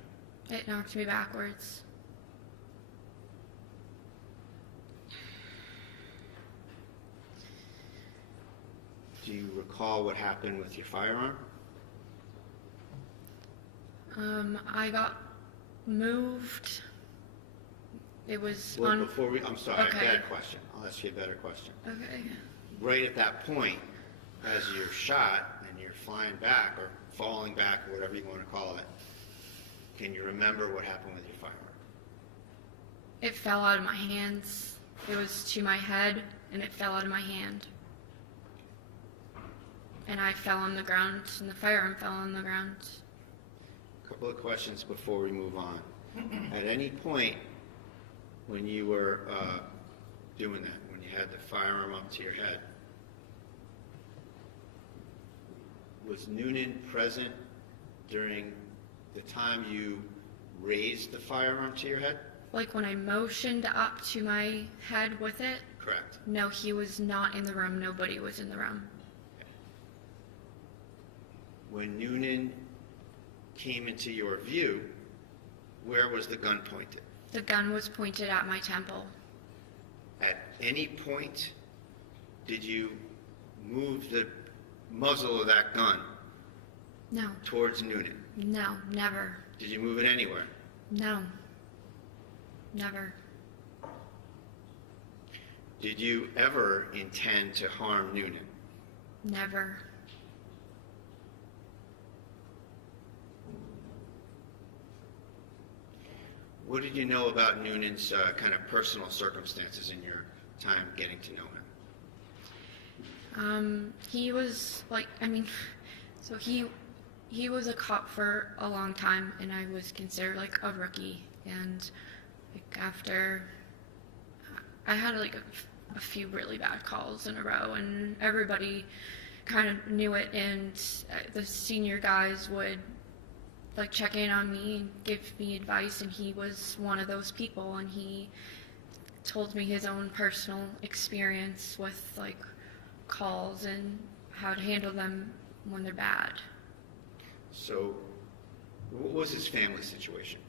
It knocked me backwards. Do you recall what happened with your firearm? I got moved. It was Well, on. before we, I'm sorry, Okay. bad question. I'll ask you a better question. Okay. Right at that point, as you're shot and you're flying back or falling back or whatever you want to call it, can you remember what happened with your firearm? It fell out of my hands. It was to my head, and it fell out of my hand. And I fell on the ground, and the firearm fell on the ground. A couple of questions before we move on. At any point when you were doing that, when you had the firearm up to your head, was Noonan present during the time you raised the firearm to your head? Like when I motioned up to my head with it? Correct. No, he was not in the room. Nobody was in the room. When Noonan came into your view, where was the gun pointed? The gun was pointed at my temple. At any point, did you move the muzzle of that gun No. towards Noonan? No, never. Did you move it anywhere? No. Never. Did you ever intend to harm Noonan? Never. What did you know about Noonan's kind of personal circumstances in your time getting to know him? He was like, so he was a cop for a long time, and I was considered like a rookie. And like after, I had like a few really bad calls in a row, and everybody kind of knew it. And the senior guys would like check in on me and give me advice, and he was one of those people. And he told me his own personal experience with like calls and how to handle them when they're bad. So, what was his family situation?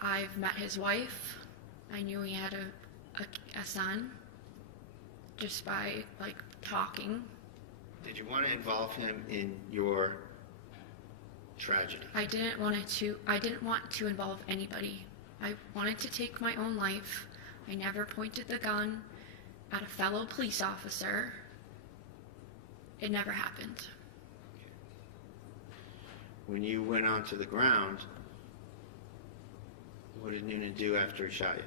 I've met his wife. I knew he had a son just by like talking. Did you want to involve him in your tragedy? I didn't want to involve anybody. I wanted to take my own life. I never pointed the gun at a fellow police officer. It never happened. When you went onto the ground, what did Noonan do after he shot you?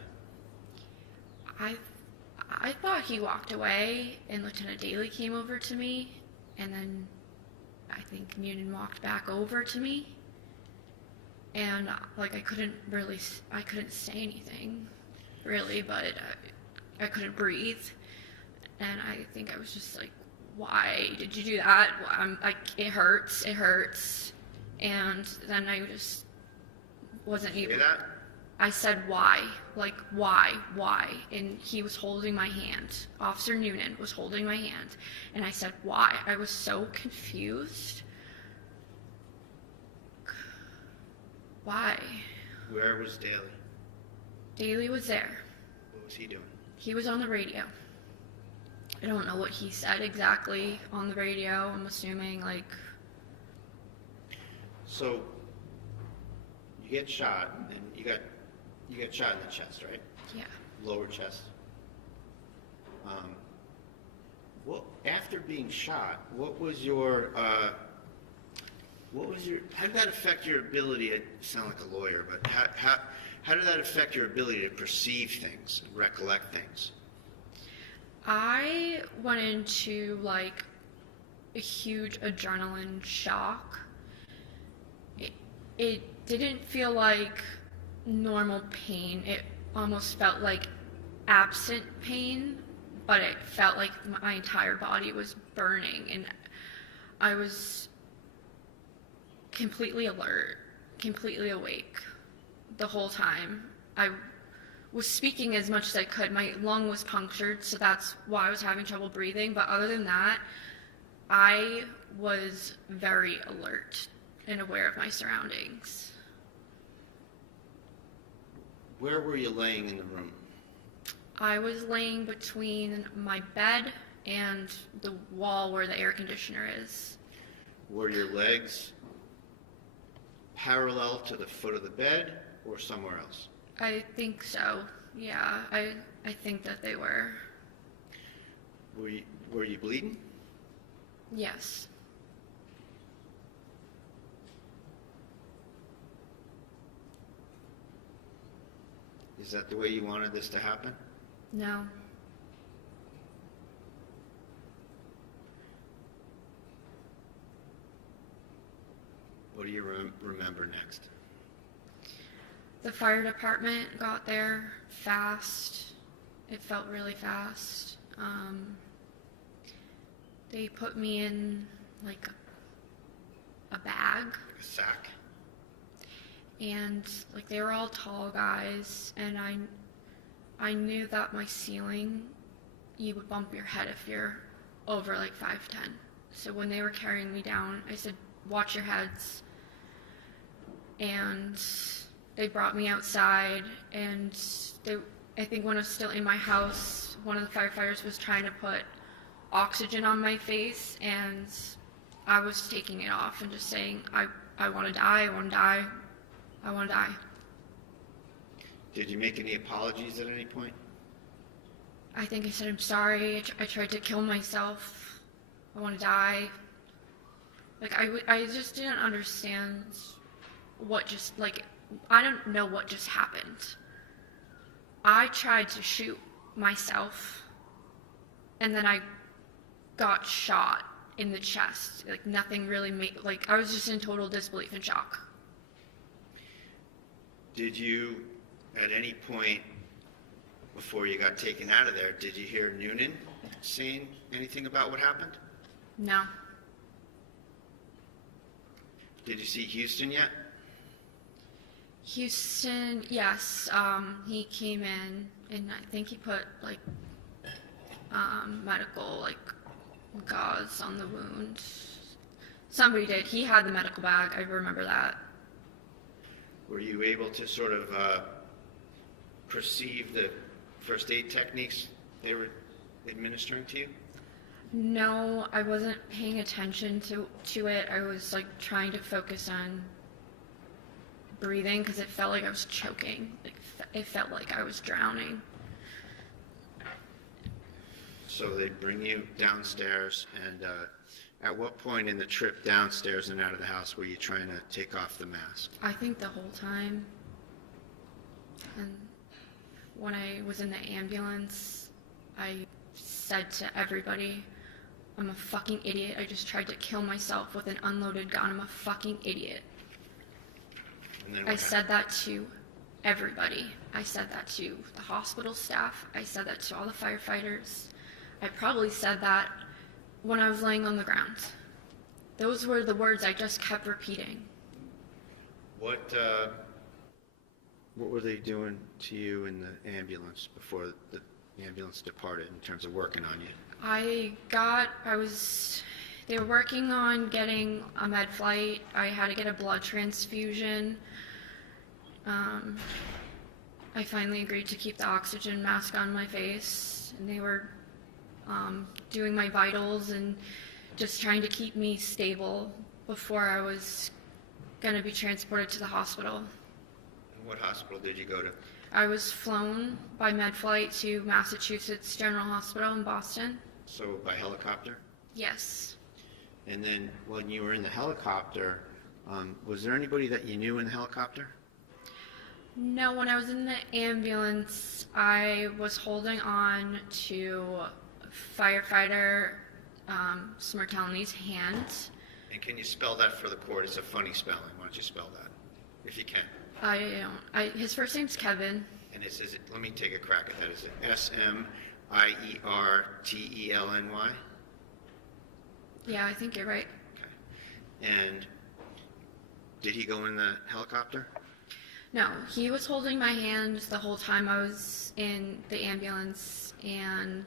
I thought he walked away, and Lieutenant Daly came over to me, and then I think Noonan walked back over to me, and like I couldn't say anything, really, but I couldn't breathe, and I think I was just like, why did you do that? Well, I'm like, it hurts, and then I just wasn't able. Say that? I said, why? Like, why? And he was holding my hand. Officer Noonan was holding my hand. And I said, why? I was so confused. Why? Where was Daly? Daly was there. What was he doing? He was on the radio. I don't know what he said exactly on the radio. I'm assuming, like... So, you get shot, and you got shot in the chest, right? Yeah. Lower chest. Well, after being shot, how did that affect your ability, I sound like a lawyer, but how did that affect your ability to perceive things and recollect things? I went into, like, a huge adrenaline shock. It didn't feel like normal pain. It almost felt like absent pain, but it felt like my entire body was burning, and I was completely alert, completely awake the whole time. I was speaking as much as I could. My lung was punctured, so that's why I was having trouble breathing, but other than that, I was very alert and aware of my surroundings. Where were you laying in the room? I was laying between my bed and the wall where the air conditioner is. Were your legs parallel to the foot of the bed or somewhere else? I think so. Yeah, I think that they were. Were you bleeding? Yes. Is that the way you wanted this to happen? No. What do you remember next? The fire department got there fast. It felt really fast. They put me in like a bag. A sack? And like they were all tall guys, and I knew that my ceiling, you would bump your head if you're over like 5'10". So when they were carrying me down, I said, watch your heads. And they brought me outside, and I think when I was still in my house, one of the firefighters was trying to put oxygen on my face, and I was taking it off and just saying, I want to die, I want to die, I want to die. Did you make any apologies at any point? I think I said, I'm sorry, I tried to kill myself, I want to die. Like, I just didn't understand what just, like, I don't know what just happened. I tried to shoot myself, and then I got shot in the chest. Like, nothing really made, like, I was just in total disbelief and shock. Did you, at any point before you got taken out of there, did you hear Noonan saying anything about what happened? No. Did you see Houston yet? Houston, yes. He came in, and I think he put, like, medical, like, gauze on the wound. Somebody did. He had the medical bag. I remember that. Were you able to sort of perceive the first aid techniques they were administering to you? No, I wasn't paying attention to it. I was, like, trying to focus on breathing because it felt like I was choking. Like, it felt like I was drowning. So they bring you downstairs, and at what point in the trip downstairs and out of the house were you trying to take off the mask? I think the whole time. And when I was in the ambulance, I said to everybody, I'm a fucking idiot. I just tried to kill myself with an unloaded gun. I'm a fucking idiot. And then I said that to everybody. I said that to the hospital staff. I said that to all the firefighters. I probably said that when I was laying on the ground. Those were the words I just kept repeating. What were they doing to you in the ambulance before the ambulance departed in terms of working on you? They were working on getting a med flight. I had to get a blood transfusion. I finally agreed to keep the oxygen mask on my face, and they were doing my vitals and just trying to keep me stable before I was going to be transported to the hospital. And what hospital did you go to? I was flown by med flight to Massachusetts General Hospital in Boston. So by helicopter? Yes. And then when you were in the helicopter, was there anybody that you knew in the helicopter? No, when I was in the ambulance, I was holding on to firefighter Smirtelni's hand. And can you spell that for the court? It's a funny spelling. Why don't you spell that, if you can? I don't. His first name's Kevin. And is it? Let me take a crack at that. Is it Smirtelny? Yeah, I think you're right. Okay. And did he go in the helicopter? No, he was holding my hand the whole time I was in the ambulance and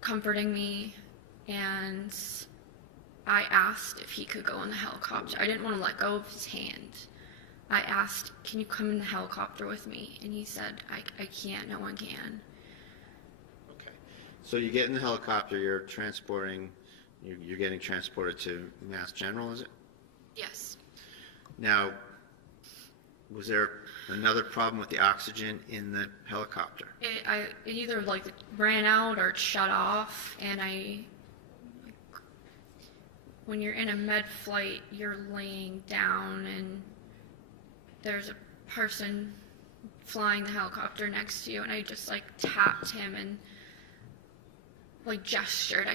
comforting me, and I asked if he could go in the helicopter. I didn't want to let go of his hand. I asked, can you come in the helicopter with me? And he said, I can't, no one can. Okay. So you get in the helicopter, you're getting transported to Mass General, is it? Yes. Now, was there another problem with the oxygen in the helicopter? It either ran out or it shut off, and when you're in a med flight, you're laying down and there's a person flying the helicopter next to you, and I just tapped him and gestured.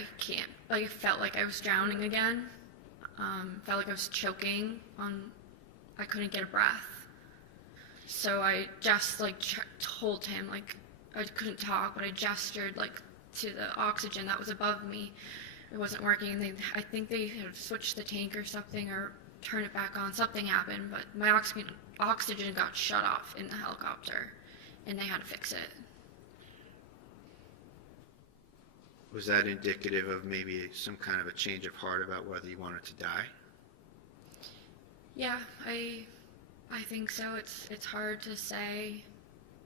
I felt like I was drowning again. Felt like I was choking I couldn't get a breath. So I just told him I couldn't talk, but I gestured to the oxygen that was above me. It wasn't working. I think they had switched the tank or something, or turned it back on. Something happened, but my oxygen got shut off in the helicopter, and they had to fix it. Was that indicative of maybe some kind of a change of heart about whether you wanted to die? Yeah, I think so. It's hard to say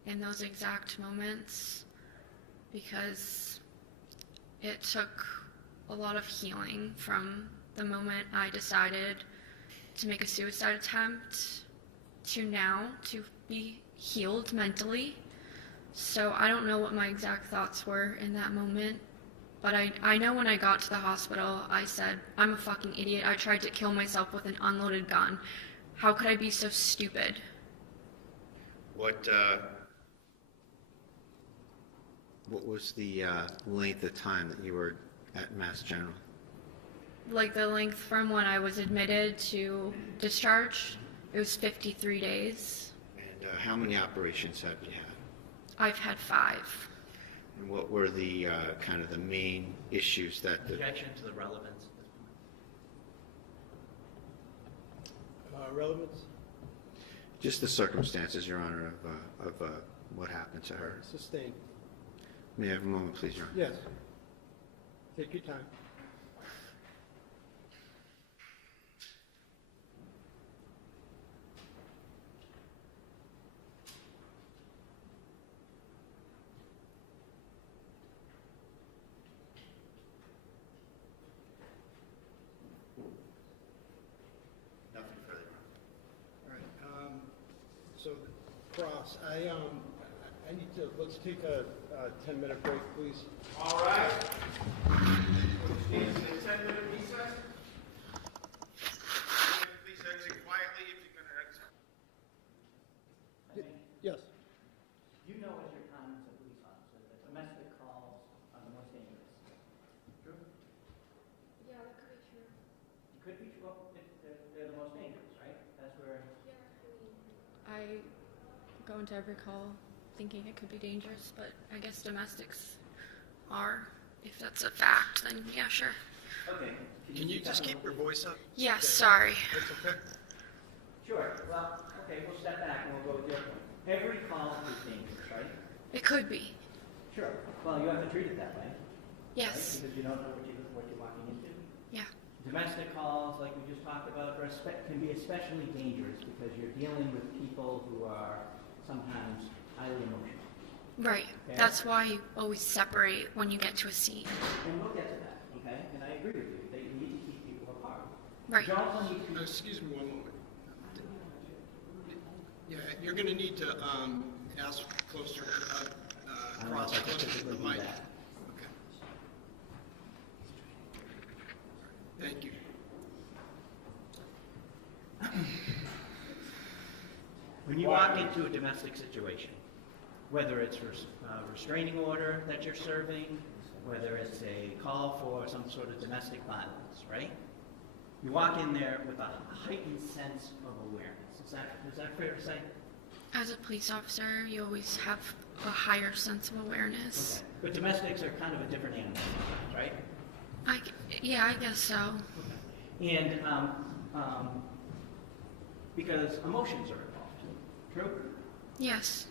in those exact moments because it took a lot of healing from the moment I decided to make a suicide attempt to now to be healed mentally. So I don't know what my exact thoughts were in that moment, but I know when I got to the hospital, I said, I'm a fucking idiot. I tried to kill myself with an unloaded gun. How could I be so stupid? What was the length of time that you were at Mass General? The length from when I was admitted to discharge, it was 53 days. And how many operations have you had? I've had 5. And what were the kind of the main issues that Objection to the relevance. Relevance? just the circumstances, Your Honor, of what happened to her? Sustained. May I have a moment, please, Your Honor? Yes. Take your time. Nothing further. All right. So, Cross, let's take a 10-minute break, please. All right. Please, a 10-minute recess. Please exit quietly if you're going to exit. Yes. You know as your time as a police officer that domestic calls are the most dangerous. True? Yeah, that could be true. It could be true. Well, they're the most dangerous, right? That's where. I go into every call thinking it could be dangerous, but I guess domestics are. If that's a fact, then yeah, sure. Okay. Can you just keep your voice up? Yes, sorry. That's okay. Sure. Well, okay, we'll step back and we'll go with your point. Every call is dangerous, right? It could be. Sure. Well, you have to treat it that way. Yes. Right? Because you don't know what you're walking into. Yeah. Domestic calls, like we just talked about, can be especially dangerous because you're dealing with people who are sometimes highly emotional. Right. Okay? That's why you always separate when you get to a scene. And we'll get to that, okay? And I agree with you. That you need to keep people apart. Right. You also need to. Excuse me one moment. Yeah, you're going to need to ask closer, cross closer to the mic. Okay. Thank you. When you walk into a domestic situation, whether it's a restraining order that you're serving, whether it's a call for some sort of domestic violence, right? You walk in there with a heightened sense of awareness. Is that fair to say? As a police officer, you always have a higher sense of awareness. Okay. But domestics are kind of a different animal, right? Yeah, I guess so. And because emotions are involved, true? Yes.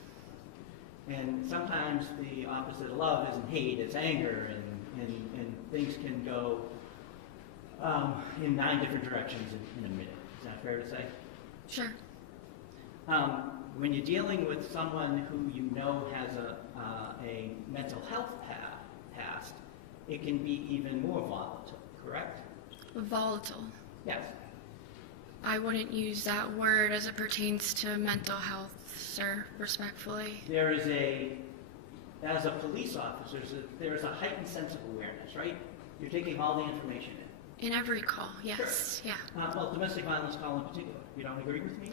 And sometimes the opposite of love isn't hate, it's anger, and things can go in 9 different directions in a minute. Is that fair to say? Sure. When you're dealing with someone who you know has a mental health past, it can be even more volatile, correct? Volatile. Yes. I wouldn't use that word as it pertains to mental health, sir, respectfully. There is as a police officer, there is a heightened sense of awareness, right? You're taking all the information in. In every call, yes. Sure. Yeah. Well, domestic violence call in particular. You don't agree with me?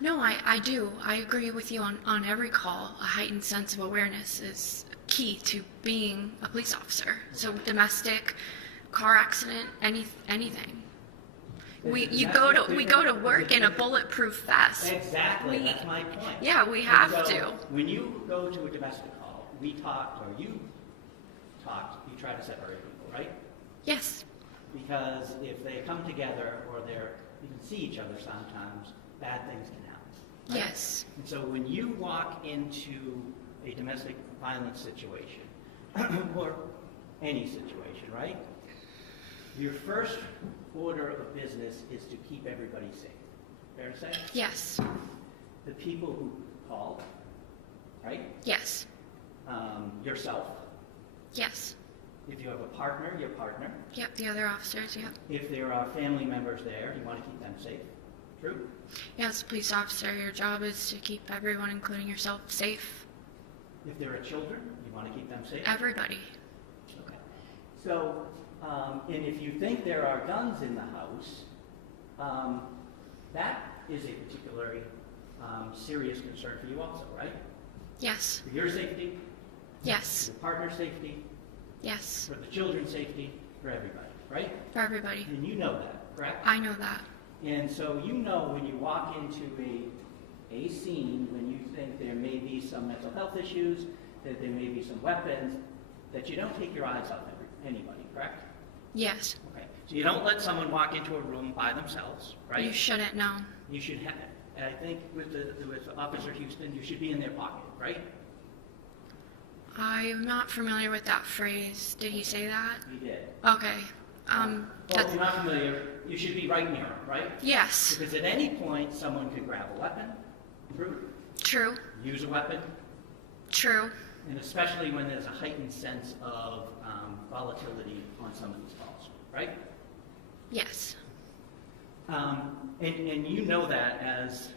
No, I do. I agree with you on every call. A heightened sense of awareness is key to being a police officer. So domestic, car accident, anything. We go to work in a bulletproof vest. Exactly, that's my point. Yeah, we have so to. When you go to a domestic call, you try to separate people, right? Yes. Because if they come together or you can see each other sometimes, bad things can happen. Right? Yes. And so when you walk into a domestic violence situation, or any situation, right? Your first order of business is to keep everybody safe. Fair to say? Yes. The people who called, right? Yes. Yourself. Yes. If you have a partner, your partner. Yep, the other officers, yep. If there are family members there, you want to keep them safe. True? As a police officer, your job is to keep everyone, including yourself, safe. If there are children, you want to keep them safe. Everybody. Okay. So, and if you think there are guns in the house, that is a particularly serious concern for you also, right? Yes. For your safety. Yes. For your partner's safety. Yes. For the children's safety. For everybody, right? For everybody. And you know that, correct? I know that. And so you know when you walk into a scene, when you think there may be some mental health issues, that there may be some weapons, that you don't take your eyes off anybody, correct? Yes. Okay. So you don't let someone walk into a room by themselves, right? You shouldn't, no. You should have, and I think with Officer Houston, you should be in their pocket, right? I'm not familiar with that phrase. Did he say that? He did. Okay. Well, if you're not familiar, you should be right near him, right? Yes. Because at any point, someone could grab a weapon. True. True. Use a weapon. True. And especially when there's a heightened sense of volatility on some of these calls, right? Yes. And you know that as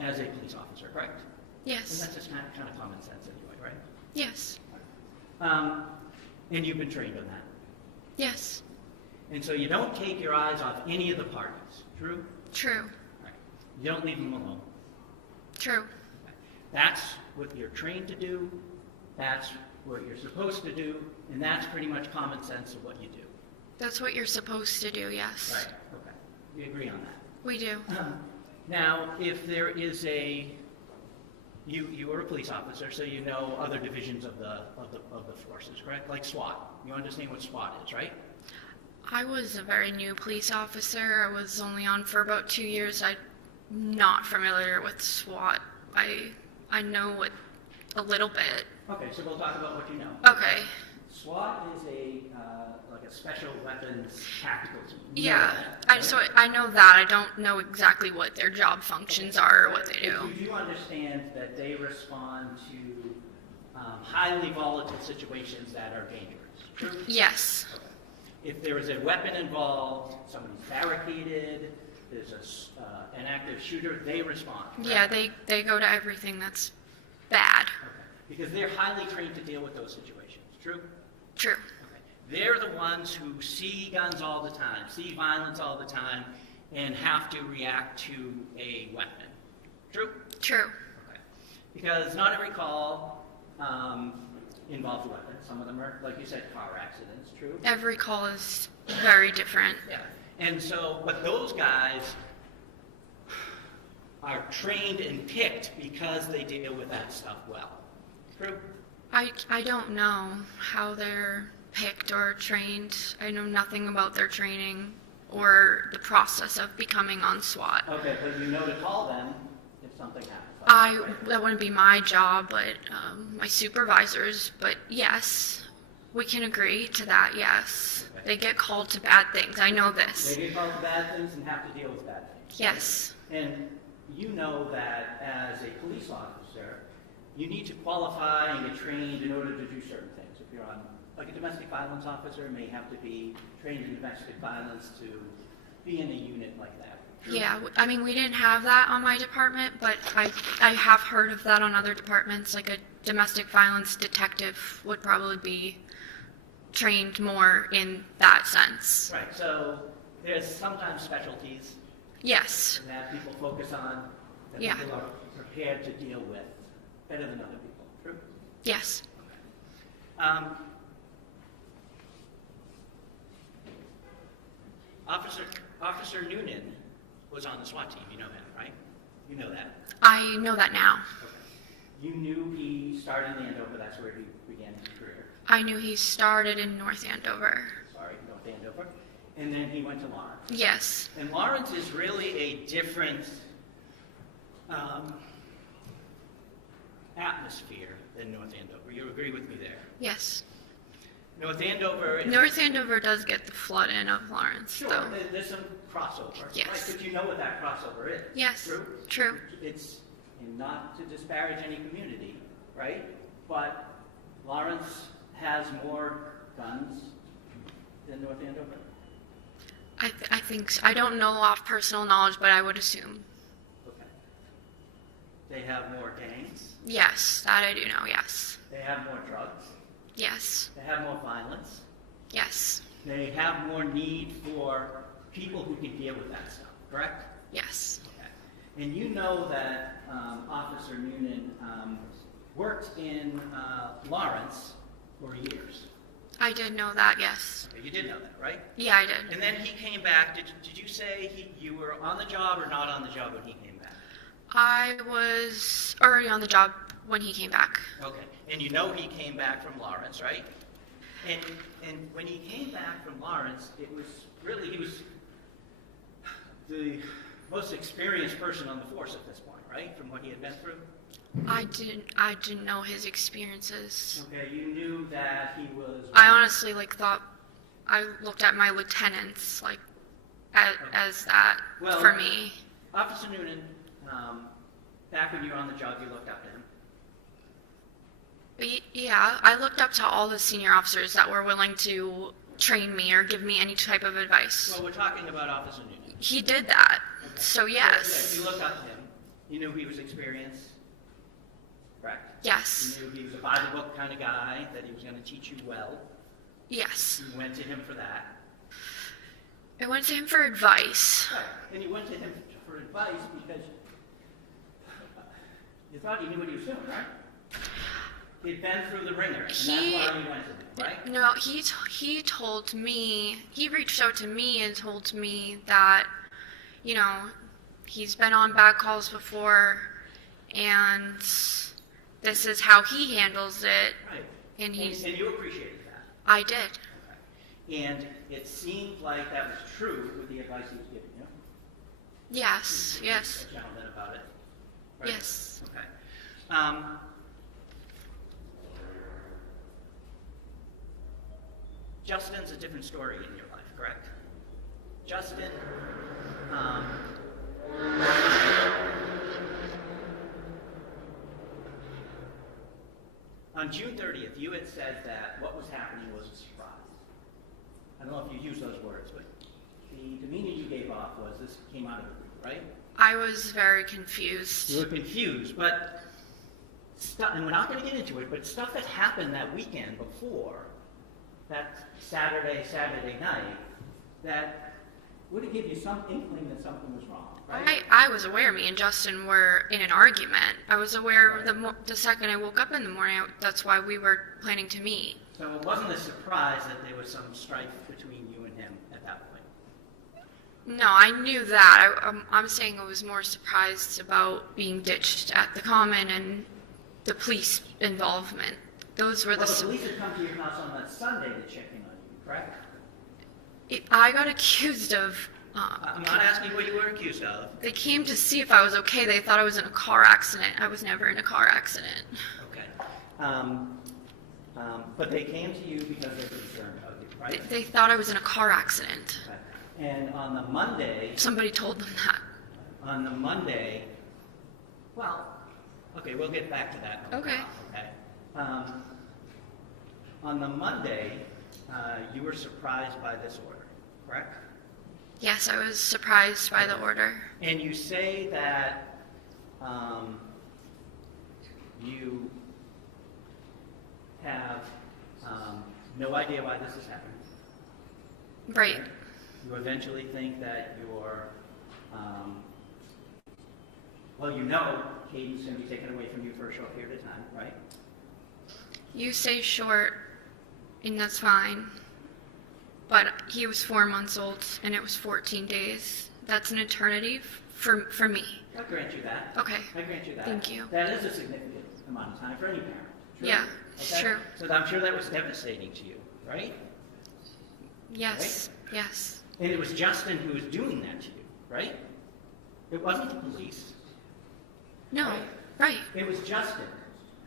a police officer, correct? Yes. And that's just kind of common sense anyway, right? Yes. And you've been trained on that. Yes. And so you don't take your eyes off any of the parties, true? True. Right. You don't leave them alone. True. That's what you're trained to do, that's what you're supposed to do, and that's pretty much common sense of what you do. That's what you're supposed to do, yes. Right, okay. We agree on that. We do. Now, if there is you are a police officer, so you know other divisions of the forces, correct? Like SWAT. You understand what SWAT is, right? I was a very new police officer. I was only on for about 2 years. I'm not familiar with SWAT. I know it a little bit. Okay, so we'll talk about what you know. Okay. SWAT is like a special weapons tactical team. You Yeah, know that, I know that. I don't know exactly what their job functions are or what they do. You do understand that they respond to highly volatile situations that are dangerous, true? Yes. Okay. If there is a weapon involved, somebody's barricaded, there's an active shooter, they respond. Yeah, they go to everything that's bad. Okay. Because they're highly trained to deal with those situations, true? True. Okay. They're the ones who see guns all the time, see violence all the time, and have to react to a weapon. True? True. Okay. Because not every call involves a weapon. Some of them are, like you said, car accidents, true? Every call is very different. Yeah. And so, but those guys are trained and picked because they deal with that stuff well. True? I don't know how they're picked or trained. I know nothing about their training or the process of becoming on SWAT. Okay, but you know to call them if something happens. That wouldn't be my job, but my supervisors. But yes, we can agree to that, yes. Okay. They get called to bad things. I know this. They get called to bad things and have to deal with bad things. Yes. And you know that as a police officer, you need to qualify and get trained in order to do certain things. If you're on, like a domestic violence officer may have to be trained in domestic violence to be in a unit like that. True? Yeah, I mean, we didn't have that on my department, but I have heard of that on other departments. Like a domestic violence detective would probably be trained more in that sense. Right, so there's sometimes specialties Yes. that people focus on that Yeah. people are prepared to deal with better than other people. True? Yes. Officer Noonan was on the SWAT team. You know him, right? You know that. I know that now. Okay. You knew he started in Andover. That's where he began his career. I knew he started in North Andover. Sorry, North Andover. And then he went to Lawrence. Yes. And Lawrence is really a different atmosphere than North Andover. You agree with me there? Yes. North Andover is... North Andover does get the flood in of Lawrence, Sure, though. there's some crossover. Yes. Right, but you know what that crossover is. Yes. True? True. It's, and not to disparage any community, right? But Lawrence has more guns than North Andover. I think so. I don't know off personal knowledge, but I would assume. Okay. They have more gangs. Yes, that I do know, yes. They have more drugs. Yes. They have more violence. Yes. They have more need for people who can deal with that stuff, correct? Yes. Okay. And you know that Officer Noonan worked in Lawrence for years. I did know that, yes. Okay, you did know that, right? Yeah, I did. And then he came back. Did you say you were on the job or not on the job when he came back? I was already on the job when he came back. Okay. And you know he came back from Lawrence, right? And when he came back from Lawrence, it was really, he was the most experienced person on the force at this point, right? From what he had been through? I didn't know his experiences. Okay, you knew that he was... I honestly thought I looked at my lieutenants as that Well, for me. Officer Noonan, back when you were on the job, you looked up to him. Yeah, I looked up to all the senior officers that were willing to train me or give me any type of advice. Well, we're talking about Officer Noonan. He did that, Okay. so yes. Yeah, you looked up to him. You knew he was experienced. Yes. You knew he was a by-the-book kind of guy, that he was going to teach you well. Yes. You went to him for that. I went to him for advice. Right. And you went to him for advice because you thought you knew what he was doing, right? He'd been through the ringer, and that's why you went to him, right? No, he told me, he reached out to me and told me that, you know, he's been on bad calls before, and this is how he handles it. Right. And you appreciated that. I did. Okay. And it seemed like that was true with the advice he was giving you. Yes, yes. A gentleman about it. Right? Yes. Okay. Justin's a different story in your life, correct? Justin, on June 30th, you had said that what was happening was a surprise. I don't know if you used those words, but the demeanor you gave off was this came out of the blue, right? I was very confused. You were confused, but stuff, and we're not going to get into it, but stuff that happened that weekend before, that Saturday night, that would have given you some inkling that something was wrong, right? I was aware me and Justin were in an argument. I was aware the second I woke up in the morning, that's why we were planning to meet. So it wasn't a surprise that there was some strife between you and him at that point. No, I knew that. I'm saying I was more surprised about being ditched at the Common and the police involvement. Those were the police had come to your house on that Sunday to check in on you, correct? I got accused of... I'm not asking what you were accused of. They came to see if I was okay. They thought I was in a car accident. I was never in a car accident. Okay. But they came to you because they were concerned about you, right? They thought I was in a car accident. Okay. And on the Monday... Somebody told them that. On the Monday... Well, okay, we'll get back to that. Okay. Okay. On the Monday, you were surprised by this order, correct? Yes, I was surprised by the order. And you say that you have no idea why this is happening. Right. You eventually think that you're, well, you know Caden's going to be taken away from you for a short period of time, right? You say short, and that's fine. But he was 4 months old, and it was 14 days. That's an eternity for me. I grant you that. Okay. I grant you that. Thank you. That is a significant amount of time for any parent. True? Yeah, okay? true. So I'm sure that was devastating to you, right? Yes, right? yes. And it was Justin who was doing that to you, right? It wasn't the police. No, right. It was Justin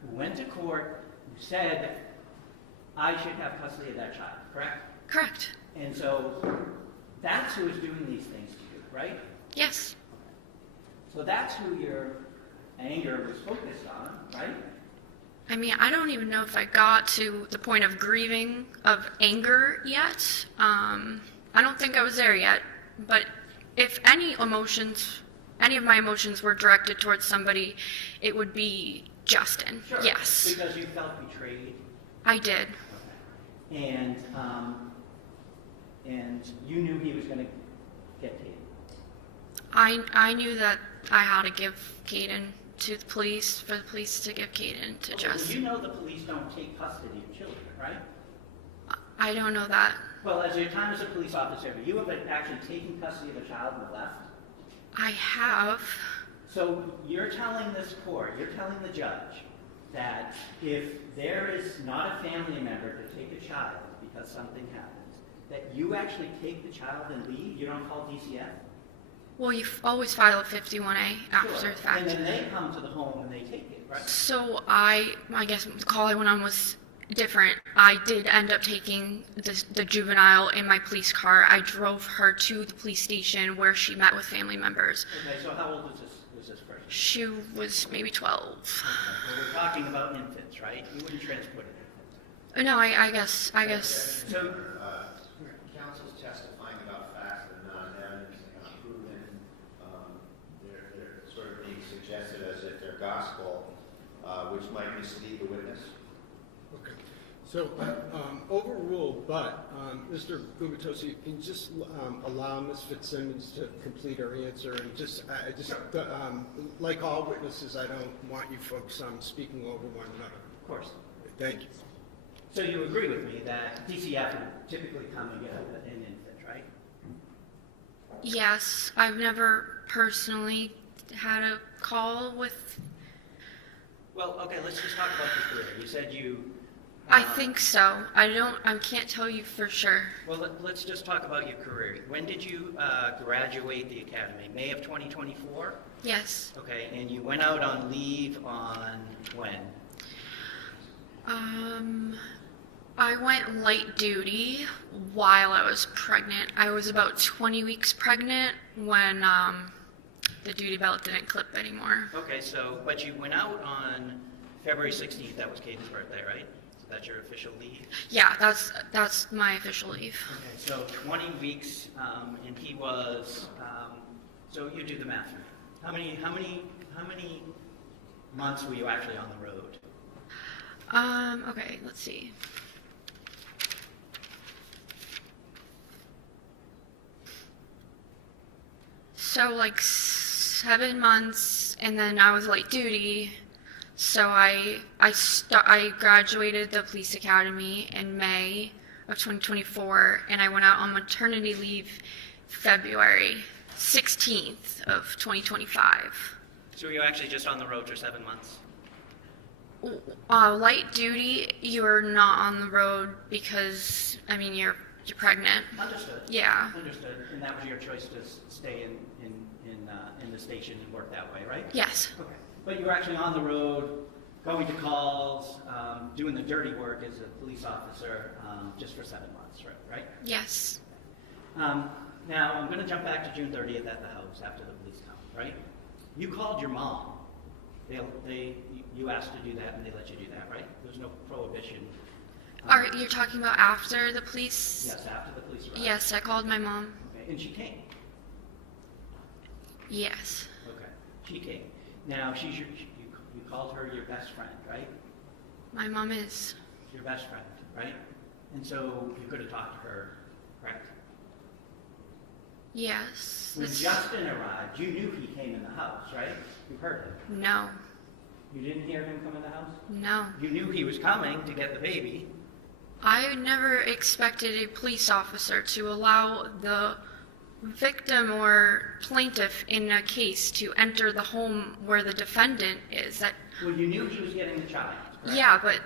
who went to court, who said, I should have custody of that child, correct? Correct. And so that's who is doing these things to you, right? Yes. So that's who your anger was focused on, right? I mean, I don't even know if I got to the point of grieving, of anger yet. I don't think I was there yet. But if any of my emotions were directed towards somebody, it would be Justin. Sure. Yes. Because you felt betrayed. I did. Okay. And you knew he was going to get Caden. I knew that I had to give Caden to the police, for the police to give Caden to Justin. You know the police don't take custody of children, right? I don't know that. Well, as your time as a police officer, have you ever actually taken custody of a child and left? I have. So you're telling this court, you're telling the judge, that if there is not a family member to take a child because something happens, that you actually take the child and leave? You don't call DCF? Well, you always file a 51A after Sure. the fact. And then they come to the home and they take it, right? So I guess the call I went on was different. I did end up taking the juvenile in my police car. I drove her to the police station where she met with family members. Okay, so how old was this person? She was maybe 12. Okay. Well, we're talking about infants, right? You wouldn't transport an infant. No, I guess. So, counsel's testifying about facts that are not evidence, they're not proven. They're sort of being suggested as if they're gospel. which might mislead the witness. Okay. So, overruled, but, Mr. Gubitosi, can you just allow Ms. Fitzsimmons to complete her answer? And like all witnesses, I don't want you folks speaking over one another. Of course. Thank you. So you agree with me that DCF would typically come and get an infant, right? Yes, I've never personally had a call with. Well, okay, let's just talk about your career. You said you... I think so. I can't tell you for sure. Well, let's just talk about your career. When did you graduate the academy? May of 2024? Yes. Okay, and you went out on leave on when? I went light duty while I was pregnant. I was about 20 weeks pregnant when the duty belt didn't clip anymore. Okay, so, but you went out on February 16th. That was Katie's birthday, right? So that's your official leave? Yeah, that's my official leave. Okay, so 20 weeks, and he was, so you do the math for me. How many months were you actually on the road? Okay, let's see. So like 7 months, and then I was light duty. So I graduated the police academy in May of 2024, and I went out on maternity leave February 16th of 2025. So were you actually just on the road for 7 months? Light duty, you're not on the road because, I mean, you're pregnant. Understood. Yeah. Understood. And that was your choice to stay in the station and work that way, right? Yes. Okay. But you were actually on the road, going to calls, doing the dirty work as a police officer, just for 7 months, right? Yes. Now, I'm going to jump back to June 30th at the house after the police come, right? You called your mom. You asked to do that, and they let you do that, right? There's no prohibition. You're talking about after the police? Yes, after the police arrived. Yes, I called my mom. Okay. And she came. Yes. Okay. She came. Now, you called her your best friend, right? My mom is. Your best friend, right? And so you could have talked to her, correct? Yes. When Justin arrived, you knew he came in the house, right? You heard him. No. You didn't hear him come in the house? No. You knew he was coming to get the baby. I never expected a police officer to allow the victim or plaintiff in a case to enter the home where the defendant is. Well, you knew he was getting the child, correct? Yeah, but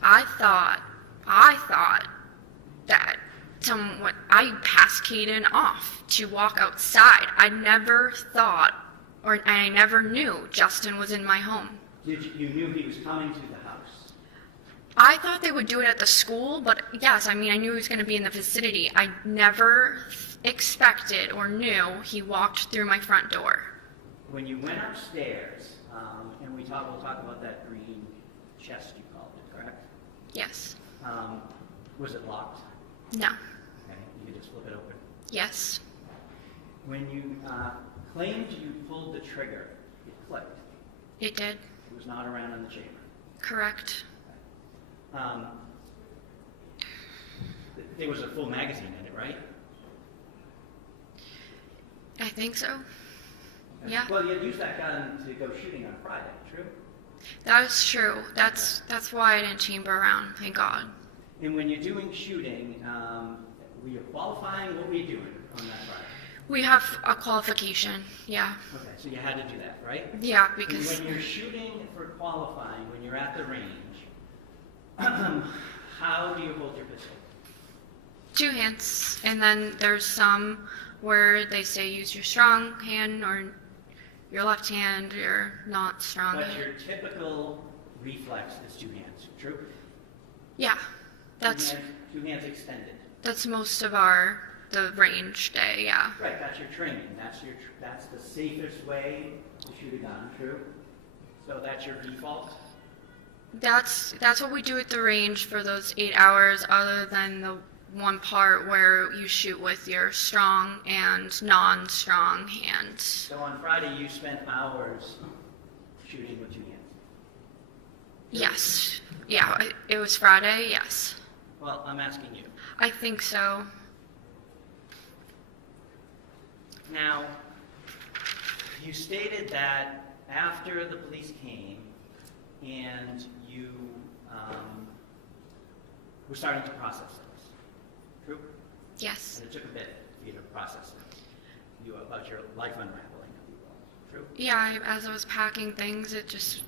I thought that I passed Kaden off to walk outside. I never thought, I never knew Justin was in my home. You knew he was coming to the house? I thought they would do it at the school, but yes, I mean, I knew he was going to be in the vicinity. I never expected or knew he walked through my front door. When you went upstairs, and we'll talk about that green chest you called it, correct? Yes. Was it locked? No. Okay, you could just flip it open. Yes. When you claimed you pulled the trigger, it clicked. It did. It was not around in the chamber. Correct. There was a full magazine in it, right? I think so. Okay. Yeah. Well, you had used that gun to go shooting on Friday, true? That is true. That's why I didn't chamber around, thank God. And when you're doing shooting, were you qualifying? What were you doing on that Friday? We have a qualification, yeah. Okay, so you had to do that, right? Yeah, because... And when you're shooting for qualifying, when you're at the range, how do you hold your pistol? 2 hands, and then there's some where they say use your strong hand or your left hand, you're not strong. But your typical reflex is 2 hands, true? Yeah, that's... 2 hands extended. That's most of the range day, yeah. Right, that's your training. That's the safest way to shoot a gun, true? So that's your default? That's what we do at the range for those 8 hours, other than the one part where you shoot with your strong and non-strong hands. So on Friday you spent hours shooting with 2 hands? Yes. Yeah, it was Friday, yes. Well, I'm asking you. I think so. Now, you stated that after the police came and you were starting to process things. True? Yes. And it took a bit for you to process things. About your life unraveling, if you will. True? Yeah, as I was packing things, it just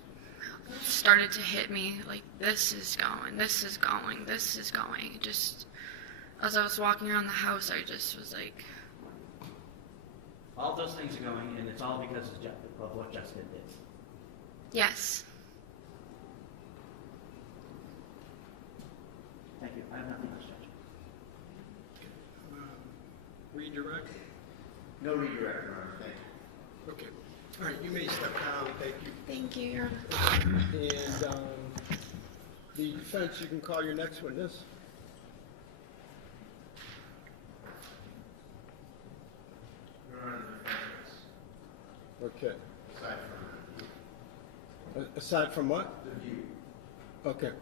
started to hit me like, this is going, this is going, this is going. Just, as I was walking around the house, I just was like... All those things are going, and it's all because of what Justin did. Yes. Thank you. I have nothing else, Judge. Redirect? No redirect, Your Honor. Thank you. Okay. All right, you may step down. Thank you. Thank you, Your Honor. And the defense, you can call your next witness. Your Honor, the defense. Okay. Aside from Aside from what? the view. Okay.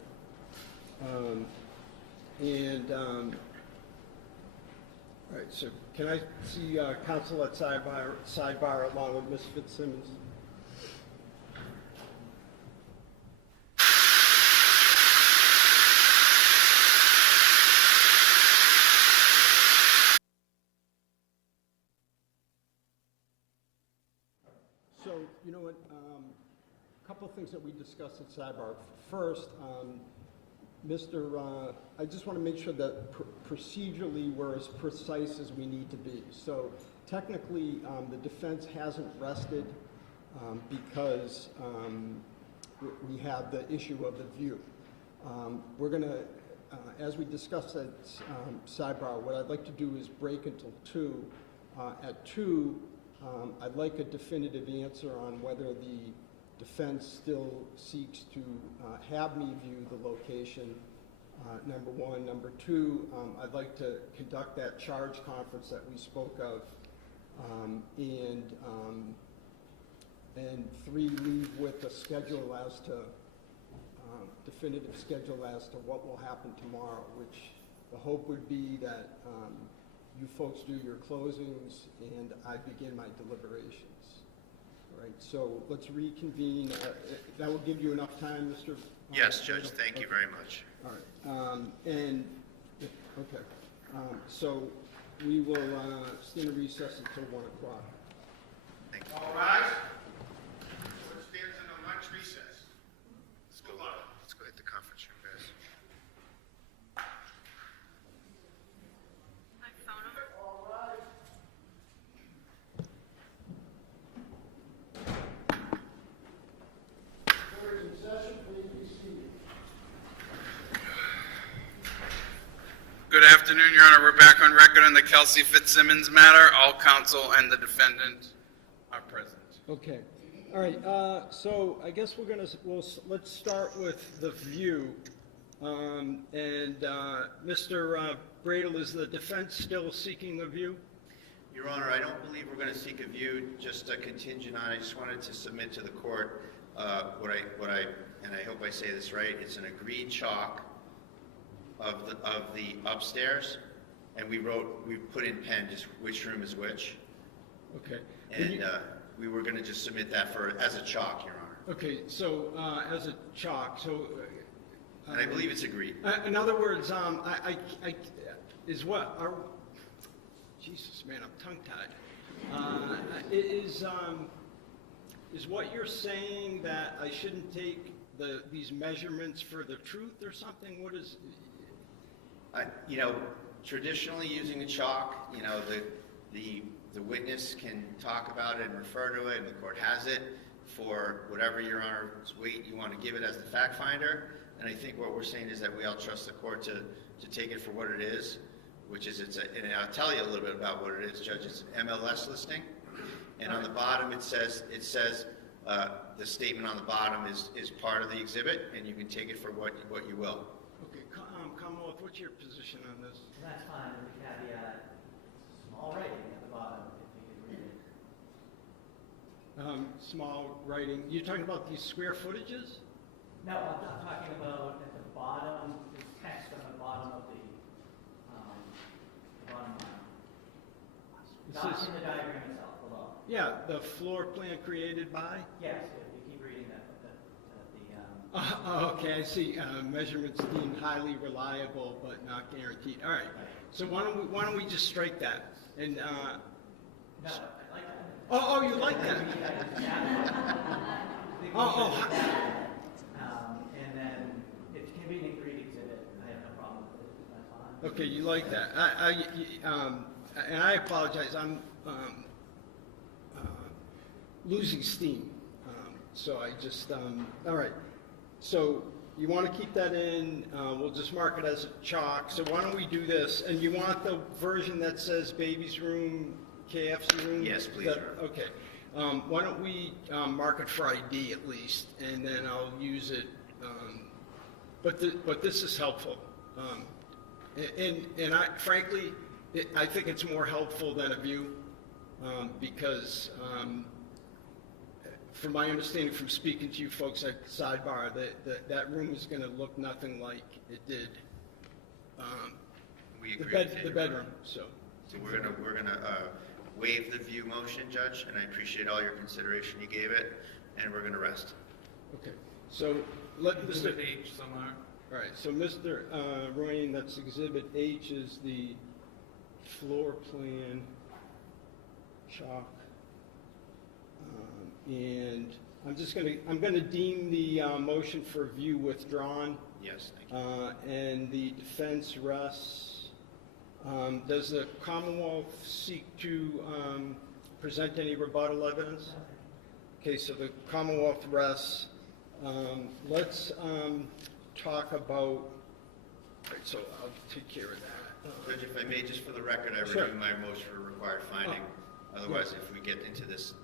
All right, so can I see counsel at sidebar along with Ms. Fitzsimmons? So, you know what, a couple of things that we discussed at sidebar. First, I just want to make sure that procedurally we're as precise as we need to be. So technically, the defense hasn't rested because we have the issue of the view. We're going to, as we discussed at sidebar, what I'd like to do is break until 2. At 2, I'd like a definitive answer on whether the defense still seeks to have me view the location, number one. Number two, I'd like to conduct that charge conference that we spoke of, and 3, leave with a schedule as to, definitive schedule as to what will happen tomorrow, which the hope would be that you folks do your closings and I begin my deliberations. All right, so let's reconvene. That will give you enough time, Mr. Yes, Judge, thank you very much. All right, so we will stand in recess until 1 o'clock. Thank you. All rise. Court stands in a lunch recess. Let's go hit the conference room, guys. Good afternoon, Your Honor. We're back on record on the Kelsey Fitzsimmons matter. All counsel and the defendant are present. Okay. All right. So I guess let's start with the view. Mr. Bradle, is the defense still seeking the view? Your Honor, I don't believe we're going to seek a view, just a contingent on. I just wanted to submit to the court what I and I hope I say this right. It's an agreed chalk of the upstairs, and we put in pen just which room is which. Okay. And we were going to just submit that as a chalk, Your Honor. Okay. So as a chalk. So. And I believe it's agreed. In other words, Jesus, man, I'm tongue-tied. Is what you're saying that I shouldn't take these measurements for the truth or something? What is? Traditionally using a chalk, the witness can talk about it and refer to it, and the court has it for whatever Your Honor's weight you want to give it as the fact finder. And I think what we're saying is that we all trust the court to take it for what it is, which is and I'll tell you a little bit about what it is, Judge. It's an MLS listing, and on the bottom it says the statement on the bottom is part of the exhibit, and you can take it for what you will. Okay, Commonwealth, what's your position on this? That's fine, with the caveat, small writing at the bottom, if you could read it. Small writing. You're talking about these square footages? No, I'm talking about at the bottom, there's text on the bottom of the bottom line. Not in the diagram itself, below. Yeah, the floor plan created by? Yes, you keep reading that, Okay, I see. Measurements deemed highly reliable but not guaranteed. All right. So why don't we just strike that? And no, I like that. oh, you like that? And then it can be an agreed exhibit. I have no problem with it. That's fine. Okay, you like that. And I apologize. I'm losing steam. So I just all right. So you want to keep that in, we'll just mark it as a chalk. So why don't we do this? And you want the version that says baby's room, KFC room? Yes, please. Okay. Why don't we mark it for ID at least, and then I'll use it. But this is helpful. And I, frankly, I think it's more helpful than a view because from my understanding from speaking to you folks at Sidebar, that room is going to look nothing like it did. We agree. The bedroom. So we're gonna waive the view motion, Judge, and I appreciate all your consideration you gave it, and we're gonna rest. Okay. So let Mr. Exhibit H somewhere. All right. So Mr. Royan, that's Exhibit H is the floor plan chalk. And I'm gonna deem the motion for view withdrawn. Yes, thank you. And the defense rests. Does the Commonwealth seek to present any rebuttal evidence? Okay, so the Commonwealth rests. Let's talk about. Right, so I'll take care of that. Judge, if I may, just for the record, I Sure. renew my motion for required finding. Otherwise, if we get into this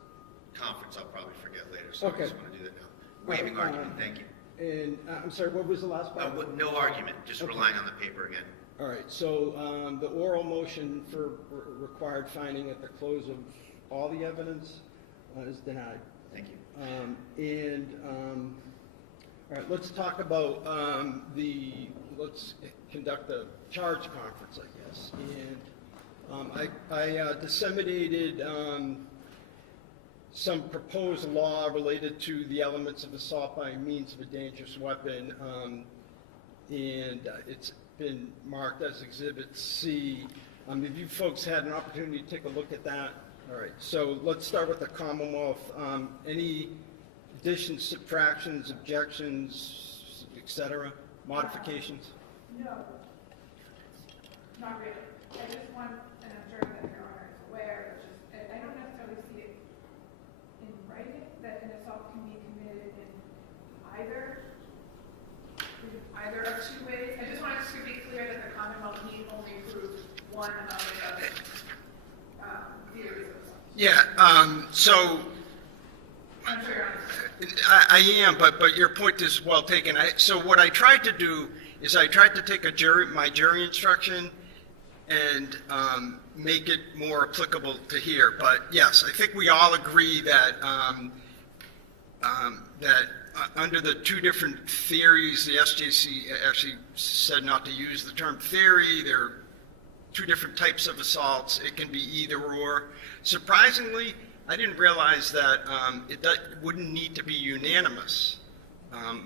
conference, I'll probably forget later, so Okay. I just want to do that now. Waiving argument, thank you. And I'm sorry, what was the last part? No argument, just Okay. relying on the paper again. All right, so the oral motion for required finding at the close of all the evidence is denied. Thank you. All right, let's talk about let's conduct a charge conference, I guess. And I disseminated some proposed law related to the elements of assault by means of a dangerous weapon, and it's been marked as Exhibit C. Have you folks had an opportunity to take a look at that? All right, so let's start with the Commonwealth. Any additions, subtractions, objections, et cetera, modifications? No, not really. I just want, and I'm sure that Your Honor is aware, it's just, I don't necessarily see it in writing that an assault can be committed in either of two ways. I just wanted to be clear that the Commonwealth need only prove one of the theories of assault. Yeah, so I'm sure Your Honor. I am, but your point is well taken. So what I tried to do is I tried to take my jury instruction and make it more applicable to here. But yes, I think we all agree that under the two different theories, the SJC actually said not to use the term theory. There are two different types of assaults. It can be either or. Surprisingly, I didn't realize that it wouldn't need to be unanimous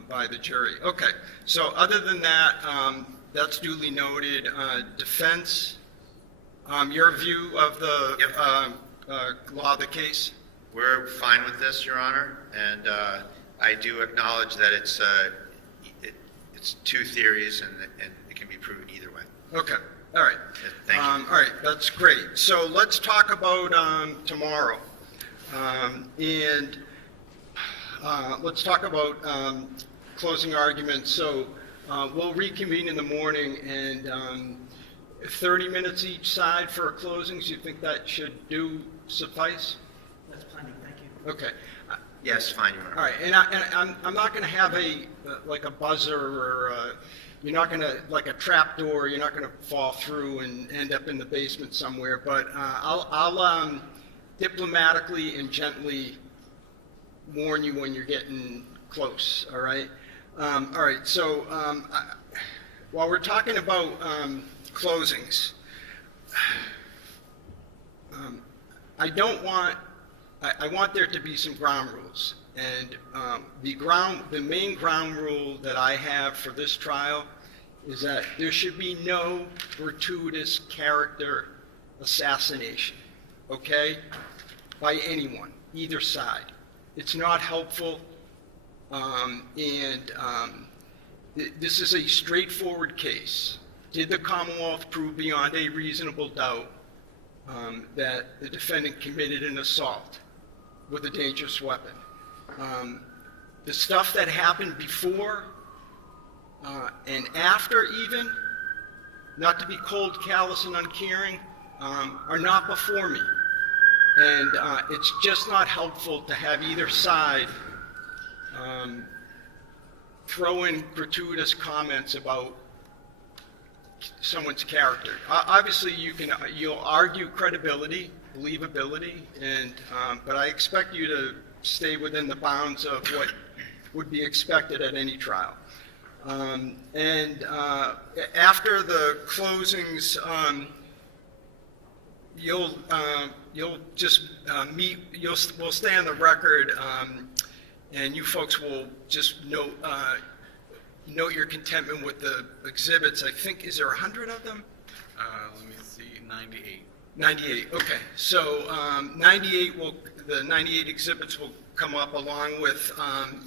by the jury. Okay, so other than that, that's duly noted. Defense, your view of the law of the case? We're fine with this, Your Honor, and I do acknowledge that it's two theories and it can be proven either way. Okay, all right. Thank you. All right, that's great. So let's talk about tomorrow. Let's talk about closing arguments. So we'll reconvene in the morning, and 30 minutes each side for closings. You think that should suffice? That's plenty, thank you. Okay. Yes, fine, Your Honor. All right, and I'm not going to have like a buzzer or you're not going to, like a trap door, you're not going to fall through and end up in the basement somewhere, but I'll diplomatically and gently warn you when you're getting close, all right? All right, so while we're talking about closings, I want there to be some ground rules. And the main ground rule that I have for this trial is that there should be no gratuitous character assassination, okay, by anyone, either side. It's not helpful, this is a straightforward case. Did the Commonwealth prove beyond a reasonable doubt that the defendant committed an assault with a dangerous weapon? The stuff that happened before and after even, not to be cold, callous, and uncaring, are not before me. And it's just not helpful to have either side throw in gratuitous comments about someone's character. Obviously, you'll argue credibility, believability, but I expect you to stay within the bounds of what would be expected at any trial. After the closings, you'll just meet. We'll stay on the record, and you folks will just note your contentment with the exhibits. I think, is there 100 of them? Let me see, 98. 98. Okay, so the 98 exhibits will come up along with.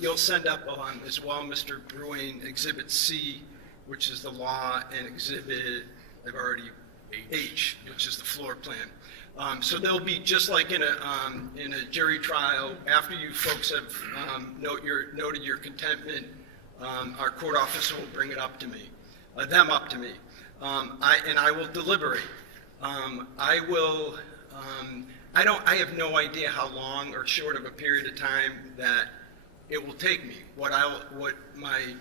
You'll send up as well, Mr. Bruin, Exhibit C, which is the law, and Exhibit H, which is the floor plan. So they'll be just like in a jury trial. After you folks have noted your contentment, our court officer will bring it up to me, them up to me, and I will deliberate. I have no idea how long or short of a period of time that it will take me. What my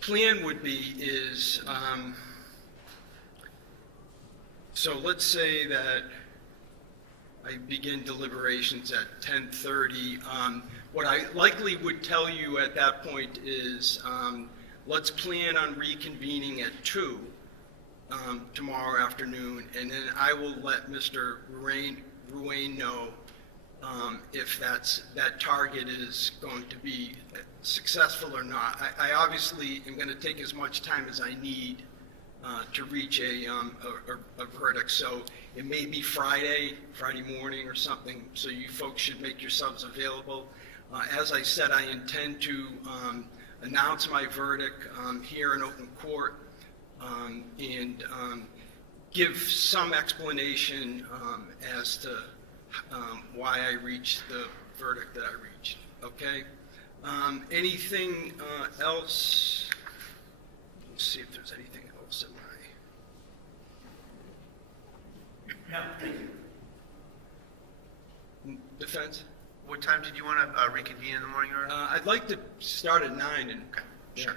plan would be is, so let's say that I begin deliberations at 10:30. What I likely would tell you at that point is, let's plan on reconvening at 2 tomorrow afternoon, and then I will let Mr. Ruane know if that target is going to be successful or not. I obviously am going to take as much time as I need to reach a verdict, so it may be Friday morning or something, so you folks should make yourselves available. As I said, I intend to announce my verdict here in open court and give some explanation as to why I reached the verdict that I reached, okay? Anything else? Let's see if there's anything else in my... No, thank you. Defense? What time did you want to reconvene in the morning, Your Honor? I'd like to start at 9. And, okay, sure.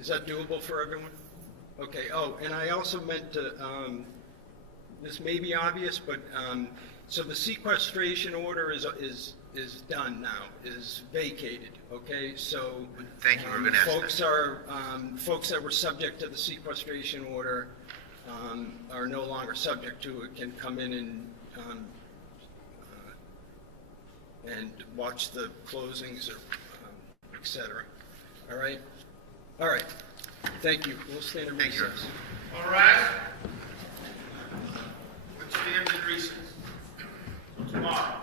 Is that doable for everyone? Okay. Oh, and I also meant to, this may be obvious, but so the sequestration order is done now, is vacated. Okay, so thank you. We're going to ask folks that were subject to the sequestration order are no longer subject to it. Can come in and watch the closings, or et cetera. All right. All right. Thank you. We'll stand in recess. All right. Let's stand in recess. Tomorrow.